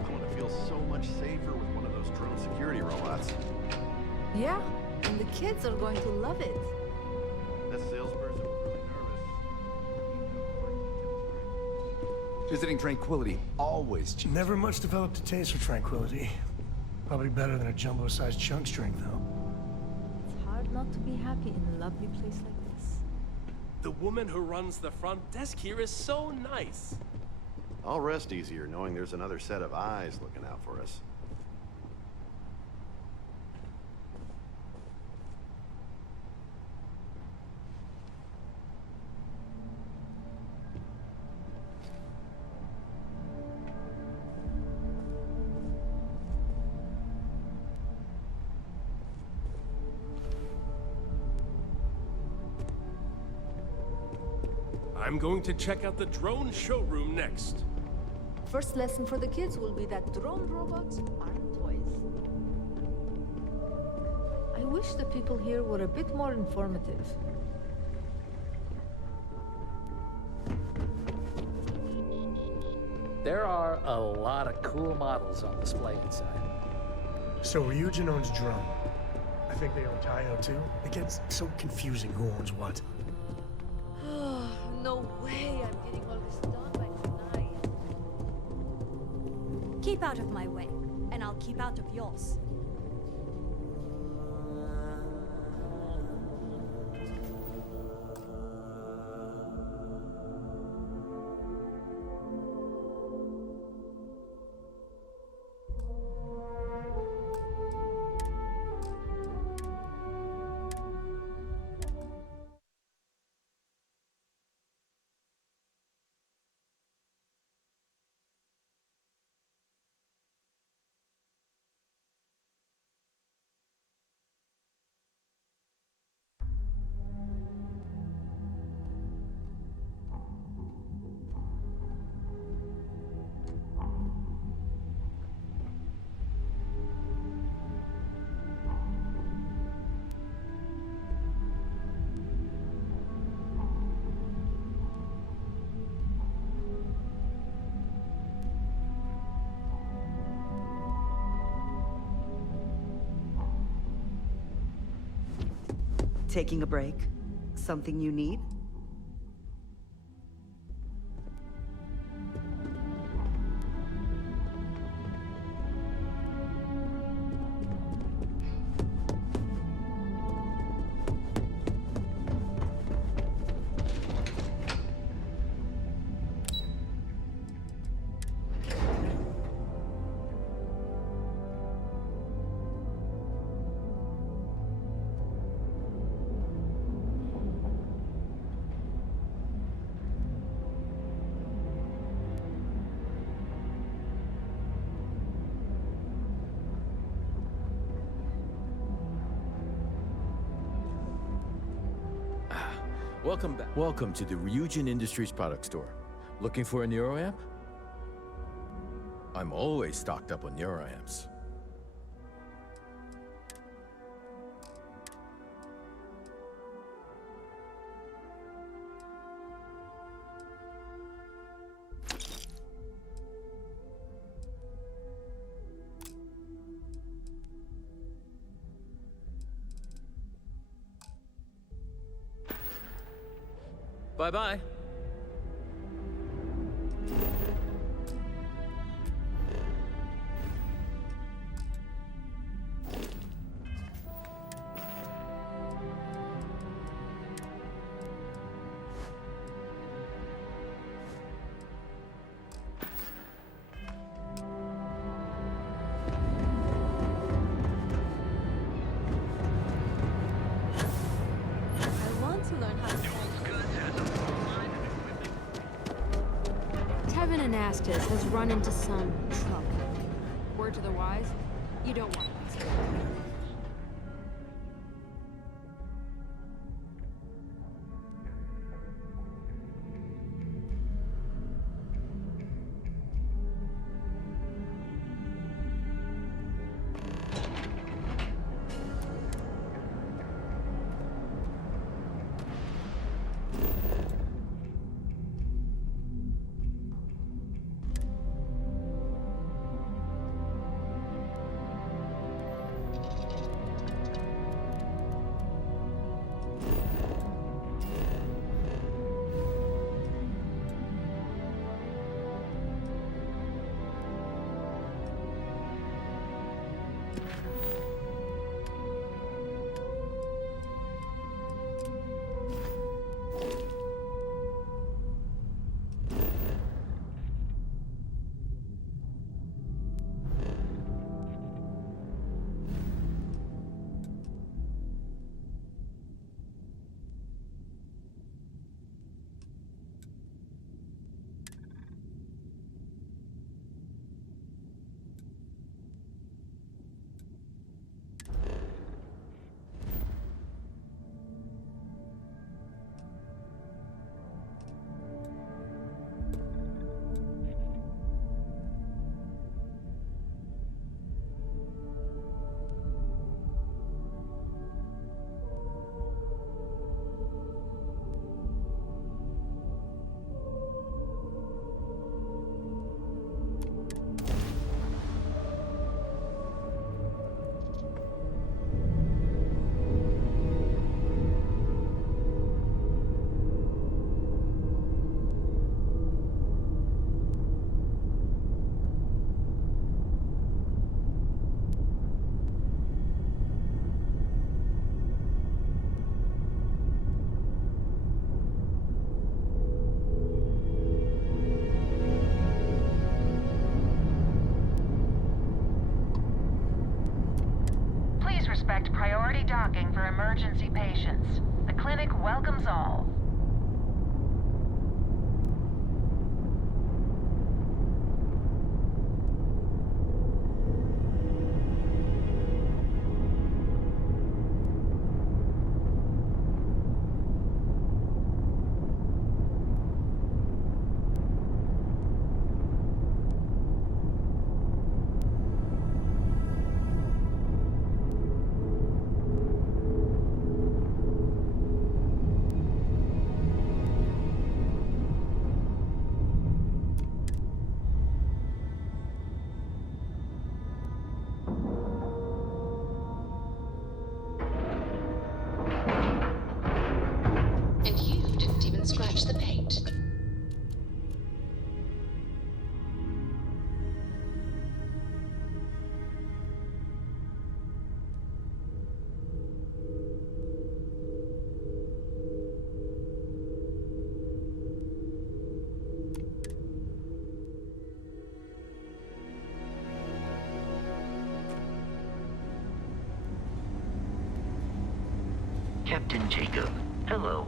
I want to feel so much safer with one of those drone security robots. Yeah, and the kids are going to love it. That salesperson was really nervous. Visiting Tranquility, always cheap. Never much developed a taste for tranquility. Probably better than a jumbo-sized chunk string, though. It's hard not to be happy in a lovely place like this. The woman who runs the front desk here is so nice. I'll rest easier knowing there's another set of eyes looking out for us. I'm going to check out the drone showroom next. First lesson for the kids will be that drone robots aren't toys. I wish the people here were a bit more informative. There are a lot of cool models on display inside. So Ryujin owns drone. I think they own Taio too. It gets so confusing who owns what. No way I'm getting all this done by tonight. Keep out of my way, and I'll keep out of yours. Taking a break? Something you need? Welcome back. Welcome to the Ryujin Industries product store. Looking for a neuroamp? I'm always stocked up on neuroamps. Bye-bye. I want to learn how to Tevin Anastas has run into some trouble. Word to the wise, you don't want to. Respect priority docking for emergency patients. The clinic welcomes all. Captain Jacob, hello.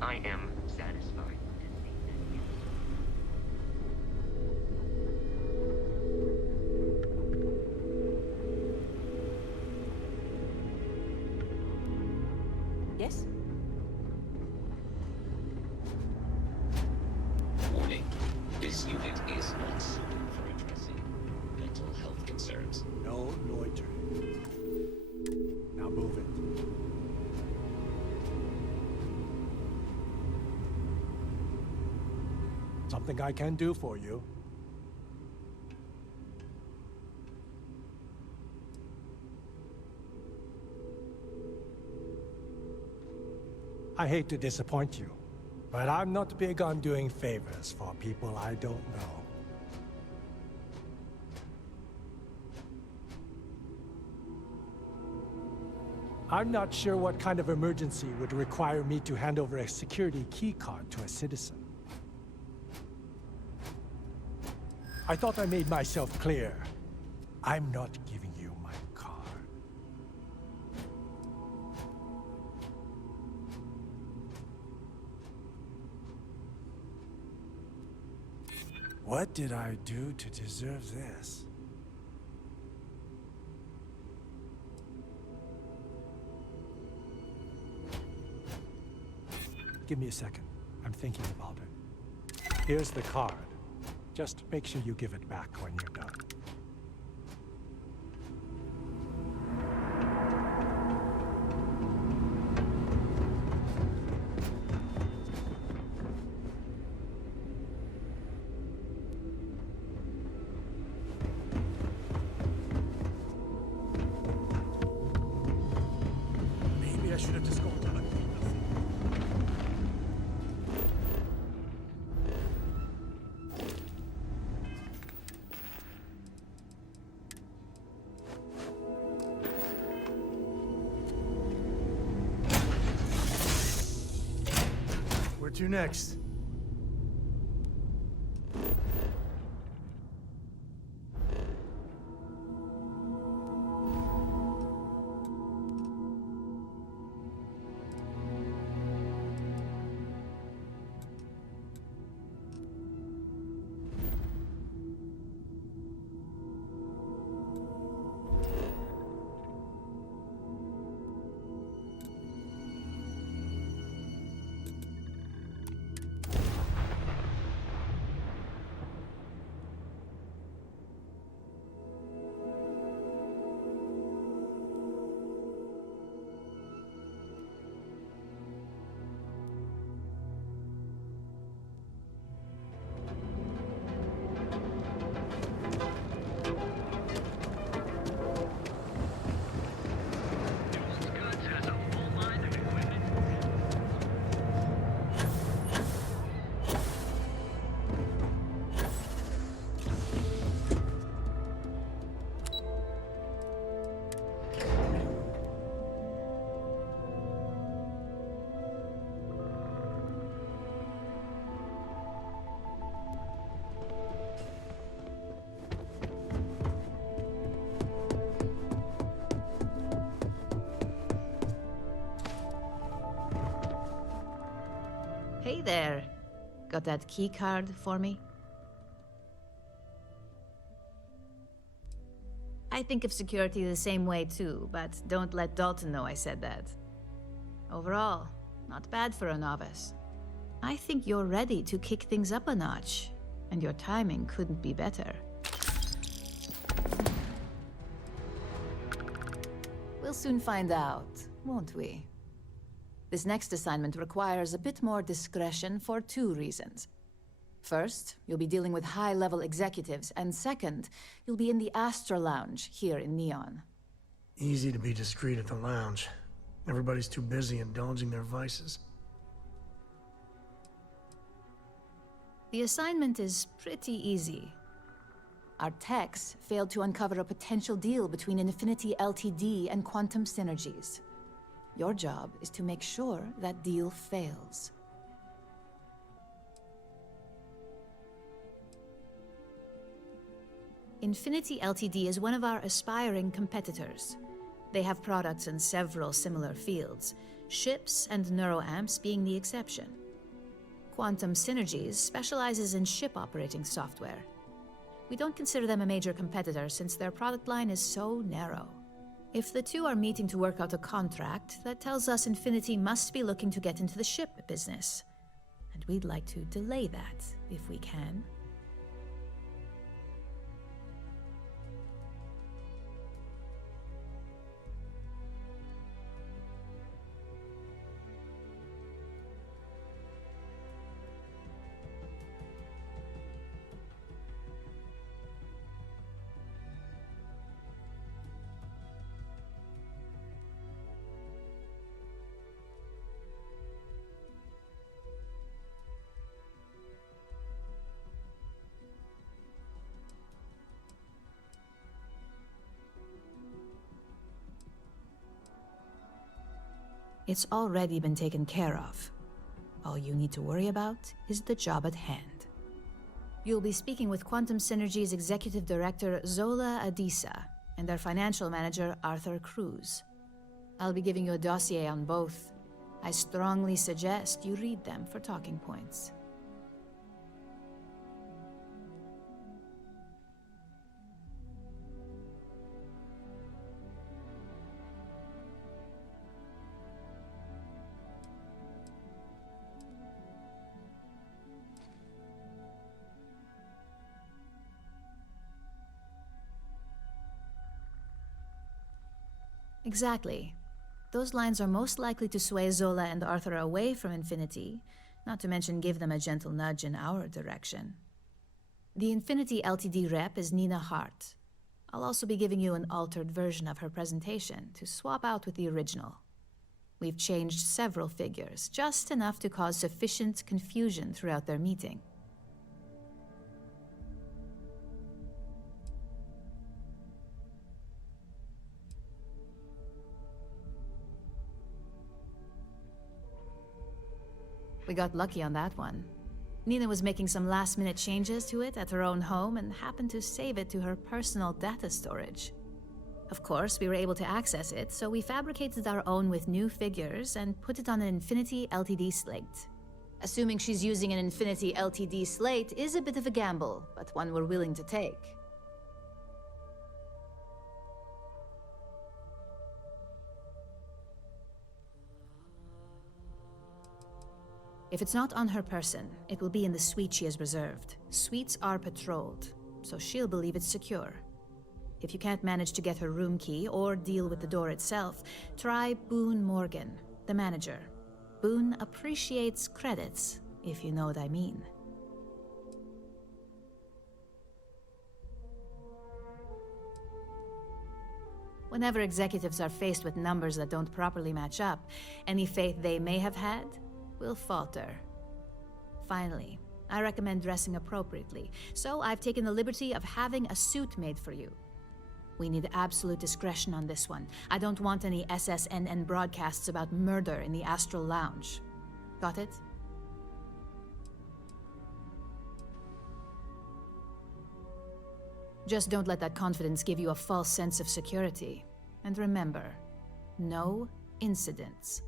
I am satisfied to see that you... Yes? Warning. This unit is not suited for addressing mental health concerns. No loitering. Now move it. Something I can do for you. I hate to disappoint you, but I'm not big on doing favors for people I don't know. I'm not sure what kind of emergency would require me to hand over a security keycard to a citizen. I thought I made myself clear. I'm not giving you my card. What did I do to deserve this? Give me a second. I'm thinking about it. Here's the card. Just make sure you give it back when you're done. Maybe I should have just gone to the... Where to next? Hey there. Got that key card for me? I think of security the same way too, but don't let Dalton know I said that. Overall, not bad for a novice. I think you're ready to kick things up a notch, and your timing couldn't be better. We'll soon find out, won't we? This next assignment requires a bit more discretion for two reasons. First, you'll be dealing with high-level executives, and second, you'll be in the Astra Lounge here in Neon. Easy to be discreet at the lounge. Everybody's too busy indulging their vices. The assignment is pretty easy. Our techs failed to uncover a potential deal between Infinity Ltd. And Quantum Synergies. Your job is to make sure that deal fails. Infinity Ltd. Is one of our aspiring competitors. They have products in several similar fields, ships and neuroamps being the exception. Quantum Synergies specializes in ship operating software. We don't consider them a major competitor since their product line is so narrow. If the two are meeting to work out a contract, that tells us Infinity must be looking to get into the ship business. And we'd like to delay that, if we can. It's already been taken care of. All you need to worry about is the job at hand. You'll be speaking with Quantum Synergy's Executive Director, Zola Adisa, and their Financial Manager, Arthur Cruz. I'll be giving you a dossier on both. I strongly suggest you read them for talking points. Exactly. Those lines are most likely to sway Zola and Arthur away from Infinity, not to mention give them a gentle nudge in our direction. The Infinity Ltd rep is Nina Hart. I'll also be giving you an altered version of her presentation to swap out with the original. We've changed several figures, just enough to cause sufficient confusion throughout their meeting. We got lucky on that one. Nina was making some last-minute changes to it at her own home and happened to save it to her personal data storage. Of course, we were able to access it, so we fabricated our own with new figures and put it on an Infinity Ltd slate. Assuming she's using an Infinity Ltd slate is a bit of a gamble, but one we're willing to take. If it's not on her person, it will be in the suite she has reserved. Suites are patrolled, so she'll believe it's secure. If you can't manage to get her room key or deal with the door itself, try Boone Morgan, the manager. Boone appreciates credits, if you know what I mean. Whenever executives are faced with numbers that don't properly match up, any faith they may have had will falter. Finally, I recommend dressing appropriately, so I've taken the liberty of having a suit made for you. We need absolute discretion on this one. I don't want any SSNN broadcasts about murder in the Astral Lounge. Got it? Just don't let that confidence give you a false sense of security. And remember, no incidents.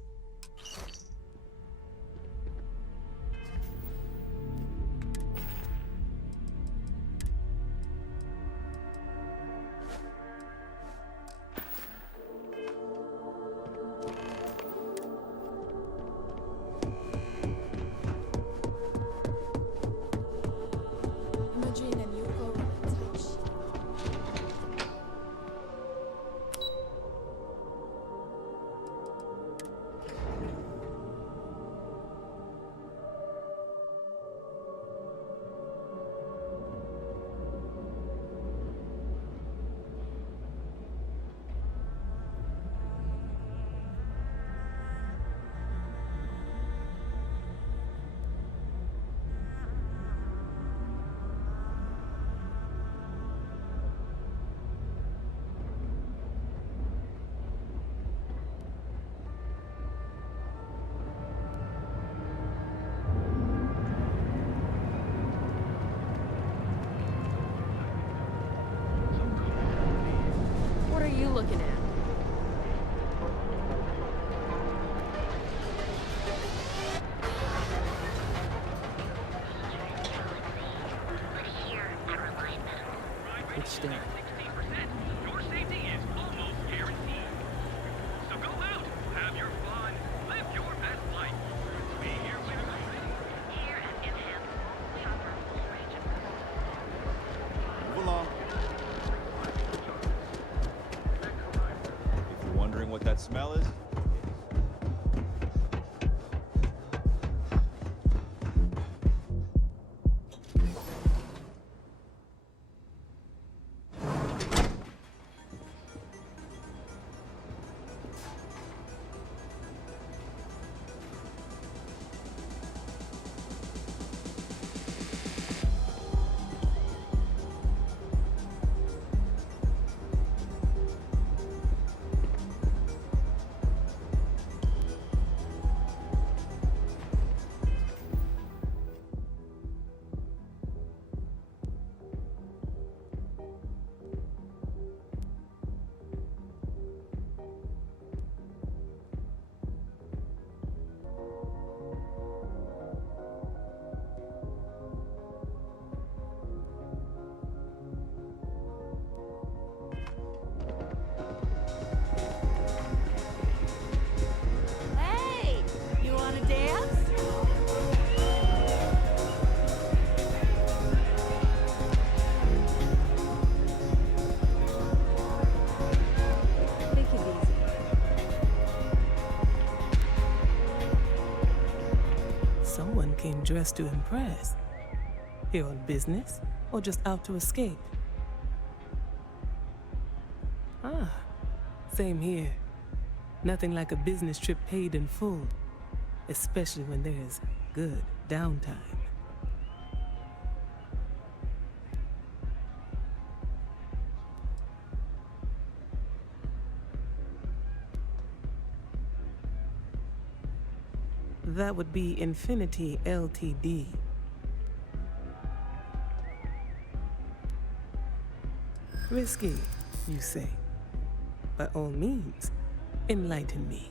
understand. Your safety is almost guaranteed. So go out, have your fun, live your best life. Be here when you're ready. Here at Enhance, we offer a full range of Move along. If you're wondering what that smell is, Hey, you wanna dance? Take it easy. Someone came dressed to impress. Here on business, or just out to escape? Ah, same here. Nothing like a business trip paid in full, especially when there's good downtime. That would be Infinity Ltd. Risky, you say? By all means, enlighten me.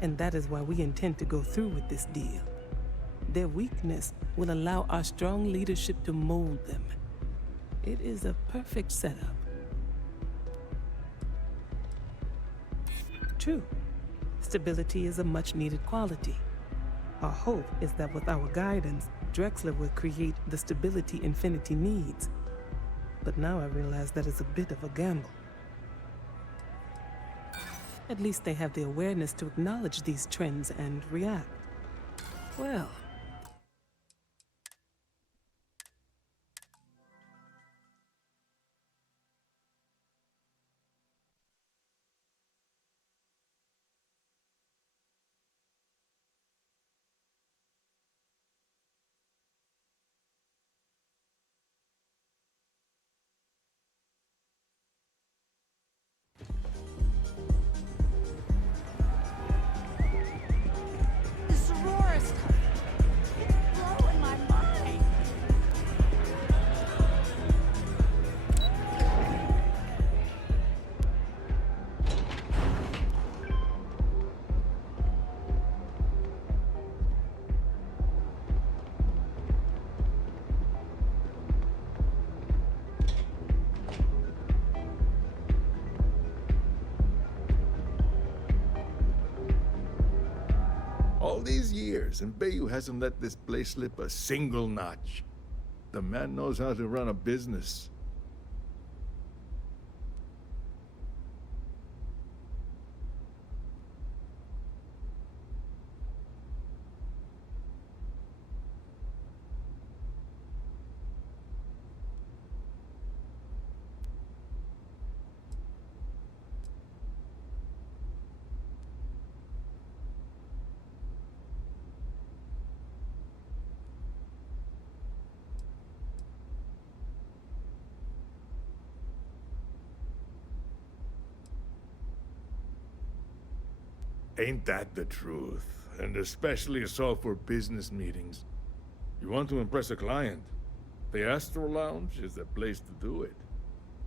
And that is why we intend to go through with this deal. Their weakness will allow our strong leadership to mold them. It is a perfect setup. True. Stability is a much-needed quality. Our hope is that with our guidance, Drexler will create the stability Infinity needs. But now I realize that is a bit of a gamble. At least they have the awareness to acknowledge these trends and react. Well, This Aurora stuff. It's blowing my mind. All these years, and Bayou hasn't let this place slip a single notch. The man knows how to run a business. Ain't that the truth? And especially so for business meetings. You want to impress a client, the Astro Lounge is the place to do it.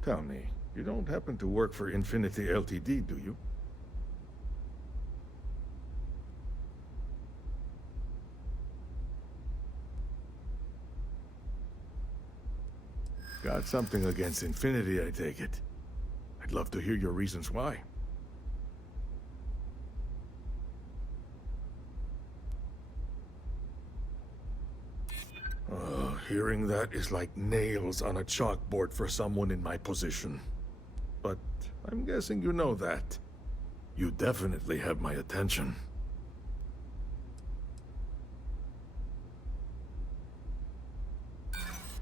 Tell me, you don't happen to work for Infinity Ltd, do you? Got something against Infinity, I take it. I'd love to hear your reasons why. Hearing that is like nails on a chalkboard for someone in my position. But I'm guessing you know that. You definitely have my attention.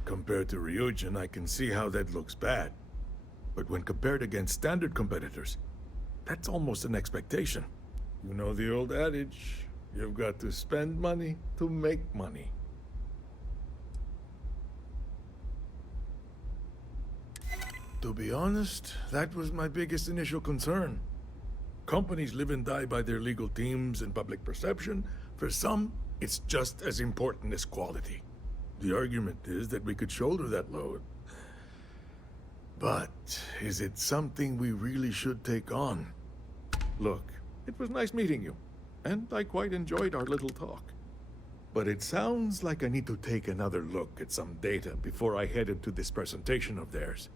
Compared to Ryujin, I can see how that looks bad. But when compared against standard competitors, that's almost an expectation. You know the old adage, you've got to spend money to make money. To be honest, that was my biggest initial concern. Companies live and die by their legal teams and public perception. For some, it's just as important as quality. The argument is that we could shoulder that load. But is it something we really should take on? Look, it was nice meeting you, and I quite enjoyed our little talk. But it sounds like I need to take another look at some data before I head into this presentation of theirs.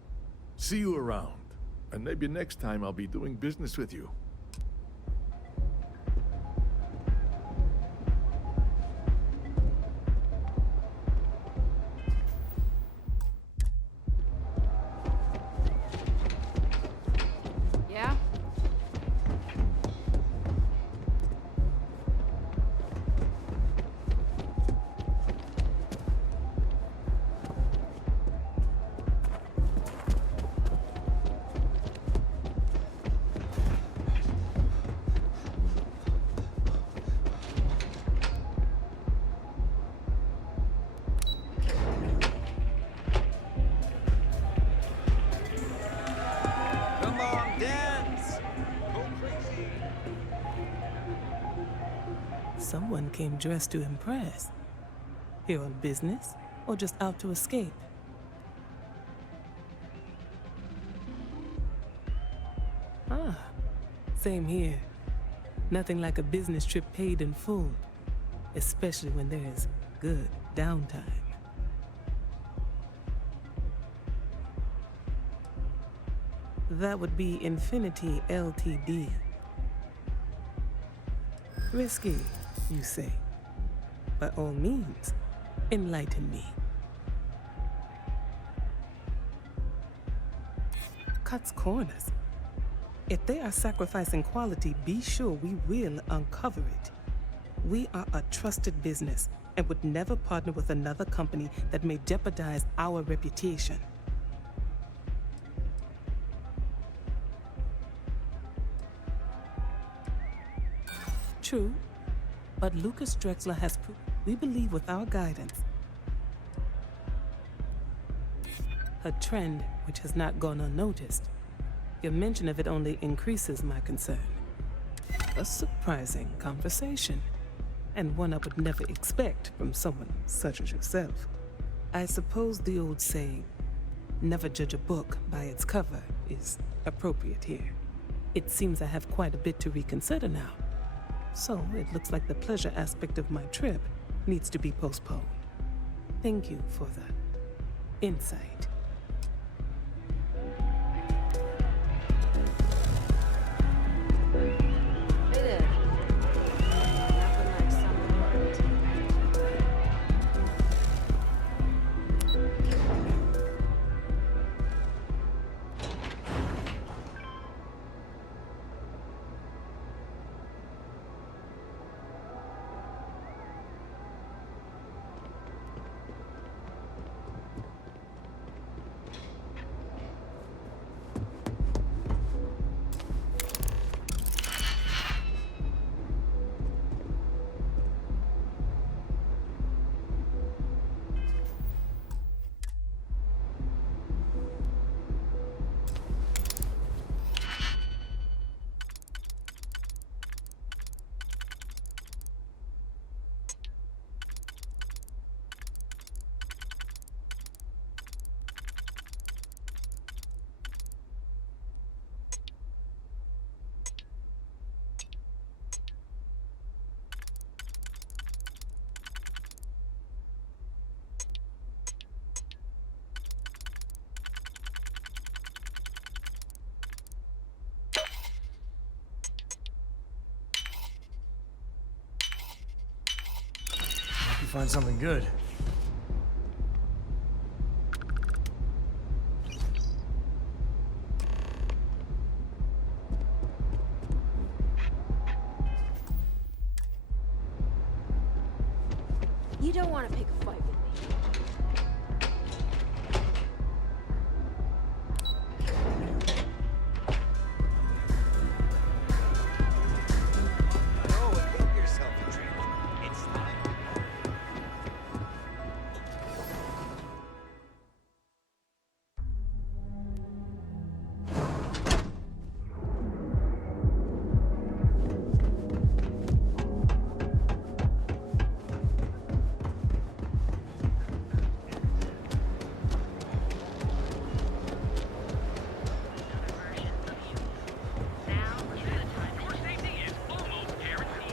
See you around, and maybe next time I'll be doing business with you. Yeah? Come on, dance! Go crazy! Someone came dressed to impress. Here on business, or just out to escape? Ah, same here. Nothing like a business trip paid in full, especially when there's good downtime. That would be Infinity Ltd. Risky, you say? By all means, enlighten me. Cuts corners. If they are sacrificing quality, be sure we will uncover it. We are a trusted business and would never partner with another company that may jeopardize our reputation. True, but Lucas Drexler has proved we believe with our guidance. A trend which has not gone unnoticed. Your mention of it only increases my concern. A surprising conversation, and one I would never expect from someone such as yourself. I suppose the old saying, never judge a book by its cover, is appropriate here. It seems I have quite a bit to reconsider now. So it looks like the pleasure aspect of my trip needs to be postponed. Thank you for the insight. Hey there. Nothing like something right. find something good. You don't want to pick a fight with me. Go and get yourself a drink. It's time. Your safety is almost guaranteed.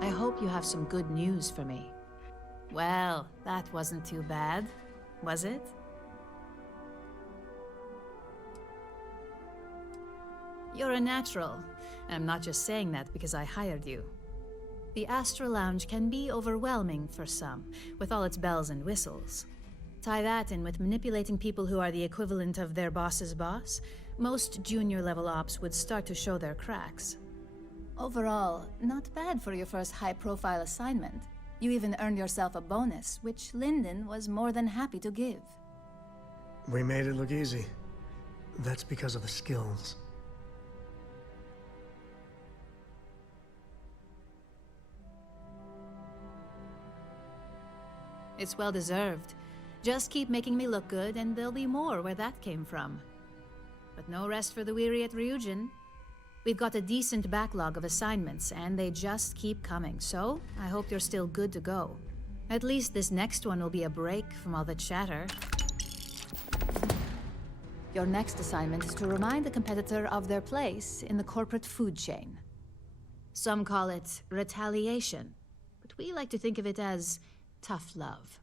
I hope you have some good news for me. Well, that wasn't too bad, was it? You're a natural, and I'm not just saying that because I hired you. The Astra Lounge can be overwhelming for some, with all its bells and whistles. Tie that in with manipulating people who are the equivalent of their boss's boss, most junior-level ops would start to show their cracks. Overall, not bad for your first high-profile assignment. You even earned yourself a bonus, which Lyndon was more than happy to give. We made it look easy. That's because of the skills. It's well-deserved. Just keep making me look good, and there'll be more where that came from. But no rest for the weary at Ryujin. We've got a decent backlog of assignments, and they just keep coming, so I hope you're still good to go. At least this next one will be a break from all the chatter. Your next assignment is to remind the competitor of their place in the corporate food chain. Some call it retaliation, but we like to think of it as tough love.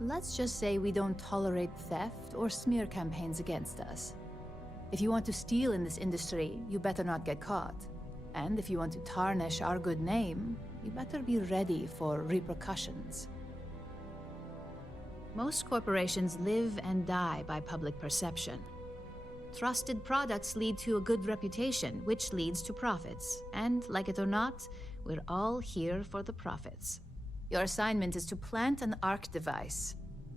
Let's just say we don't tolerate theft or smear campaigns against us. If you want to steal in this industry, you better not get caught. And if you want to tarnish our good name, you better be ready for repercussions. Most corporations live and die by public perception. Trusted products lead to a good reputation, which leads to profits. And, like it or not, we're all here for the profits. Your assignment is to plant an ARC device.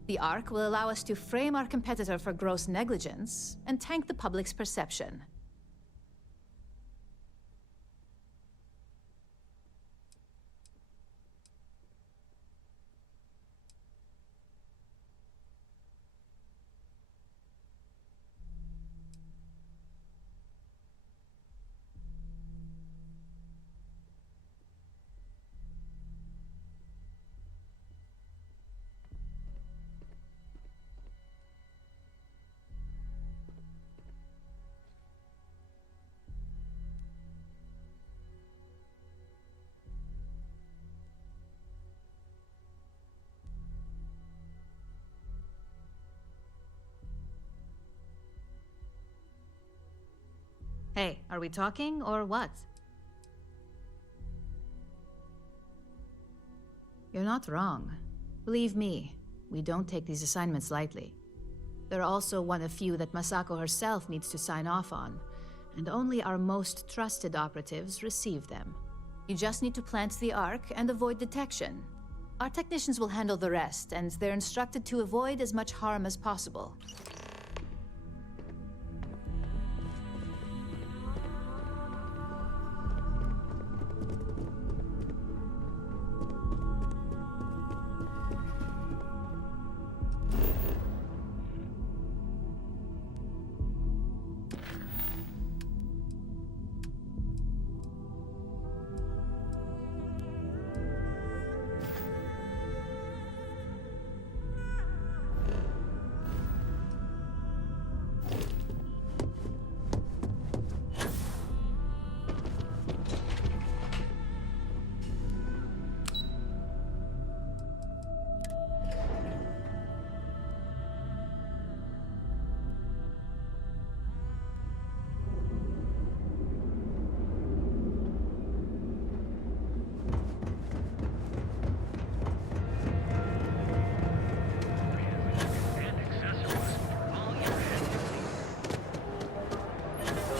The ARC will allow us to frame our competitor for gross negligence and tank the public's perception. Hey, are we talking or what? You're not wrong. Believe me, we don't take these assignments lightly. They're also one of few that Masako herself needs to sign off on, and only our most trusted operatives receive them. You just need to plant the Ark and avoid detection. Our technicians will handle the rest, and they're instructed to avoid as much harm as possible.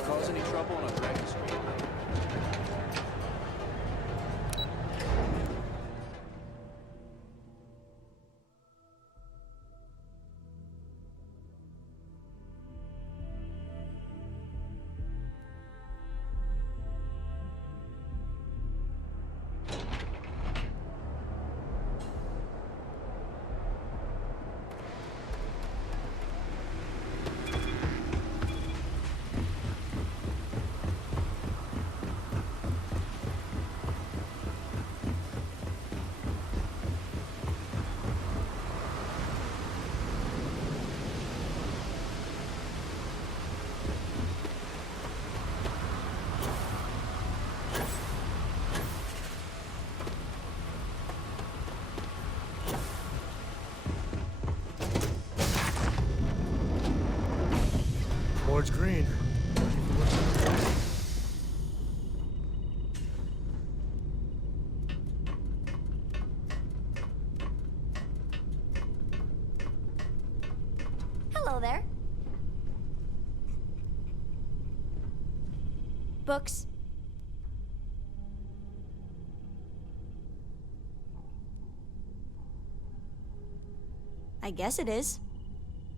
Cause any trouble on Dragon Street? Board's green. Hello there. Books. I guess it is.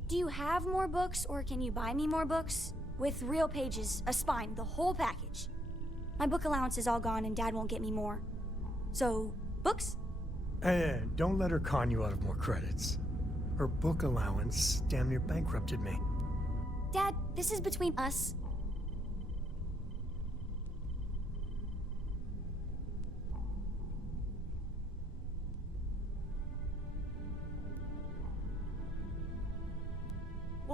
Do you have more books, or can you buy me more books? With real pages, a spine, the whole package. My book allowance is all gone and Dad won't get me more. So, books? Hey, don't let her con you out of more credits. Her book allowance damn near bankrupted me. Dad, this is between us.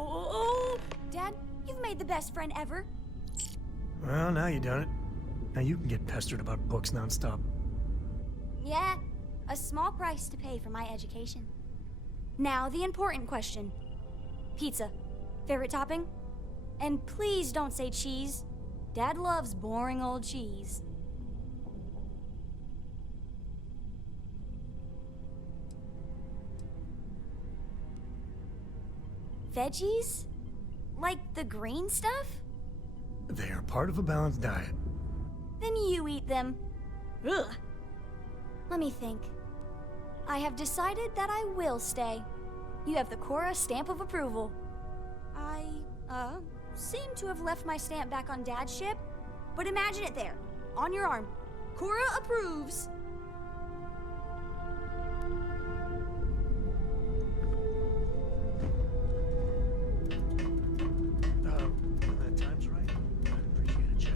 Oh, Dad, you've made the best friend ever. Well, now you done it. Now you can get pestered about books nonstop. Yeah, a small price to pay for my education. Now, the important question. Pizza. Favorite topping? And please don't say cheese. Dad loves boring old cheese. Veggies? Like the green stuff? They are part of a balanced diet. Then you eat them. Ugh. Let me think. I have decided that I will stay. You have the Cora stamp of approval. I, seem to have left my stamp back on Dad's ship, but imagine it there, on your arm. Cora approves. When that time's right, I'd appreciate a chat.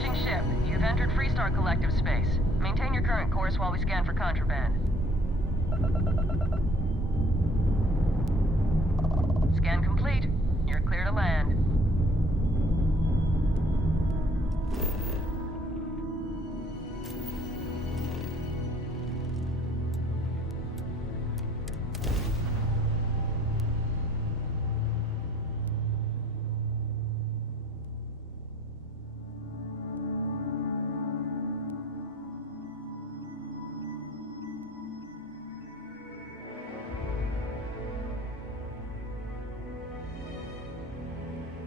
Approaching ship. You've entered Freestar Collective space. Maintain your current course while we scan for contraband. Scan complete. You're clear to land.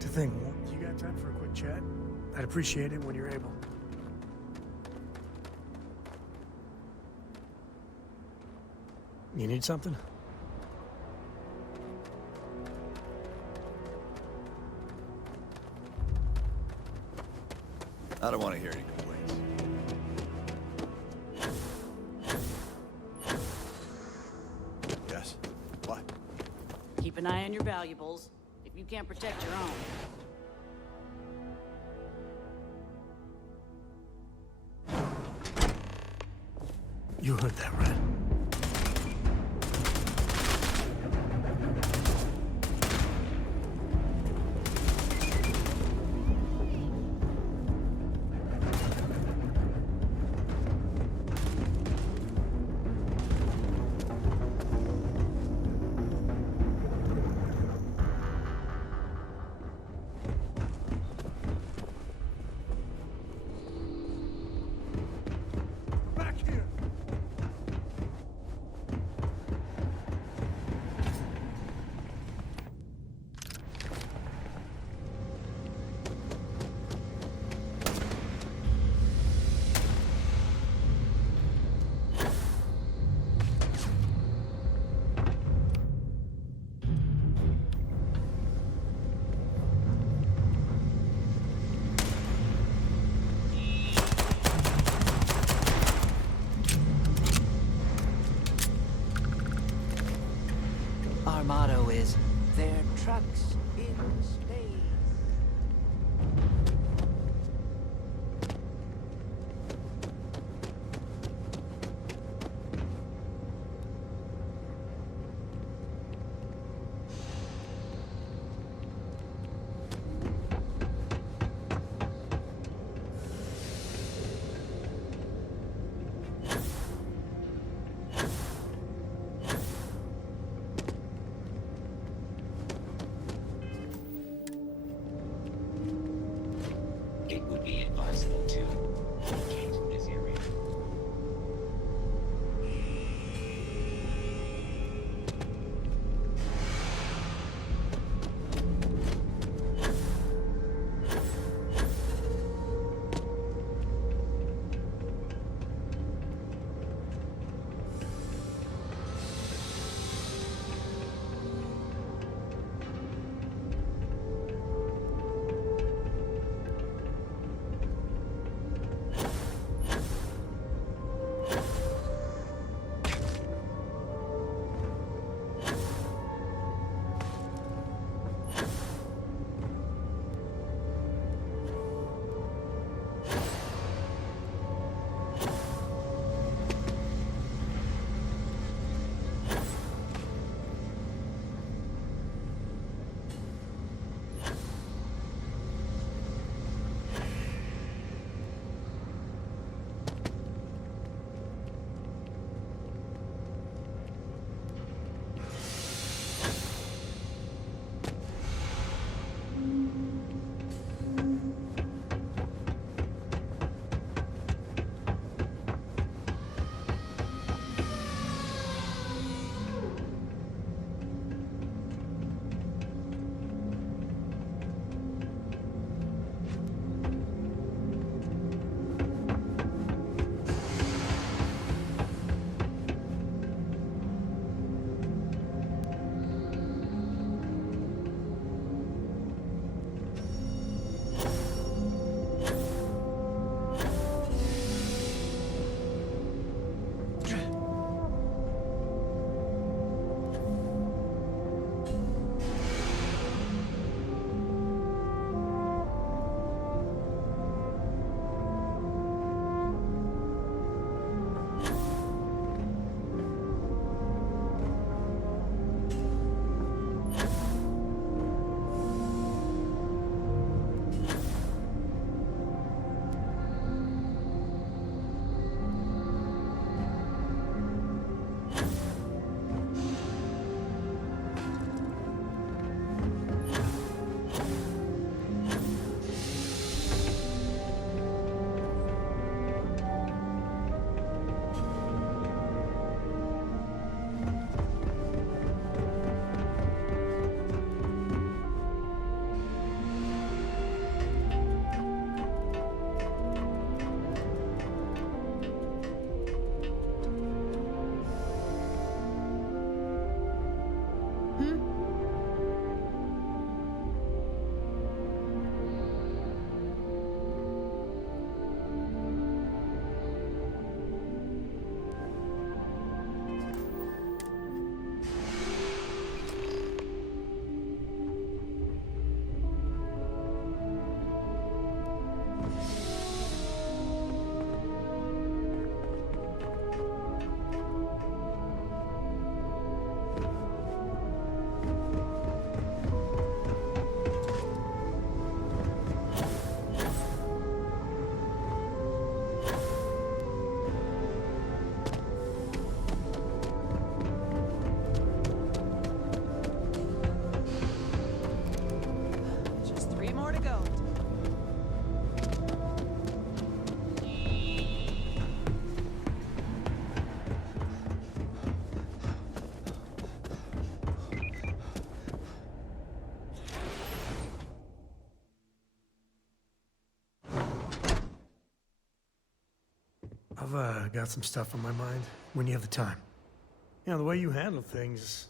To think, you got time for a quick chat? I'd appreciate it when you're able. You need something? I don't want to hear any complaints. Yes. What? Keep an eye on your valuables. If you can't protect your own. You heard that, right? Our motto is, "Their trucks in space." It would be advisable to locate this area. I've got some stuff on my mind when you have the time. You know, the way you handle things,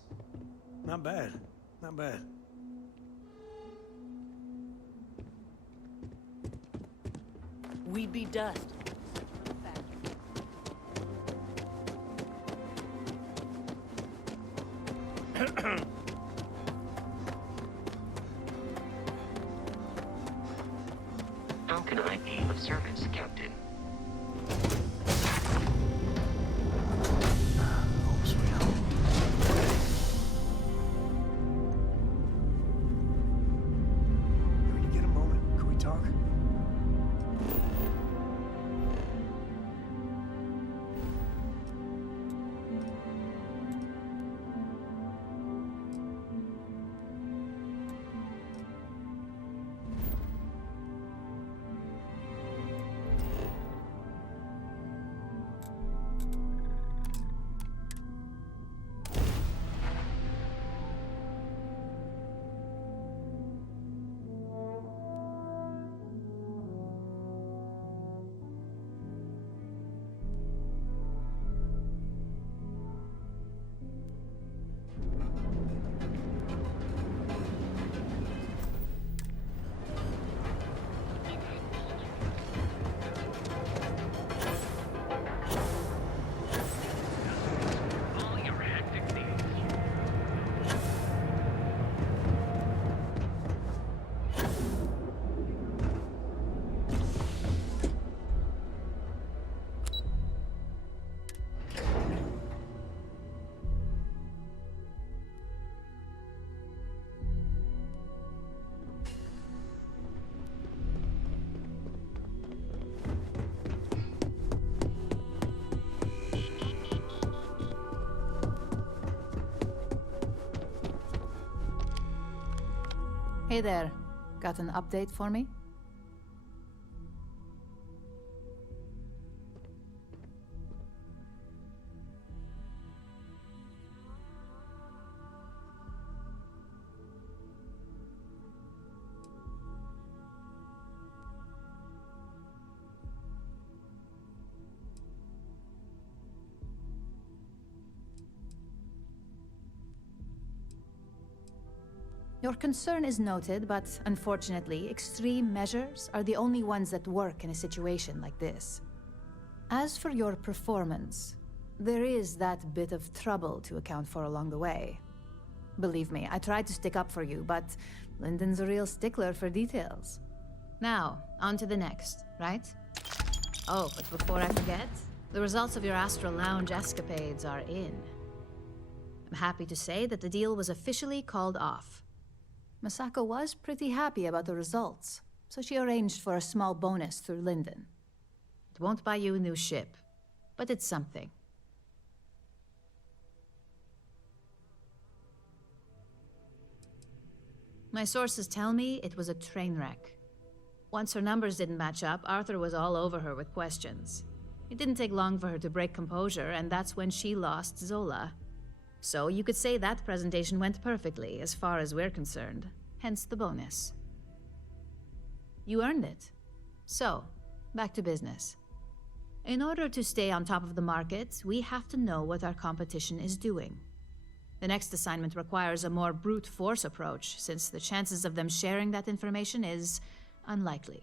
not bad. Not bad. We'd be dust. How can I be of service, Captain? When you get a moment, could we talk? Hey there. Got an update for me? Your concern is noted, but unfortunately, extreme measures are the only ones that work in a situation like this. As for your performance, there is that bit of trouble to account for along the way. Believe me, I tried to stick up for you, but Lyndon's a real stickler for details. Now, on to the next, right? Oh, but before I forget, the results of your Astral Lounge escapades are in. I'm happy to say that the deal was officially called off. Masako was pretty happy about the results, so she arranged for a small bonus through Lyndon. It won't buy you a new ship, but it's something. My sources tell me it was a train wreck. Once her numbers didn't match up, Arthur was all over her with questions. It didn't take long for her to break composure, and that's when she lost Zola. So you could say that presentation went perfectly, as far as we're concerned. Hence the bonus. You earned it. So, back to business. In order to stay on top of the market, we have to know what our competition is doing. The next assignment requires a more brute force approach, since the chances of them sharing that information is unlikely.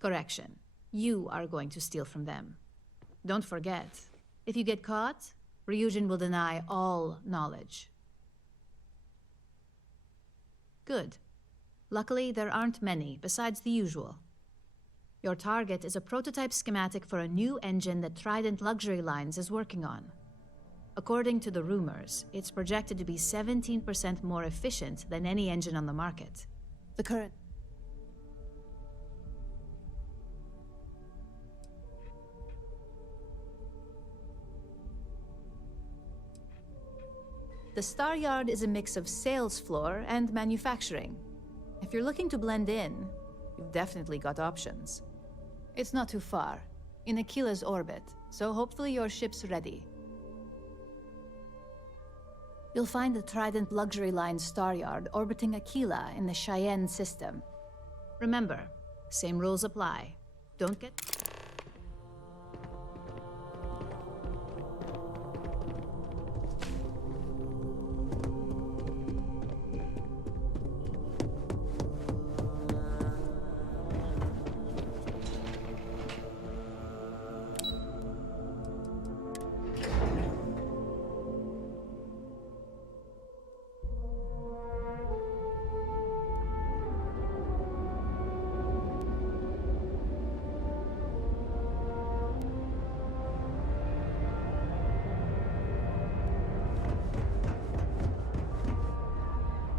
Correction. You are going to steal from them. Don't forget, if you get caught, Ryujin will deny all knowledge. Good. Luckily, there aren't many, besides the usual. Your target is a prototype schematic for a new engine that Trident Luxury Lines is working on. According to the rumors, it's projected to be 17% more efficient than any engine on the market. The current... The Star Yard is a mix of sales floor and manufacturing. If you're looking to blend in, you've definitely got options. It's not too far, in Aquila's orbit, so hopefully your ship's ready. You'll find the Trident Luxury Line Star Yard orbiting Aquila in the Cheyenne system. Remember, same rules apply. Don't get...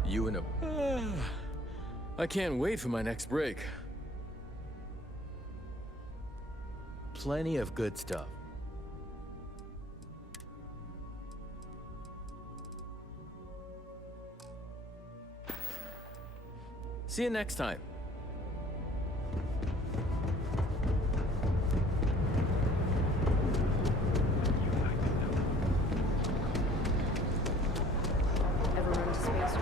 You and a... I can't wait for my next break. Plenty of good stuff. See you next time. Ever run to space?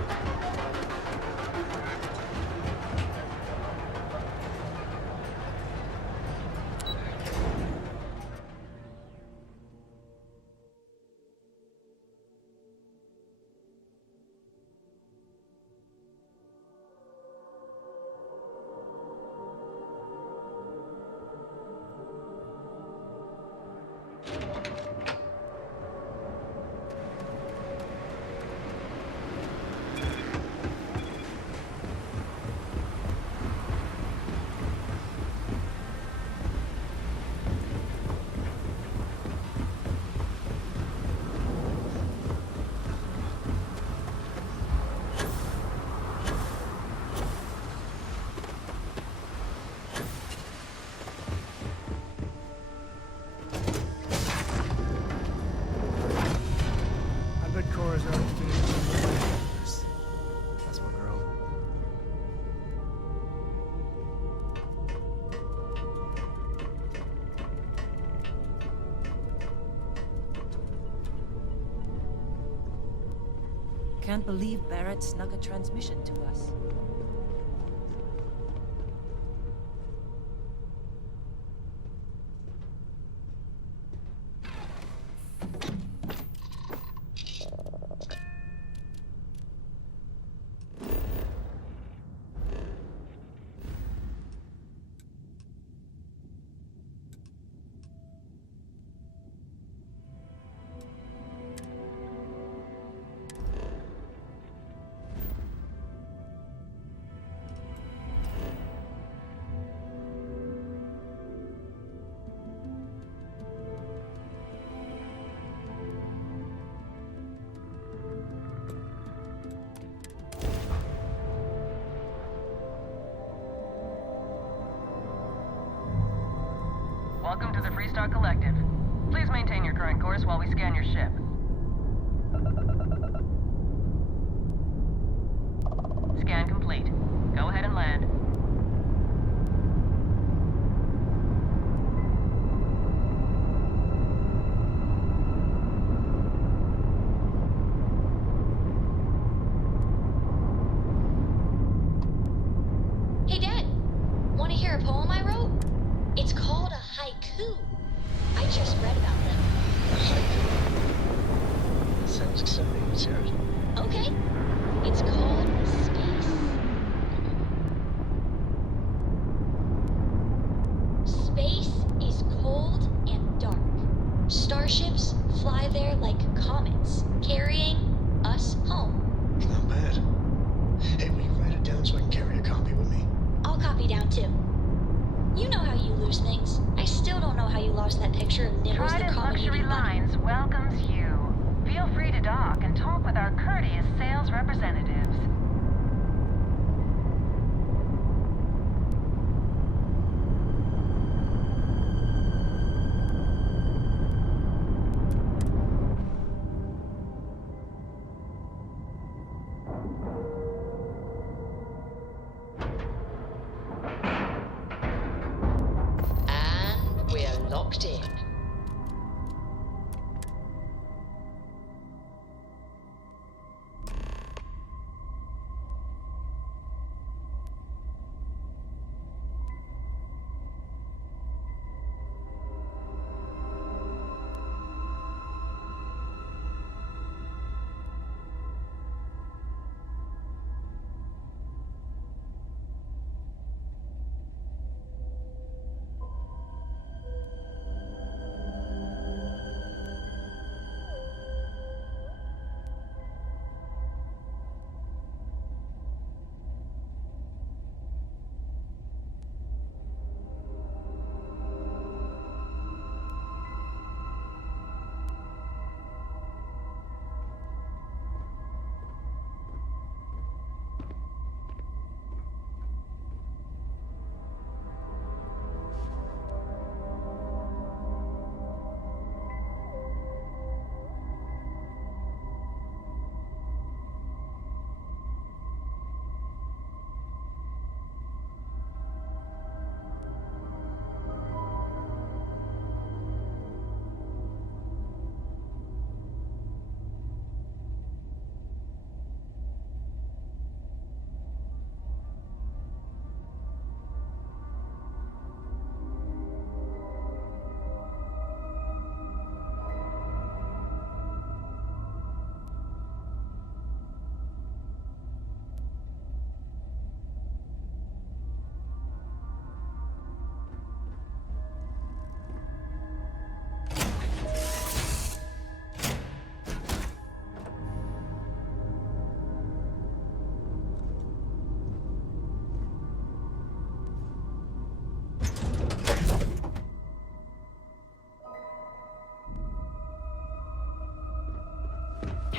Cora's already doing this. That's my girl. Can't believe Barrett snuck a transmission to us. Welcome to the Freestar Collective. Please maintain your current course while we scan your ship. Scan complete. Go ahead and land. Hey, Dad. Want to hear a poem I wrote? It's called a haiku. I just read about them. That sounds exciting. Let's hear it. Okay. It's called Space. Space is cold and dark. Starships fly there like comets, carrying us home. Not bad. Hey, will you write it down so I can carry a copy with me? I'll copy down too. You know how you lose things. I still don't know how you lost that picture of Nibbles the Trident comedy Luxury bunny. Lines welcomes you. Feel free to dock and talk with our courteous sales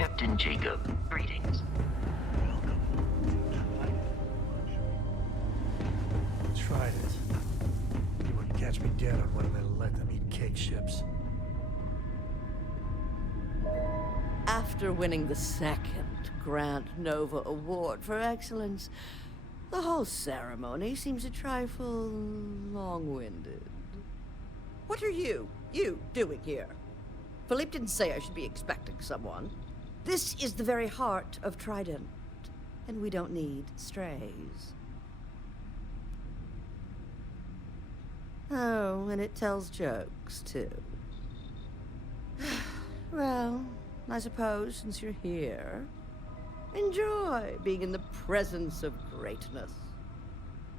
Captain Jacob, greetings. Tried it. You wouldn't catch me dead on one of them let them eat cake ships. After winning the second Grand Nova Award for Excellence, the whole ceremony seems a trifle long-winded. What are you doing here? Philippe didn't say I should be expecting someone. This is the very heart of Trident, and we don't need strays. Oh, and it tells jokes, too. Well, I suppose since you're here, enjoy being in the presence of greatness.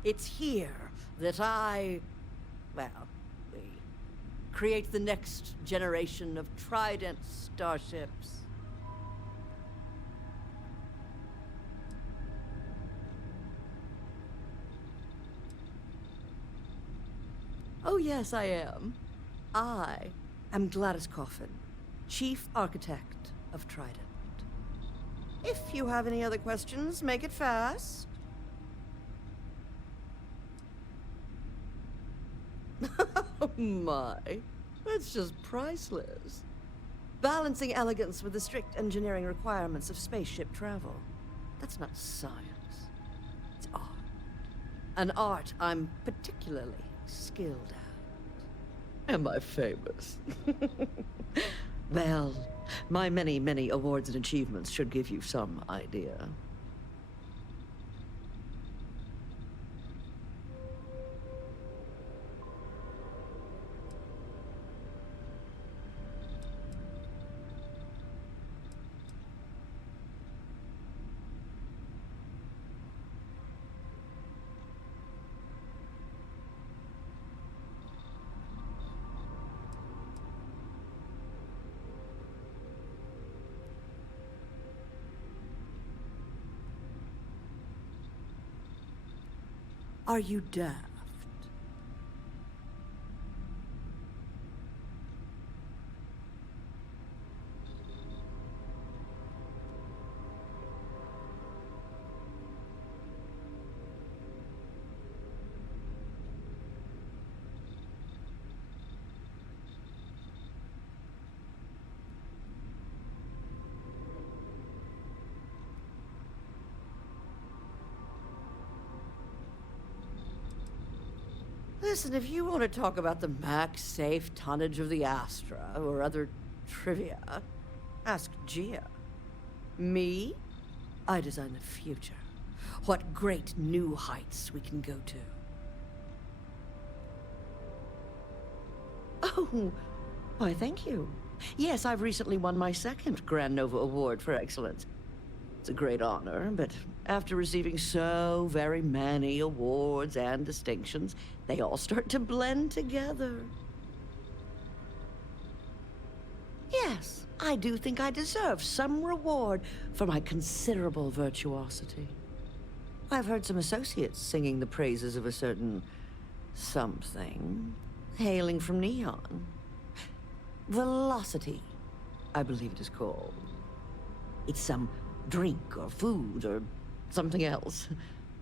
It's here that we create the next generation of Trident starships. Oh, yes, I am. I am Gladys Coffin, Chief Architect of Trident. If you have any other questions, make it fast. Oh my, that's just priceless. Balancing elegance with the strict engineering requirements of spaceship travel. That's not science, it's art. An art I'm particularly skilled at. Am I famous? Well, my many, many awards and achievements should give you some idea. Are you daft? Listen, if you want to talk about the max safe tonnage of the Astra or other trivia, ask Gia. Me? I design the future. What great new heights we can go to. Oh, why, thank you. Yes, I've recently won my second Grand Nova Award for Excellence. It's a great honor, but after receiving so very many awards and distinctions, they all start to blend together. Yes, I do think I deserve some reward for my considerable virtuosity. I've heard some associates singing the praises of a certain something, hailing from Neon. Velocity, I believe it is called. It's some drink or food or something else.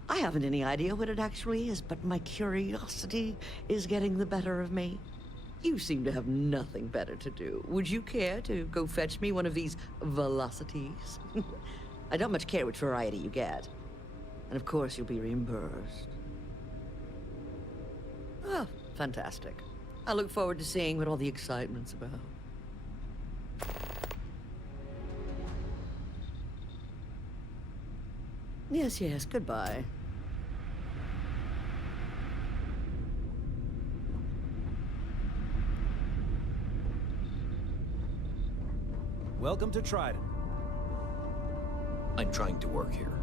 I haven't any idea what it actually is, but my curiosity is getting the better of me. You seem to have nothing better to do. Would you care to go fetch me one of these velocities? I don't much care which variety you get. And of course you'll be reimbursed. Oh, fantastic. I look forward to seeing what all the excitement's about. Yes, yes, goodbye. Welcome to Trident. I'm trying to work here.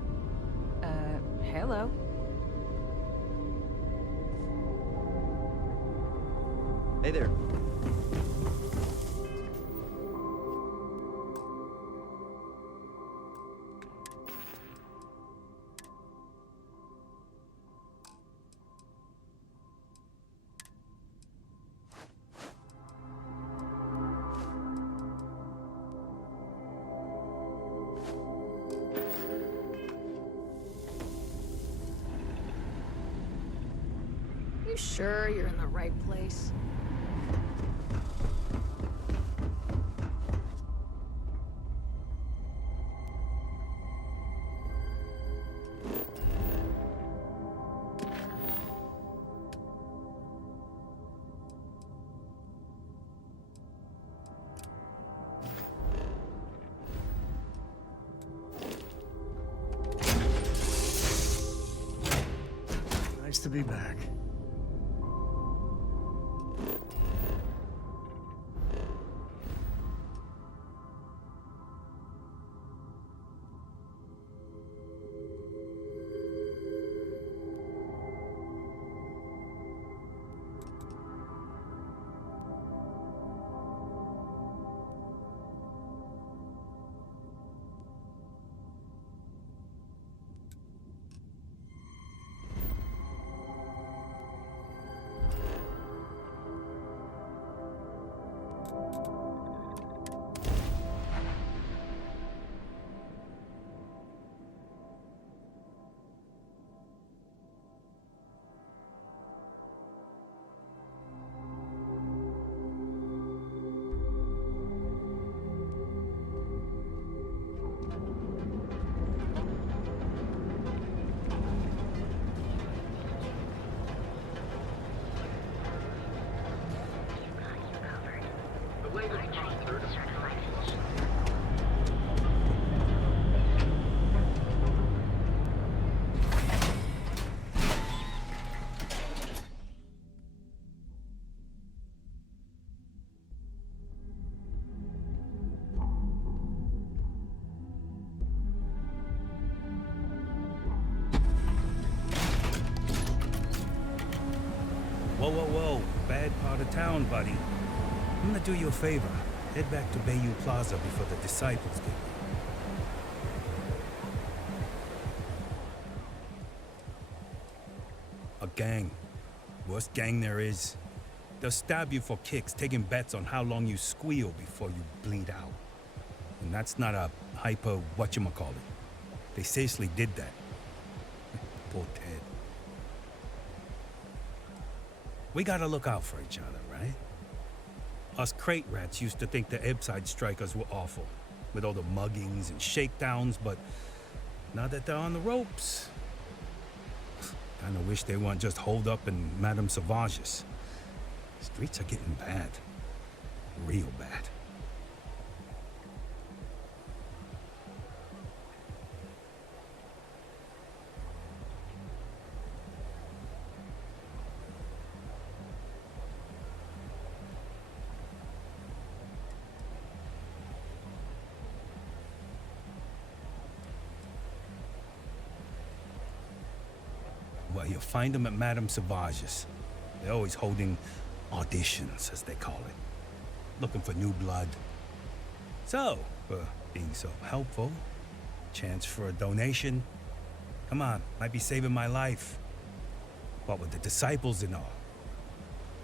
Hello. Hey there. you sure you're in the right place? Nice to be back. Whoa, whoa, whoa. Bad part of town, buddy. I'm gonna do you a favor. Head back to Bayou Plaza before the disciples get here. A gang. Worst gang there is. They'll stab you for kicks, taking bets on how long you squeal before you bleed out. And that's not a hyper whatchamacallit. They seriously did that. Poor Ted. We gotta look out for each other, right? Us crate rats used to think the Ebbside strikers were awful, with all the muggings and shakedowns, but now that they're on the ropes, kinda wish they weren't just holed up in Madame Sauvage's. Streets are getting bad. Real bad. Well, you'll find them at Madame Sauvage's. They're always holding auditions, as they call it. Looking for new blood. So, being so helpful, chance for a donation. Come on, might be saving my life. What with the disciples and all.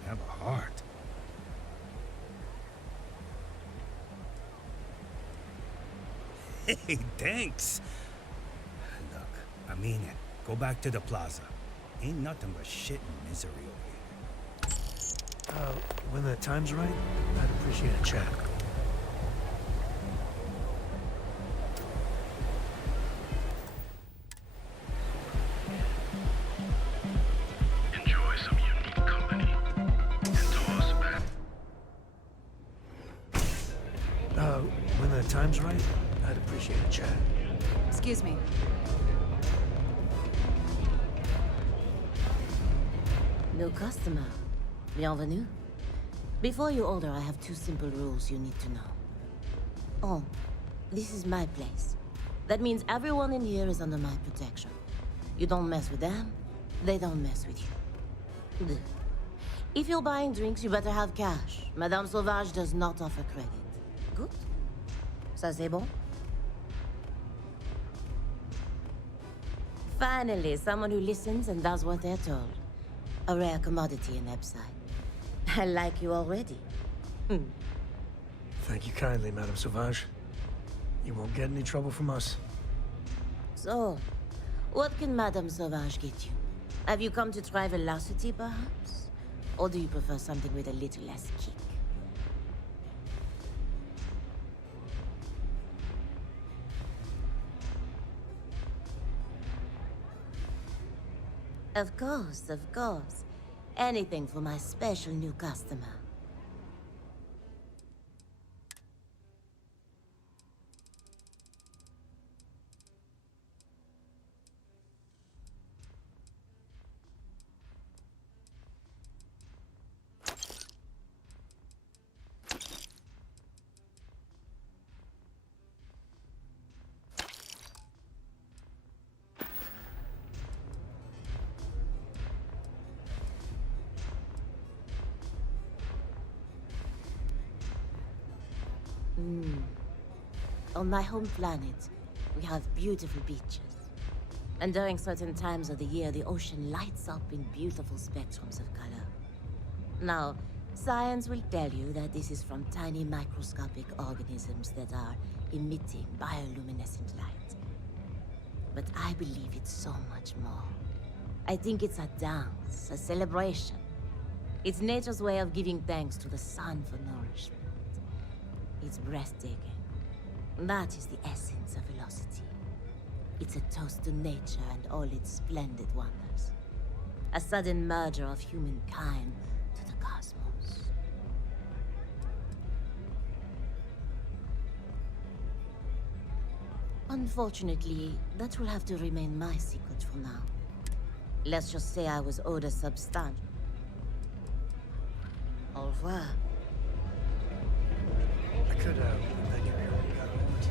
Have a heart. Hey, thanks. Look, I mean it. Go back to the plaza. Ain't nothing but shit and misery over here. When the time's right, I'd appreciate a chat. Enjoy some unique company and toss back. When the time's right, I'd appreciate a chat. Excuse me. New customer. Bienvenue. Before you order, I have two simple rules you need to know. Oh, this is my place. That means everyone in here is under my protection. You don't mess with them, they don't mess with you. Good. If you're buying drinks, you better have cash. Madame Sauvage does not offer credit. Good? Ça c'est bon? Finally, someone who listens and does what they're told. A rare commodity in Ebbside. I like you already. Thank you kindly, Madame Sauvage. You won't get any trouble from us. So, what can Madame Sauvage get you? Have you come to try velocity, perhaps? Or do you prefer something with a little less kick? Of course, of course. Anything for my special new customer. On my home planet, we have beautiful beaches. And during certain times of the year, the ocean lights up in beautiful spectrums of color. Now, science will tell you that this is from tiny microscopic organisms that are emitting bioluminescent light. But I believe it's so much more. I think it's a dance, a celebration. It's nature's way of giving thanks to the sun for nourishment. It's breathtaking. That is the essence of velocity. It's a toast to nature and all its splendid wonders. A sudden merger of humankind to the cosmos. Unfortunately, that will have to remain my secret for now. Let's just say I was owed a substantial. Au revoir. I could, lend you here when you got a moment.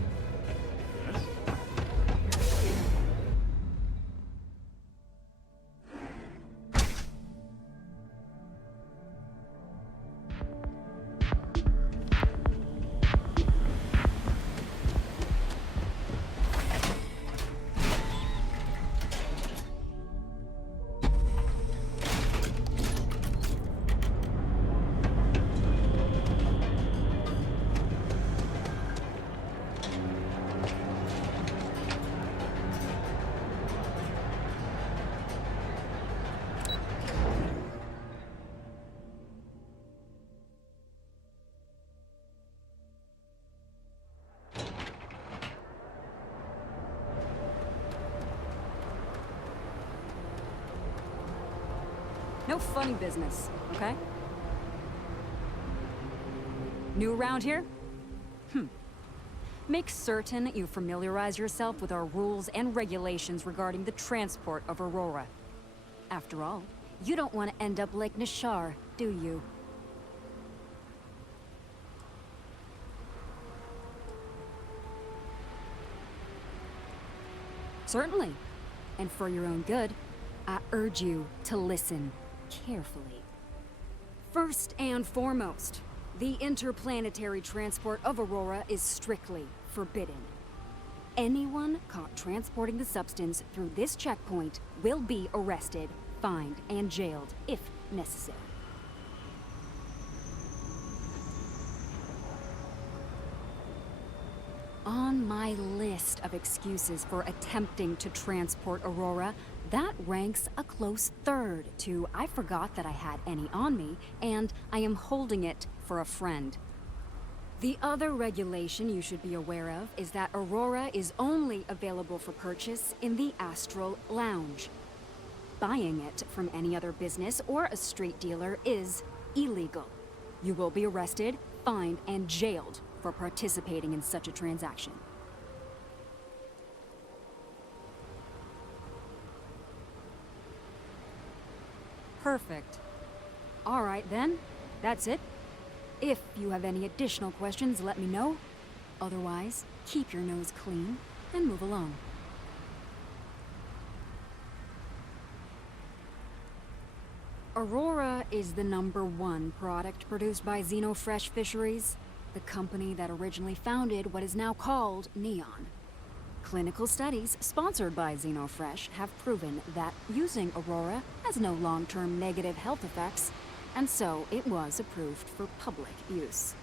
No funny business, okay? New around here? Make certain you familiarize yourself with our rules and regulations regarding the transport of Aurora. After all, you don't want to end up like Nishar, do you? Certainly. And for your own good, I urge you to listen carefully. First and foremost, the interplanetary transport of Aurora is strictly forbidden. Anyone caught transporting the substance through this checkpoint will be arrested, fined, and jailed if necessary. On my list of excuses for attempting to transport Aurora, that ranks a close third to I forgot that I had any on me, and I am holding it for a friend. The other regulation you should be aware of is that Aurora is only available for purchase in the Astral Lounge. Buying it from any other business or a street dealer is illegal. You will be arrested, fined, and jailed for participating in such a transaction. Perfect. All right then, that's it. If you have any additional questions, let me know. Otherwise, keep your nose clean and move along. Aurora is the #1 product produced by Xenofresh Fisheries, the company that originally founded what is now called Neon. Clinical studies sponsored by Xenofresh have proven that using Aurora has no long-term negative health effects, and so it was approved for public use.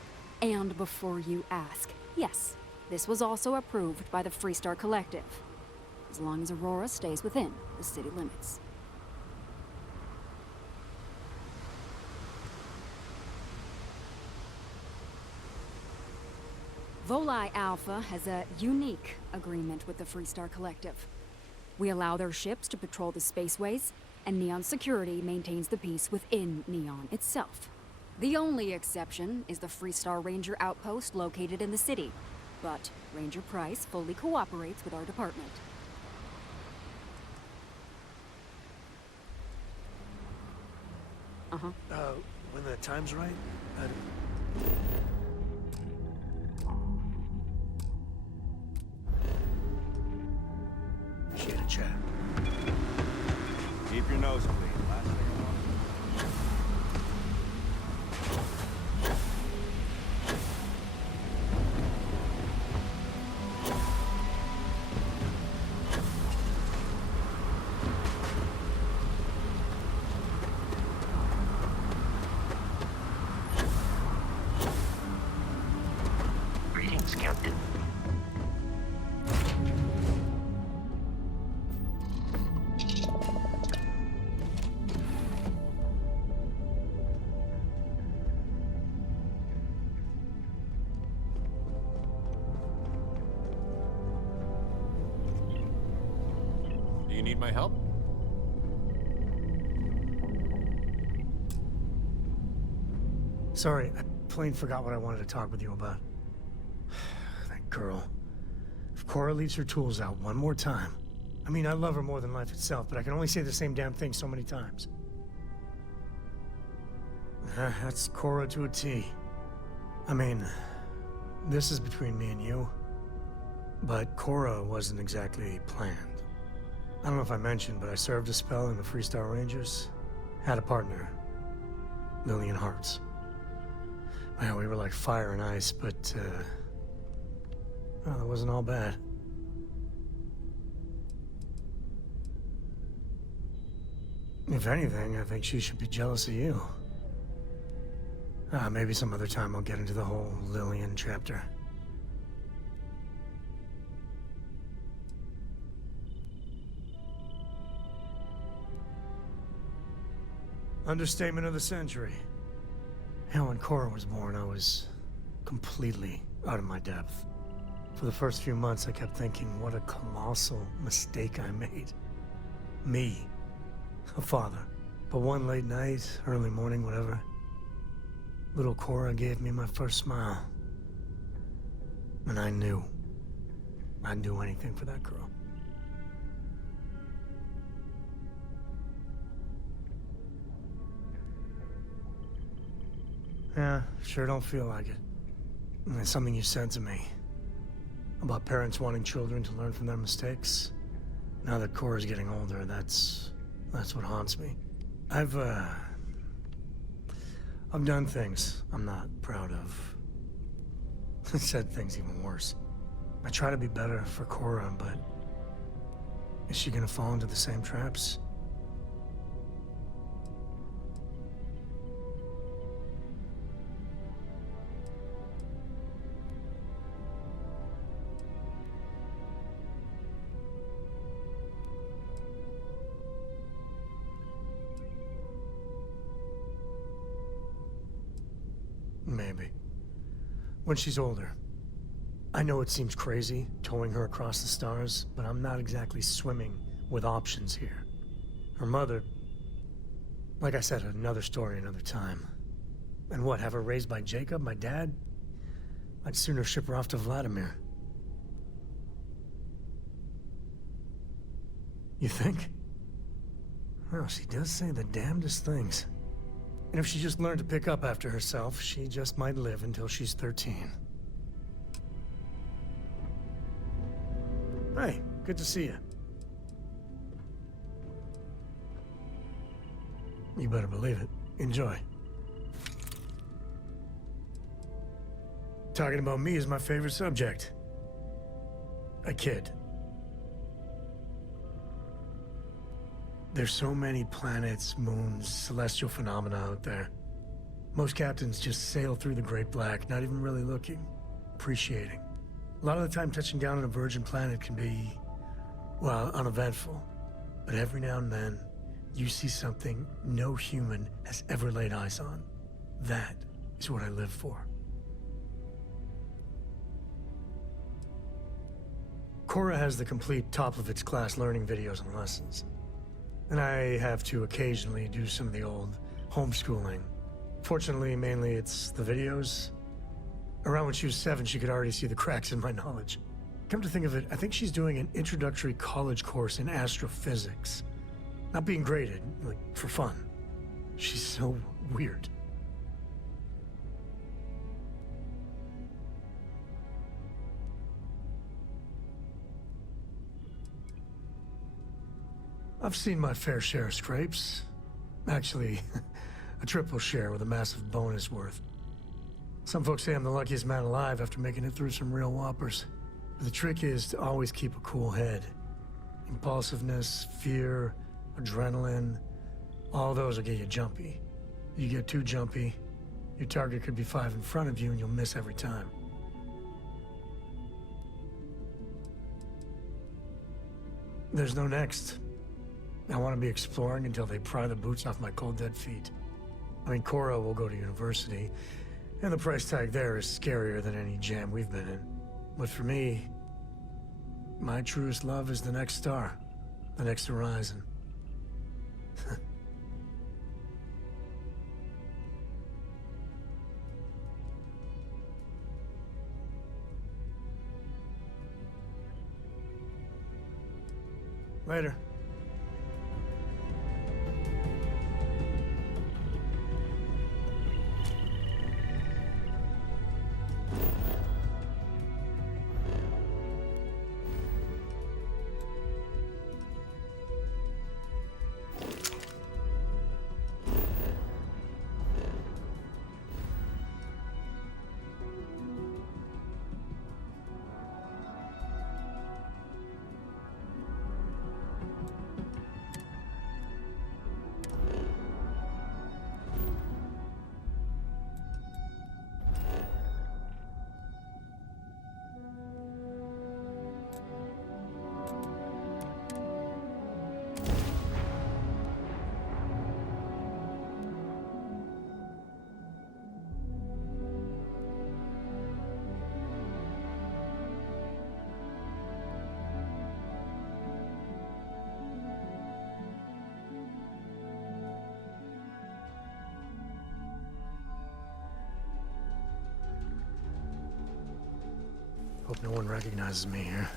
And before you ask, yes, this was also approved by the Freestar Collective, as long as Aurora stays within the city limits. Volii Alpha has a unique agreement with the Freestar Collective. We allow their ships to patrol the spaceways, and Neon Security maintains the peace within Neon itself. The only exception is the Freestar Ranger outpost located in the city, but Ranger Price fully cooperates with our department. When the time's right, she had a chat. Keep your nose clean. Last thing I want. Greetings, Captain. Do you need my help? Sorry, I plain forgot what I wanted to talk with you about. That girl. If Cora leaves her tools out one more time... I mean, I love her more than life itself, but I can only say the same damn thing so many times. That's Cora to a T. I mean, this is between me and you, but Cora wasn't exactly planned. I don't know if I mentioned, but I served a spell in the Freestar Rangers. Had a partner, Lillian Hartz. Well, we were like fire and ice, but, well, it wasn't all bad. If anything, I think she should be jealous of you. Maybe some other time I'll get into the whole Lillian chapter. Understatement of the century. Hell, when Cora was born, I was completely out of my depth. For the first few months, I kept thinking, what a colossal mistake I made. Me, a father. But one late night, early morning, whatever, little Cora gave me my first smile. And I knew I'd do anything for that girl. Yeah, sure don't feel like it. And it's something you said to me about parents wanting children to learn from their mistakes. Now that Cora's getting older, that's what haunts me. I've done things I'm not proud of. Said things even worse. I try to be better for Cora, but is she gonna fall into the same traps? Maybe. When she's older. I know it seems crazy, towing her across the stars, but I'm not exactly swimming with options here. Her mother... Like I said, another story, another time. And what, have her raised by Jacob, my dad? I'd sooner ship her off to Vladimir. You think? Well, she does say the damnedest things. And if she just learned to pick up after herself, she just might live until she's 13. Hey, good to see you. You better believe it. Enjoy. Talking about me is my favorite subject. A kid. There's so many planets, moons, celestial phenomena out there. Most captains just sail through the Great Black, not even really looking, appreciating. A lot of the time touching down on a virgin planet can be, well, uneventful. But every now and then, you see something no human has ever laid eyes on. That is what I live for. Cora has the complete top-of-its-class learning videos and lessons. And I have to occasionally do some of the old homeschooling. Fortunately, mainly it's the videos. Around when she was 7, she could already see the cracks in my knowledge. Come to think of it, I think she's doing an introductory college course in astrophysics. Not being graded, like, for fun. She's so weird. I've seen my fair share of scrapes. Actually, a triple share with a massive bonus worth. Some folks say I'm the luckiest man alive after making it through some real whoppers. But the trick is to always keep a cool head. Impulsiveness, fear, adrenaline, all those will get you jumpy. You get too jumpy, your target could be 5 in front of you and you'll miss every time. There's no next. I want to be exploring until they pry the boots off my cold dead feet. I mean, Cora will go to university, and the price tag there is scarier than any jam we've been in. But for me, my truest love is the next star, the next horizon. Later. Hope no one recognizes me here.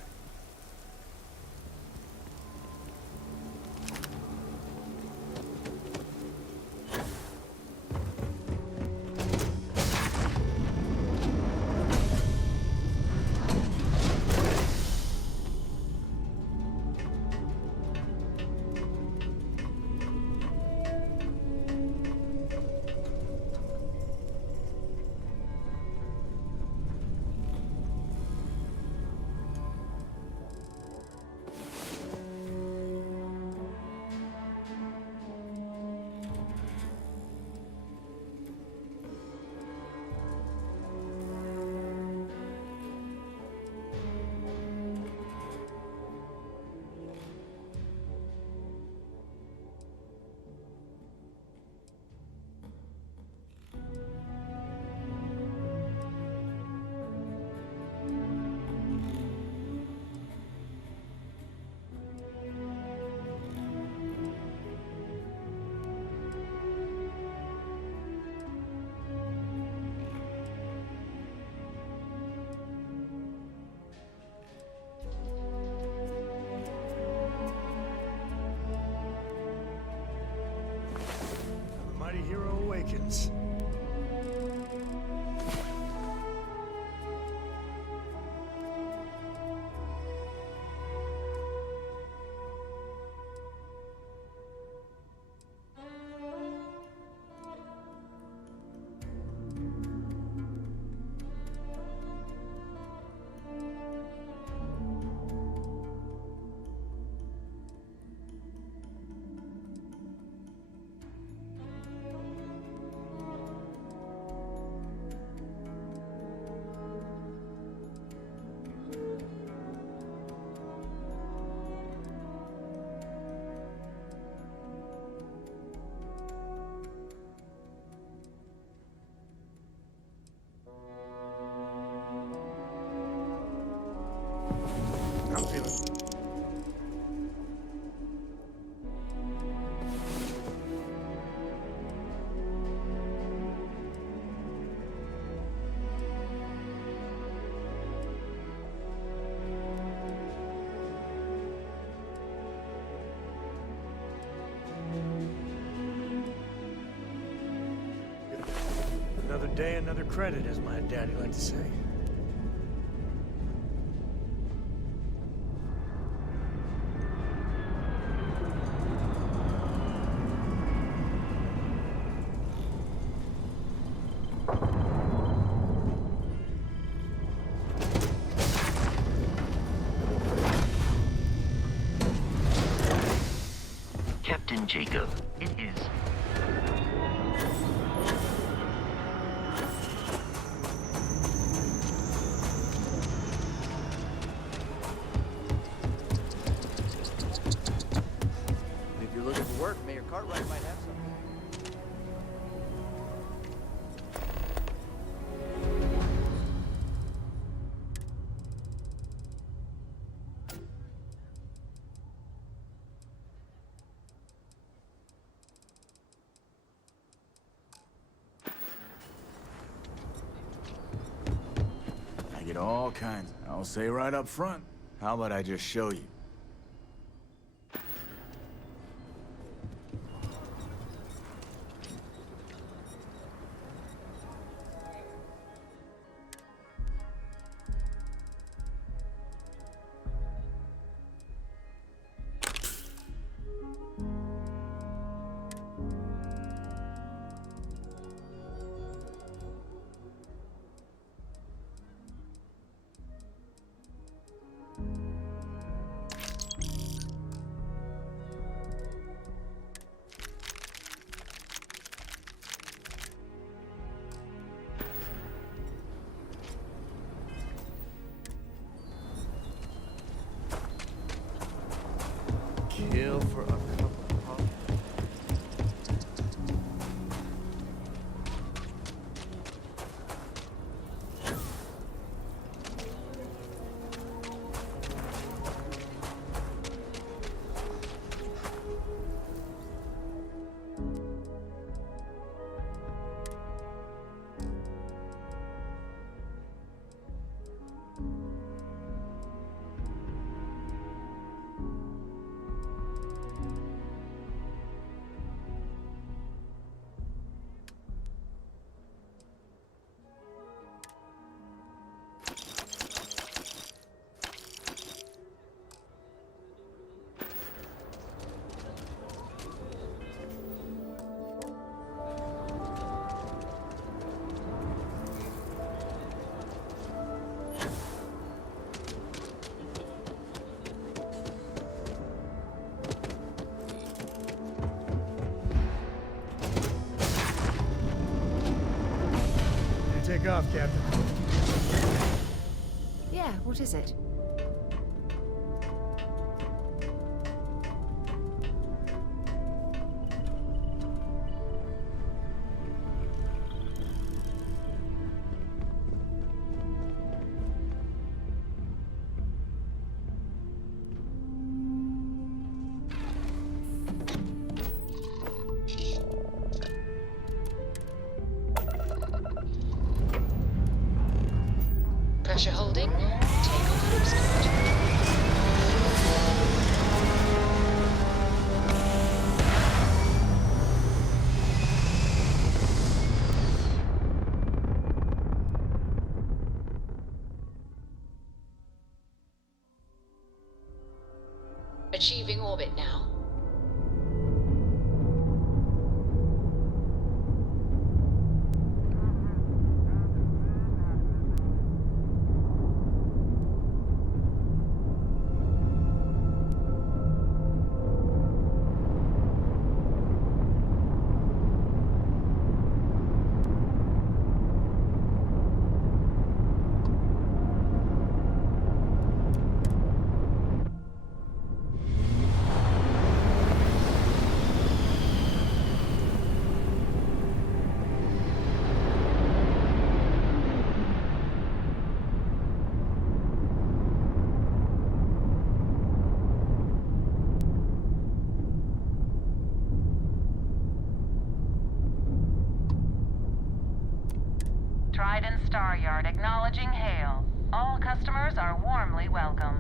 Hero awakens. day, another credit, as my daddy liked to say. Captain Jacob, it is. If you're looking for work, Mayor Cartwright might have something. I get all kinds. I'll say right up front. How about I just show you? Kill for a cup of coffee. Take off, Captain. Yeah, what is it? Pressure holding. Takeoff looks good. Achieving orbit now. Trident Star Yard acknowledging hail. All customers are warmly welcome.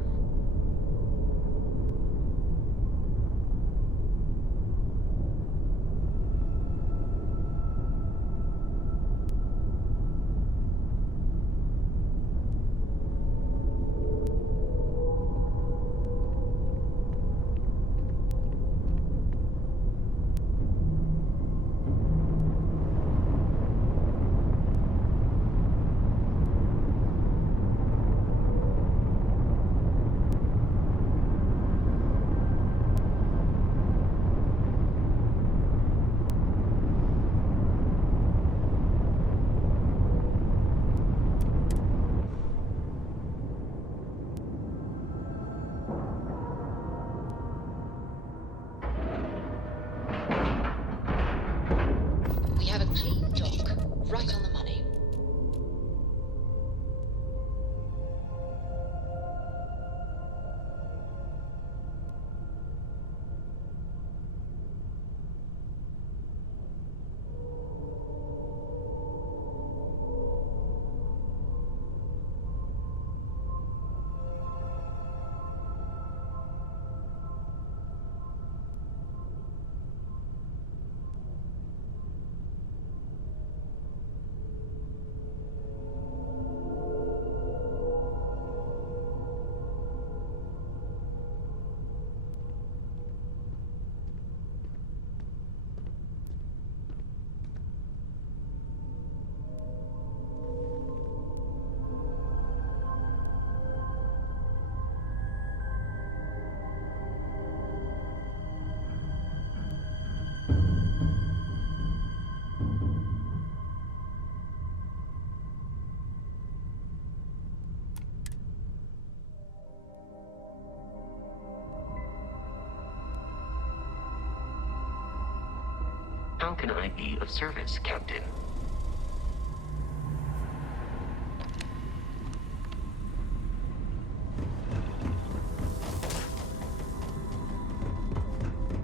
How can I be of service, Captain?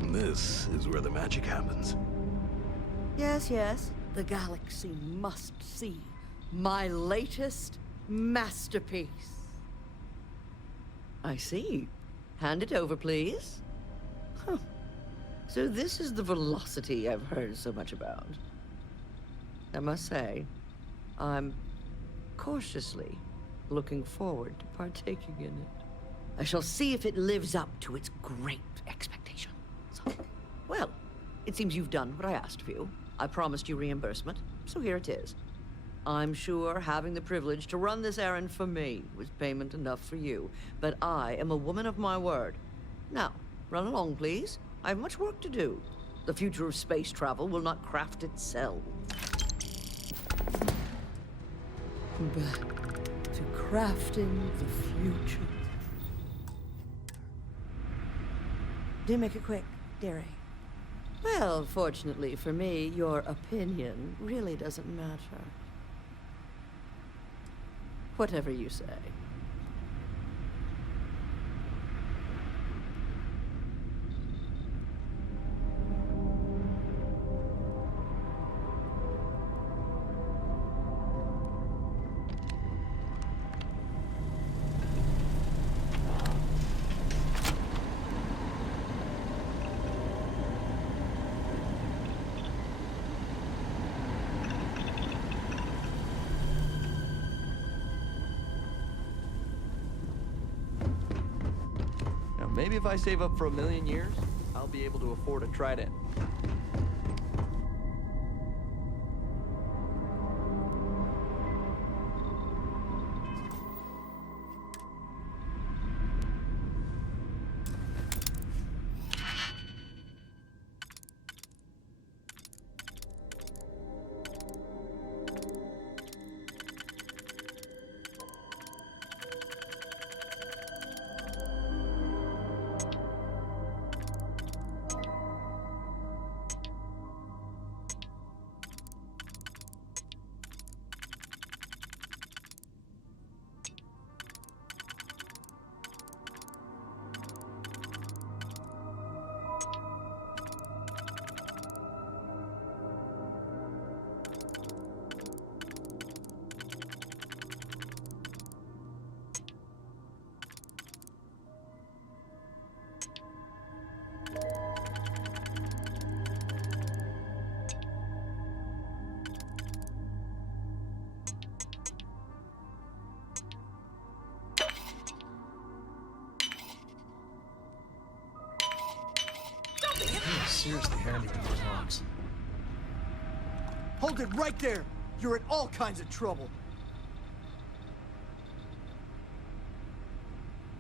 This is where the magic happens. Yes, yes. The galaxy must see my latest masterpiece. I see. Hand it over, please. Huh. So this is the velocity I've heard so much about. I must say, I'm cautiously looking forward to partaking in it. I shall see if it lives up to its great expectations. Well, it seems you've done what I asked of you. I promised you reimbursement, so here it is. I'm sure having the privilege to run this errand for me was payment enough for you, but I am a woman of my word. Now, run along, please. I have much work to do. The future of space travel will not craft itself. Back to crafting the future. Do make it quick, dearie. Well, fortunately for me, your opinion really doesn't matter. Whatever you say. Maybe if I save up for 1,000,000 years, I'll be able to afford a trident. Seriously handy with those locks. Hold it right there! You're in all kinds of trouble.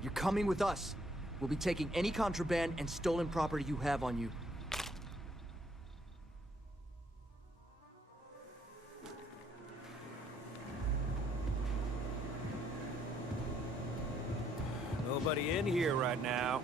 You're coming with us. We'll be taking any contraband and stolen property you have on you. Nobody in here right now.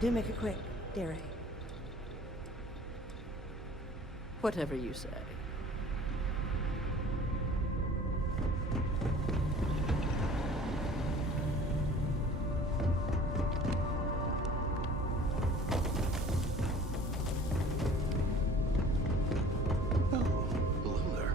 Do make it quick, dearie. Whatever you say. Hello there.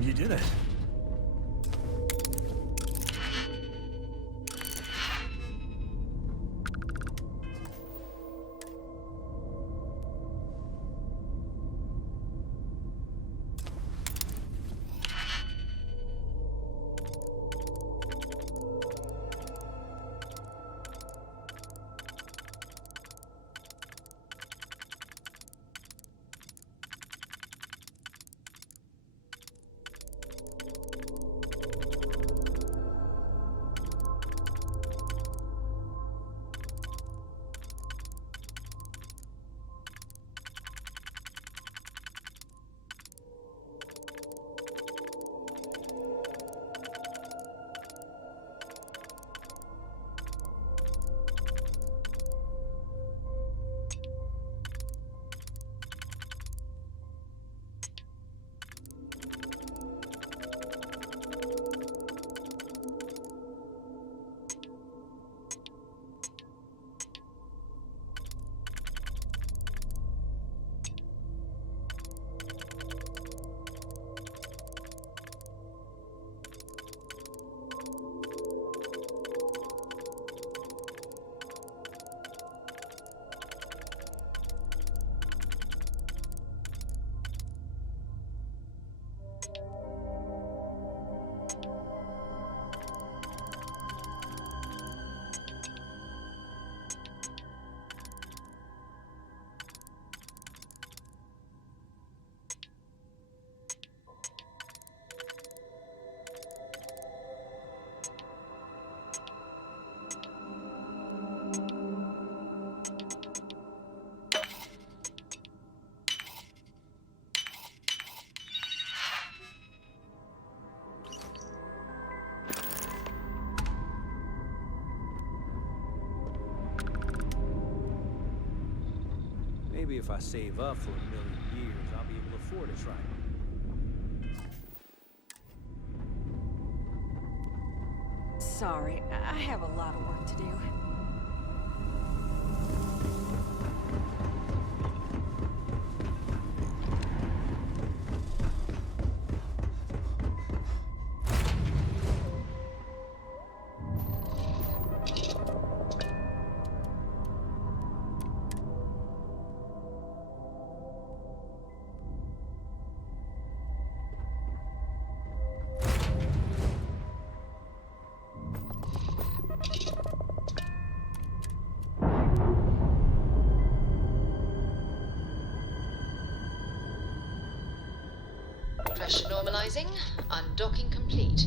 You did it. Maybe if I save up for 1,000,000 years, I'll be able to afford a trident. Sorry, I have a lot of work to do. Initializing. Undocking complete.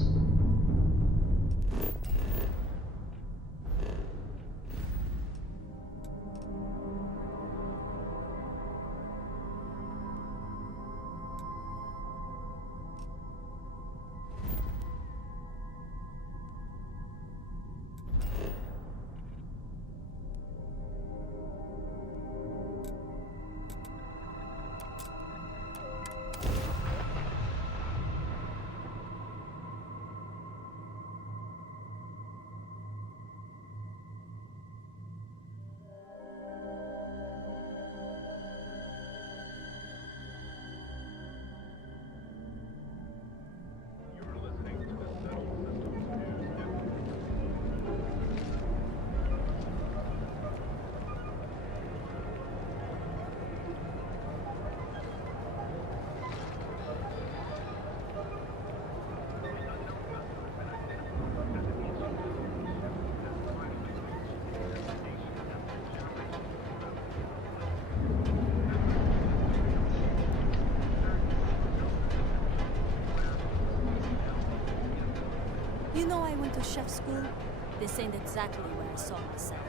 You know I went to chef school? This ain't exactly where I saw myself.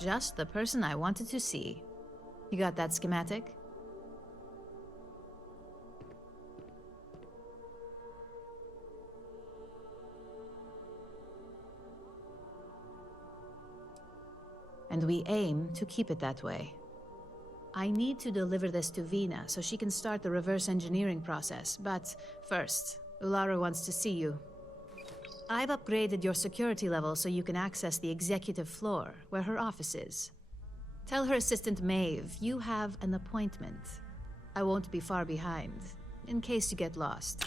Just the person I wanted to see. You got that schematic? And we aim to keep it that way. I need to deliver this to Vina so she can start the reverse engineering process, but first, Ulara wants to see you. I've upgraded your security level so you can access the executive floor, where her office is. Tell her assistant Maeve you have an appointment. I won't be far behind, in case you get lost.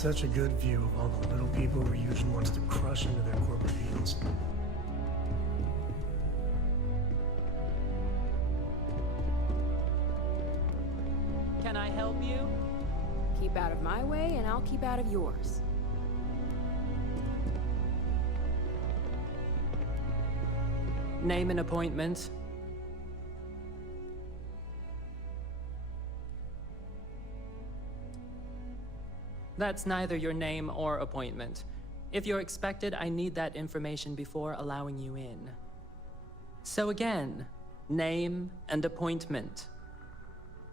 Such a good view of all the little people Ryujin wants to crush into their corporate heels. Can I help you? Keep out of my way, and I'll keep out of yours. Name and appointment. That's neither your name or appointment. If you're expected, I need that information before allowing you in. So again, name and appointment.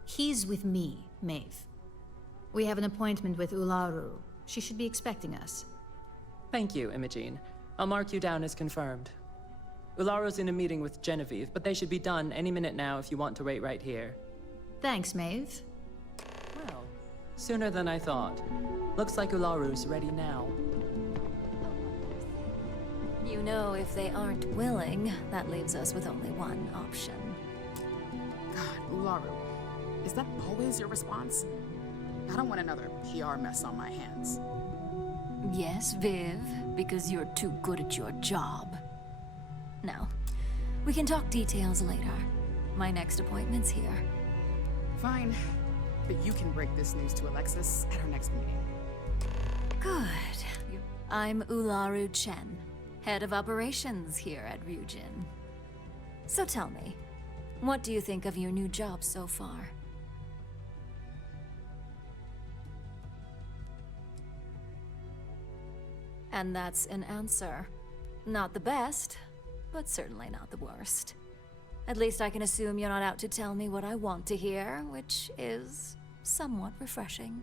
He's with me, Maeve. We have an appointment with Ularu. She should be expecting us. Thank you, Imogene. I'll mark you down as confirmed. Ularu's in a meeting with Genevieve, but they should be done any minute now if you want to wait right here. Thanks, Maeve. Well, sooner than I thought. Looks like Ularu's ready now. You know, if they aren't willing, that leaves us with only one option. God, Ularu. Is that always your response? I don't want another PR mess on my hands. Yes, Viv, because you're too good at your job. Now, we can talk details later. My next appointment's here. Fine, but you can break this news to Alexis at our next meeting. Good. I'm Ularu Chen, head of operations here at Ryujin. So tell me, what do you think of your new job so far? And that's an answer. Not the best, but certainly not the worst. At least I can assume you're not out to tell me what I want to hear, which is somewhat refreshing.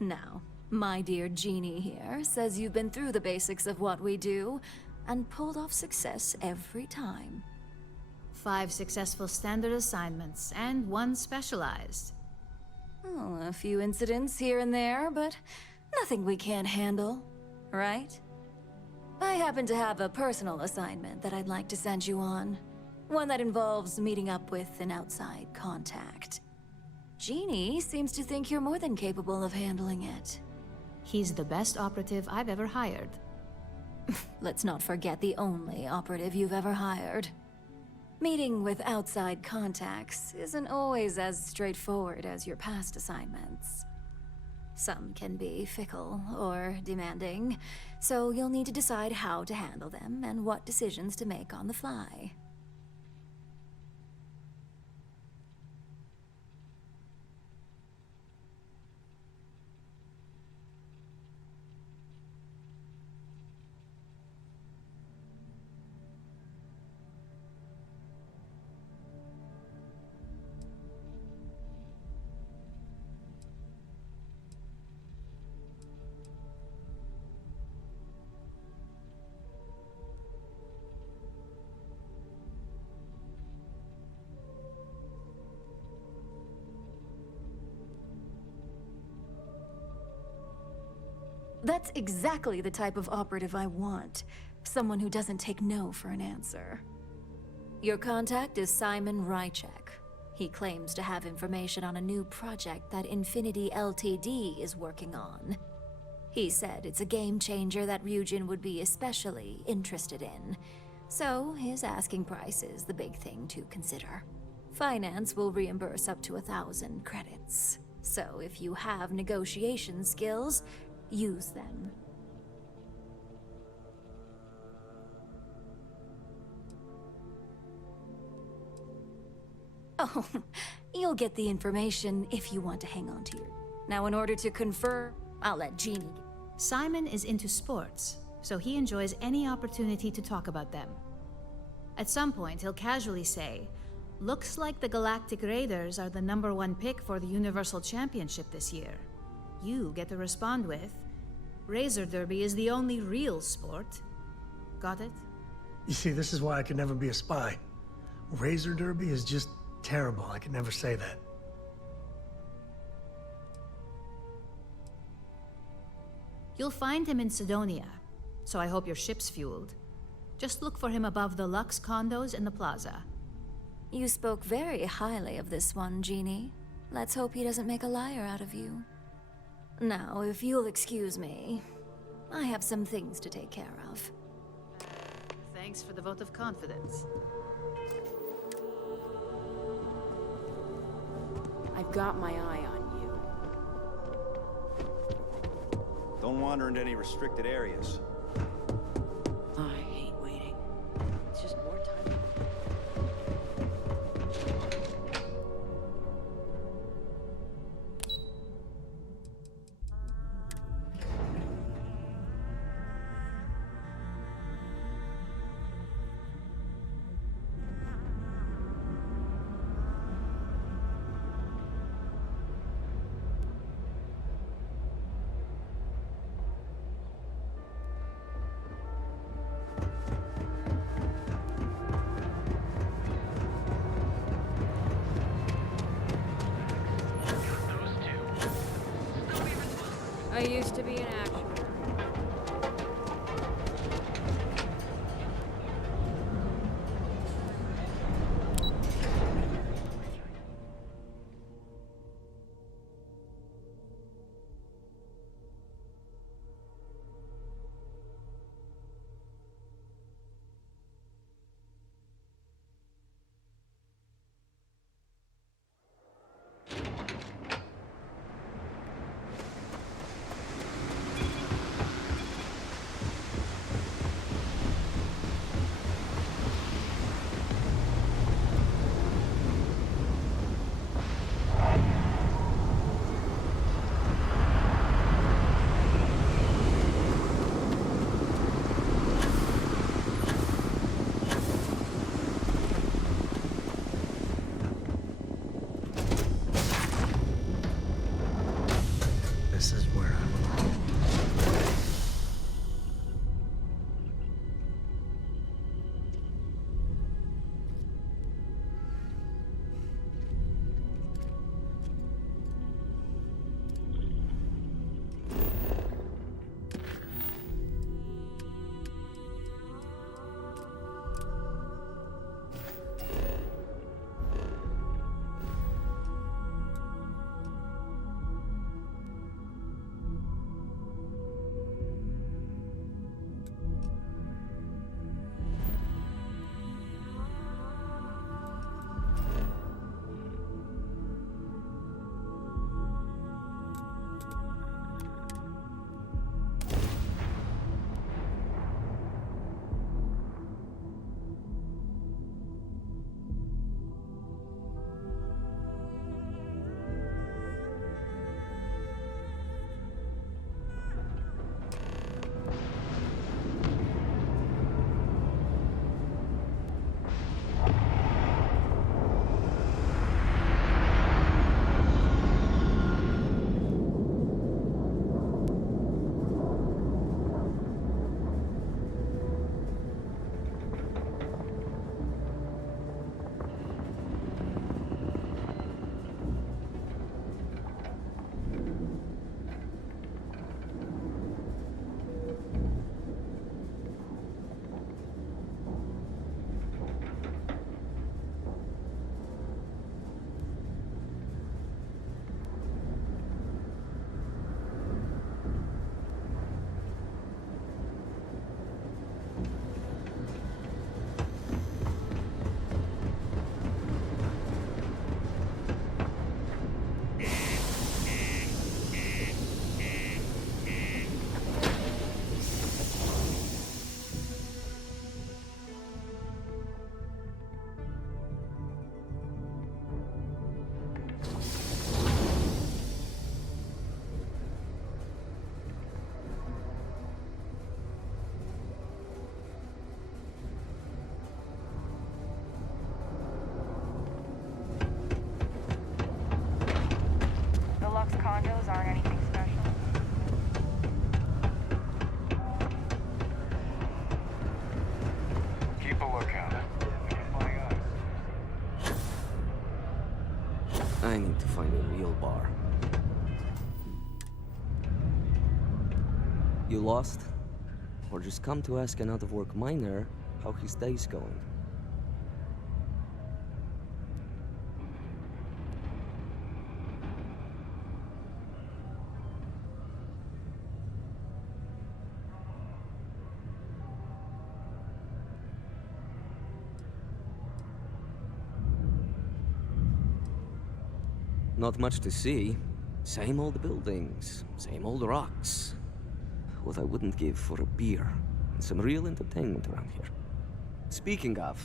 Now, my dear Jeannie here says you've been through the basics of what we do and pulled off success every time. 5 successful standard assignments and 1 specialized. Oh, a few incidents here and there, but nothing we can't handle, right? I happen to have a personal assignment that I'd like to send you on. One that involves meeting up with an outside contact. Jeannie seems to think you're more than capable of handling it. He's the best operative I've ever hired. Let's not forget the only operative you've ever hired. Meeting with outside contacts isn't always as straightforward as your past assignments. Some can be fickle or demanding, so you'll need to decide how to handle them and what decisions to make on the fly. That's exactly the type of operative I want. Someone who doesn't take no for an answer. Your contact is Simon Rychek. He claims to have information on a new project that Infinity Ltd is working on. He said it's a game changer that Ryujin would be especially interested in. So his asking price is the big thing to consider. Finance will reimburse up to 1,000 credits. So if you have negotiation skills, use them. Oh, you'll get the information if you want to hang on to your... Now, in order to confer, I'll let Jeannie... Simon is into sports, so he enjoys any opportunity to talk about them. At some point, he'll casually say, "Looks like the Galactic Raiders are the #1 pick for the Universal Championship this year." You get to respond with, "Razor Derby is the only real sport." Got it? You see, this is why I could never be a spy. Razor Derby is just terrible. I could never say that. You'll find him in Sidonia, so I hope your ship's fueled. Just look for him above the Lux condos in the plaza. You spoke very highly of this one, Jeannie. Let's hope he doesn't make a liar out of you. Now, if you'll excuse me, I have some things to take care of. Thanks for the vote of confidence. I've got my eye on you. Don't wander into any restricted areas. I hate waiting. It's just more time. I used to be an actor. This is where I belong. condos aren't anything special. Keep a lookout. I need to find a real bar. You lost? Or just come to ask an out-of-work miner how his day's going? Not much to see. Same old buildings, same old rocks. What I wouldn't give for a beer and some real entertainment around here. Speaking of,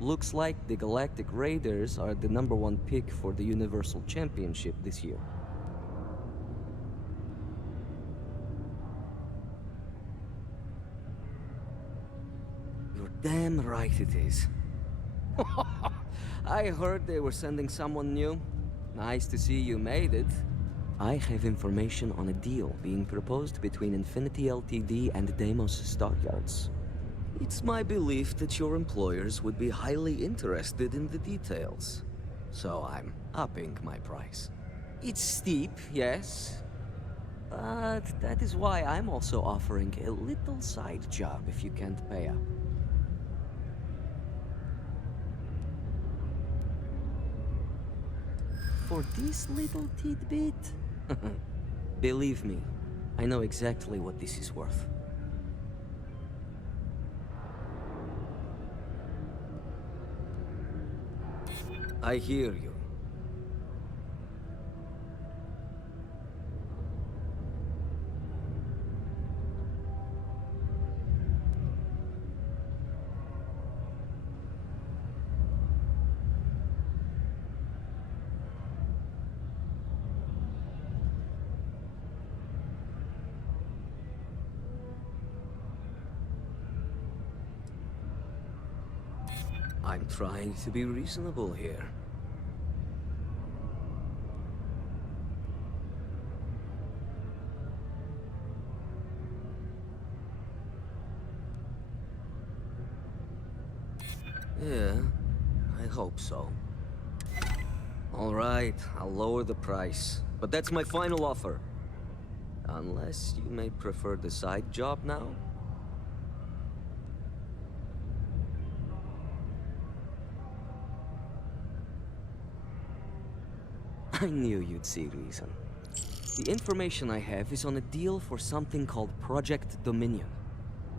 looks like the Galactic Raiders are the #1 pick for the Universal Championship this year. You're damn right it is. I heard they were sending someone new. Nice to see you made it. I have information on a deal being proposed between Infinity Ltd and Deimos Stockyards. It's my belief that your employers would be highly interested in the details. So I'm upping my price. It's steep, yes. But that is why I'm also offering a little side job if you can't pay up. For this little tidbit? Believe me, I know exactly what this is worth. I hear you. I'm trying to be reasonable here. Yeah, I hope so. All right, I'll lower the price. But that's my final offer. Unless you may prefer the side job now? I knew you'd see reason. The information I have is on a deal for something called Project Dominion.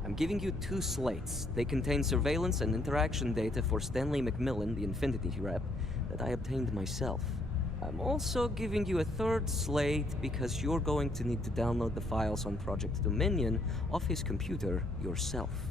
I'm giving you 2 slates. They contain surveillance and interaction data for Stanley McMillan, the Infinity rep, that I obtained myself. I'm also giving you a 3rd slate because you're going to need to download the files on Project Dominion off his computer yourself.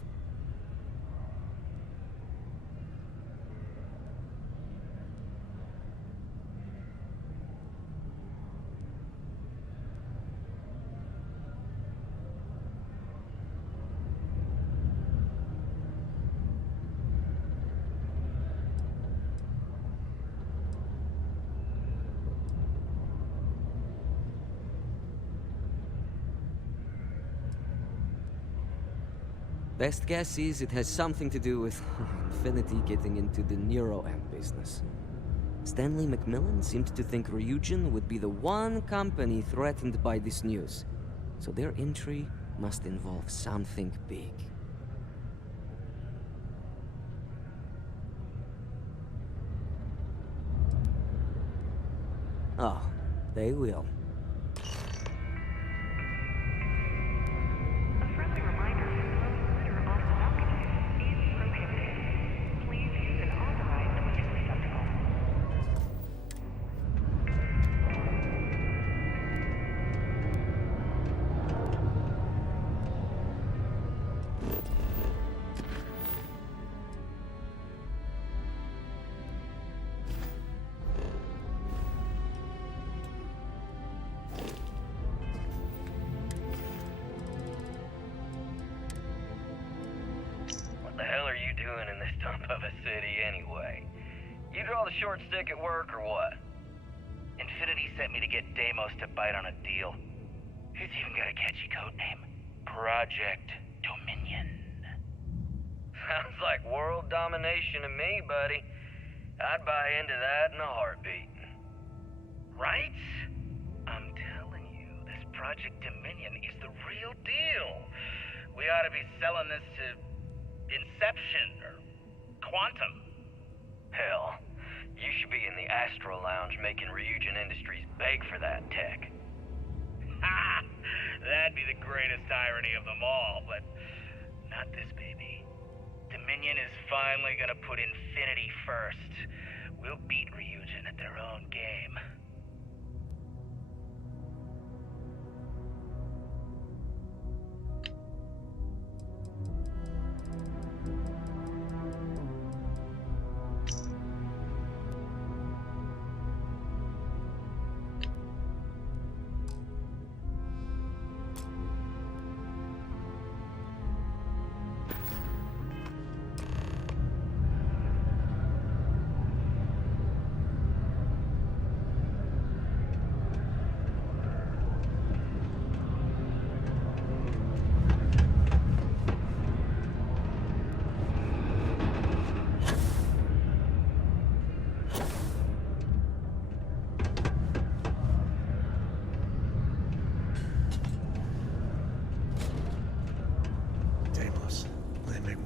Best guess is it has something to do with Infinity getting into the NeuroAmp business. Stanley McMillan seemed to think Ryujin would be the one company threatened by this news, so their entry must involve something big. Oh, they will. What the hell are you doing in this dump of a city anyway? You draw the short stick at work or what? Infinity sent me to get Deimos to bite on a deal. He's even got a catchy code name. Project Dominion. Sounds like world domination to me, buddy. I'd buy into that in a heartbeat. Right? I'm telling you, this Project Dominion is the real deal. We ought to be selling this to Inception or Quantum. Hell, you should be in the Astro Lounge making Ryujin Industries beg for that tech. Ha! That'd be the greatest irony of them all, but not this baby. Dominion is finally gonna put Infinity first. We'll beat Ryujin at their own game.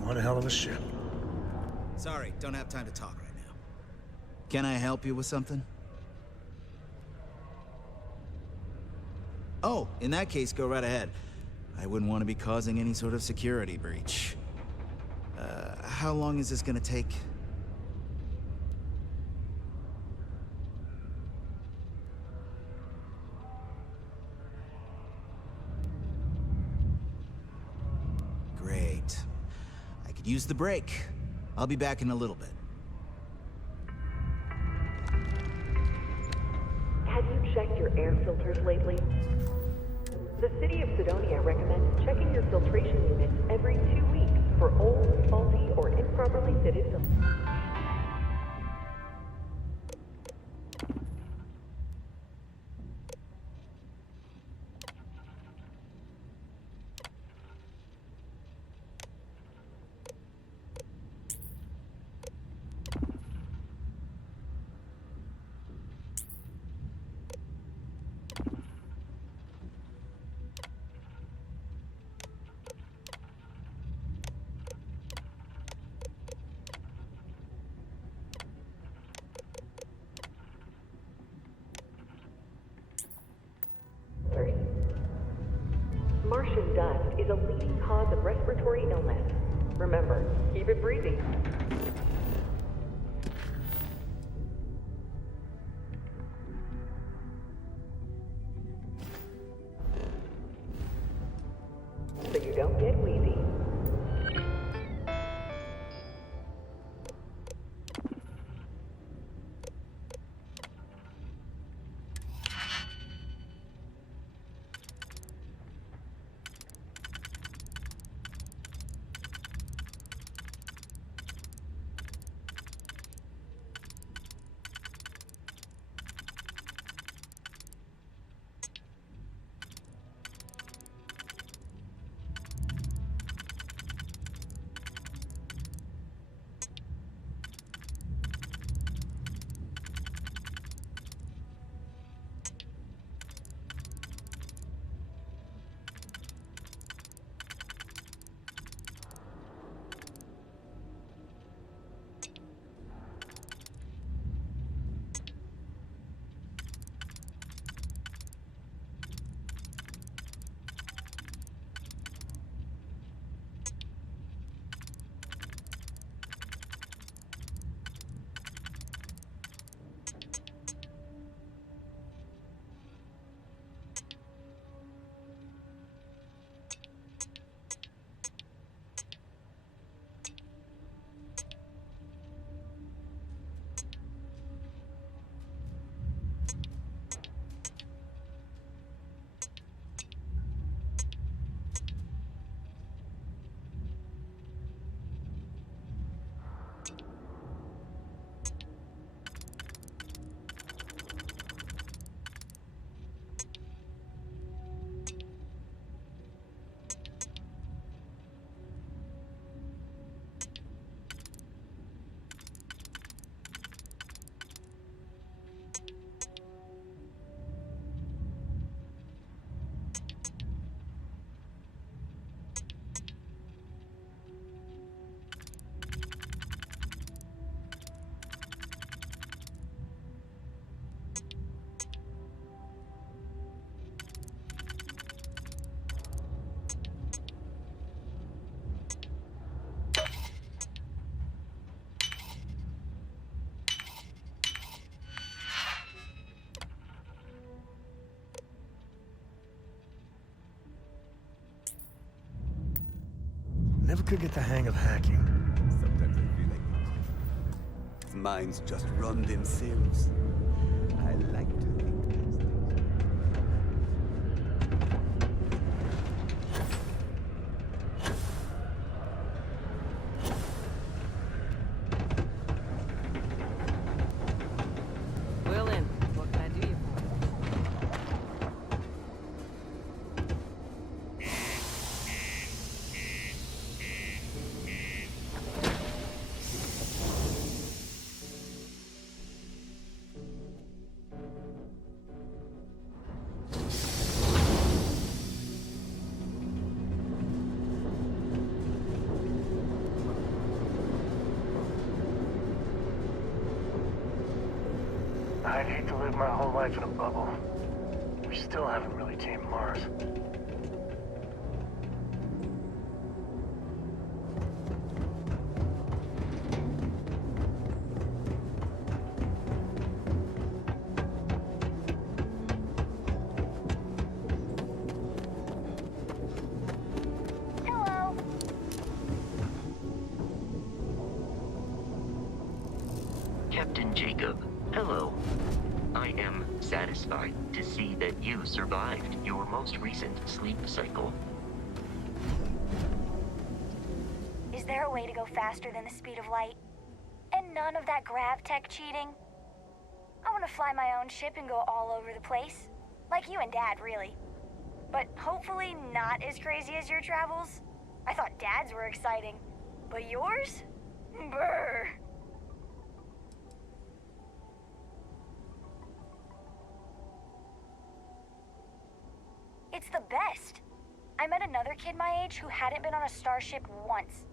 One hell of a ship. Sorry, don't have time to talk right now. Can I help you with something? Oh, in that case, go right ahead. I wouldn't want to be causing any sort of security breach. How long is this gonna take? Great. I could use the break. I'll be back in a little bit. Have you checked your air filters lately? The city of Sidonia recommends checking your filtration units every 2 weeks for old, faulty, or improperly fitted filters. Martian dust is a leading cause of respiratory illness. Remember, keep it breezy. So you don't get wheezy. Never could get the hang of hacking. Sometimes I feel like minds just run themselves. I like to think these things. Willin, what can I do you for? lived my whole life in a bubble. We still haven't really tamed Mars. Captain Jacob, hello. I am satisfied to see that you survived your most recent sleep cycle. Is there a way to go faster than the speed of light? And none of that grav tech cheating? I want to fly my own ship and go all over the place. Like you and Dad, really. But hopefully not as crazy as your travels. I thought Dad's were exciting. But yours? Brr. It's the best. I met another kid my age who hadn't been on a starship once.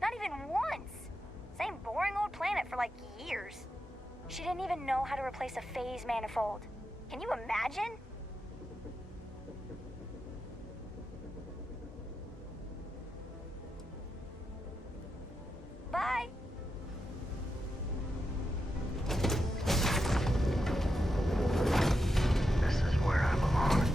Not even once. Same boring old planet for like years. She didn't even know how to replace a phase manifold. Can you imagine? Bye. This is where I belong.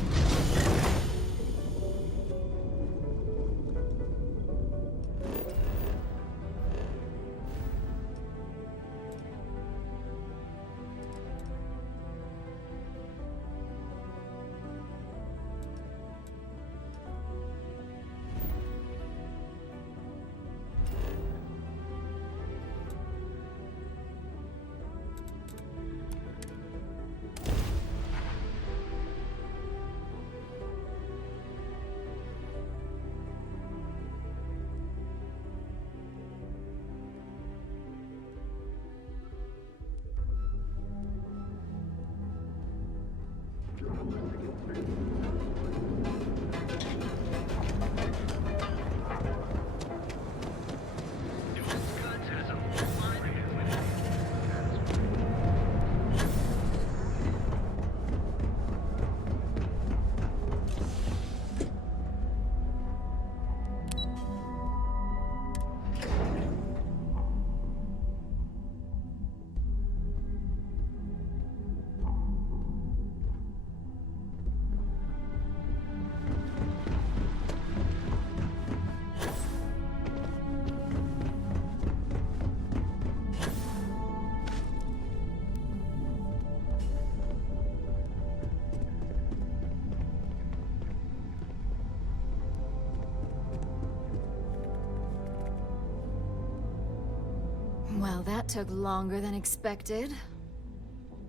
Well, that took longer than expected.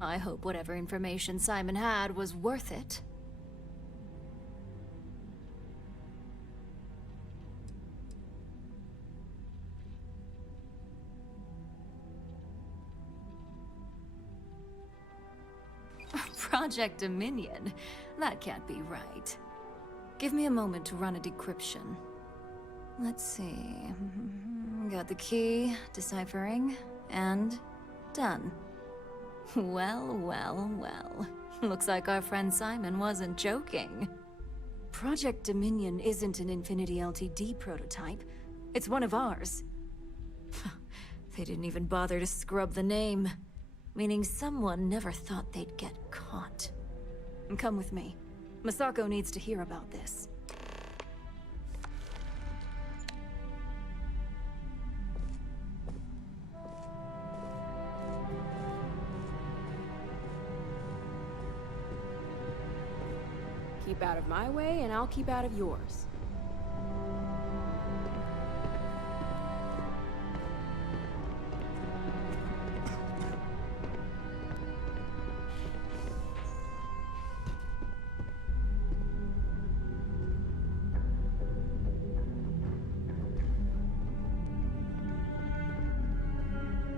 I hope whatever information Simon had was worth it. Project Dominion? That can't be right. Give me a moment to run a decryption. Let's see. Got the key, deciphering, and done. Well, well, well. Looks like our friend Simon wasn't joking. Project Dominion isn't an Infinity LTD prototype. It's one of ours. They didn't even bother to scrub the name. Meaning someone never thought they'd get caught. Come with me. Masako needs to hear about this. Keep out of my way, and I'll keep out of yours.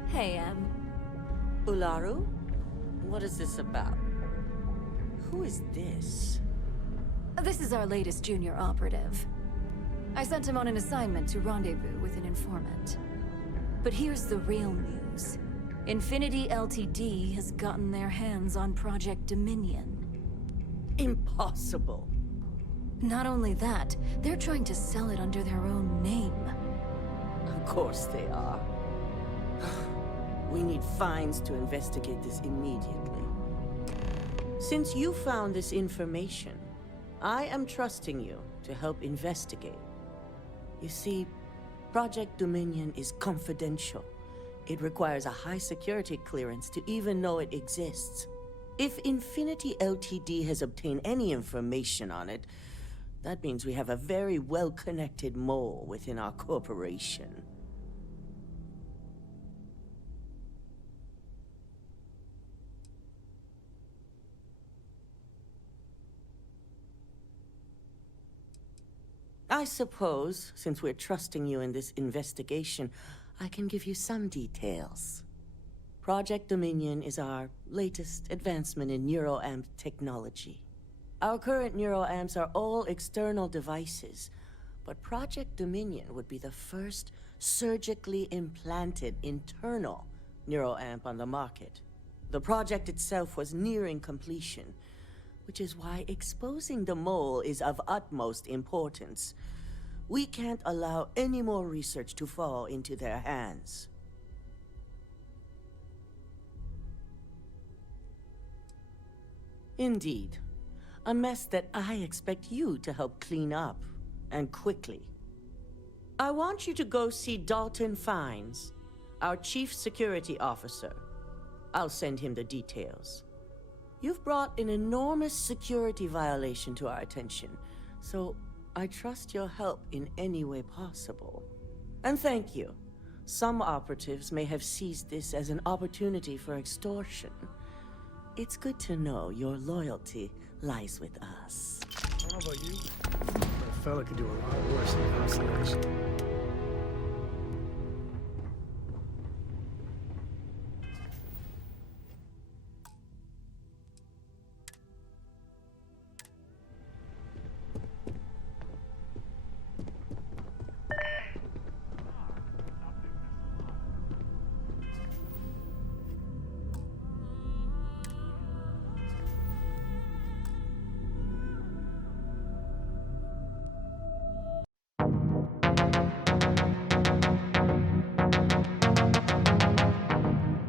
Hey, Ularu? What is this about? Who is this? This is our latest junior operative. I sent him on an assignment to rendezvous with an informant. But here's the real news. Infinity Ltd has gotten their hands on Project Dominion. Impossible. Not only that, they're trying to sell it under their own name. Of course they are. We need fines to investigate this immediately. Since you found this information, I am trusting you to help investigate. You see, Project Dominion is confidential. It requires a high security clearance to even know it exists. If Infinity Ltd has obtained any information on it, that means we have a very well-connected mole within our corporation. I suppose, since we're trusting you in this investigation, I can give you some details. Project Dominion is our latest advancement in neuroamp technology. Our current neuroamps are all external devices, but Project Dominion would be the first surgically implanted internal neuroamp on the market. The project itself was nearing completion, which is why exposing the mole is of utmost importance. We can't allow any more research to fall into their hands. Indeed. A mess that I expect you to help clean up, and quickly. I want you to go see Dalton Fines, our Chief Security Officer. I'll send him the details. You've brought an enormous security violation to our attention, so I trust your help in any way possible. And thank you. Some operatives may have seized this as an opportunity for extortion. It's good to know your loyalty lies with us. How about you? That fella could do a lot worse than Constellation.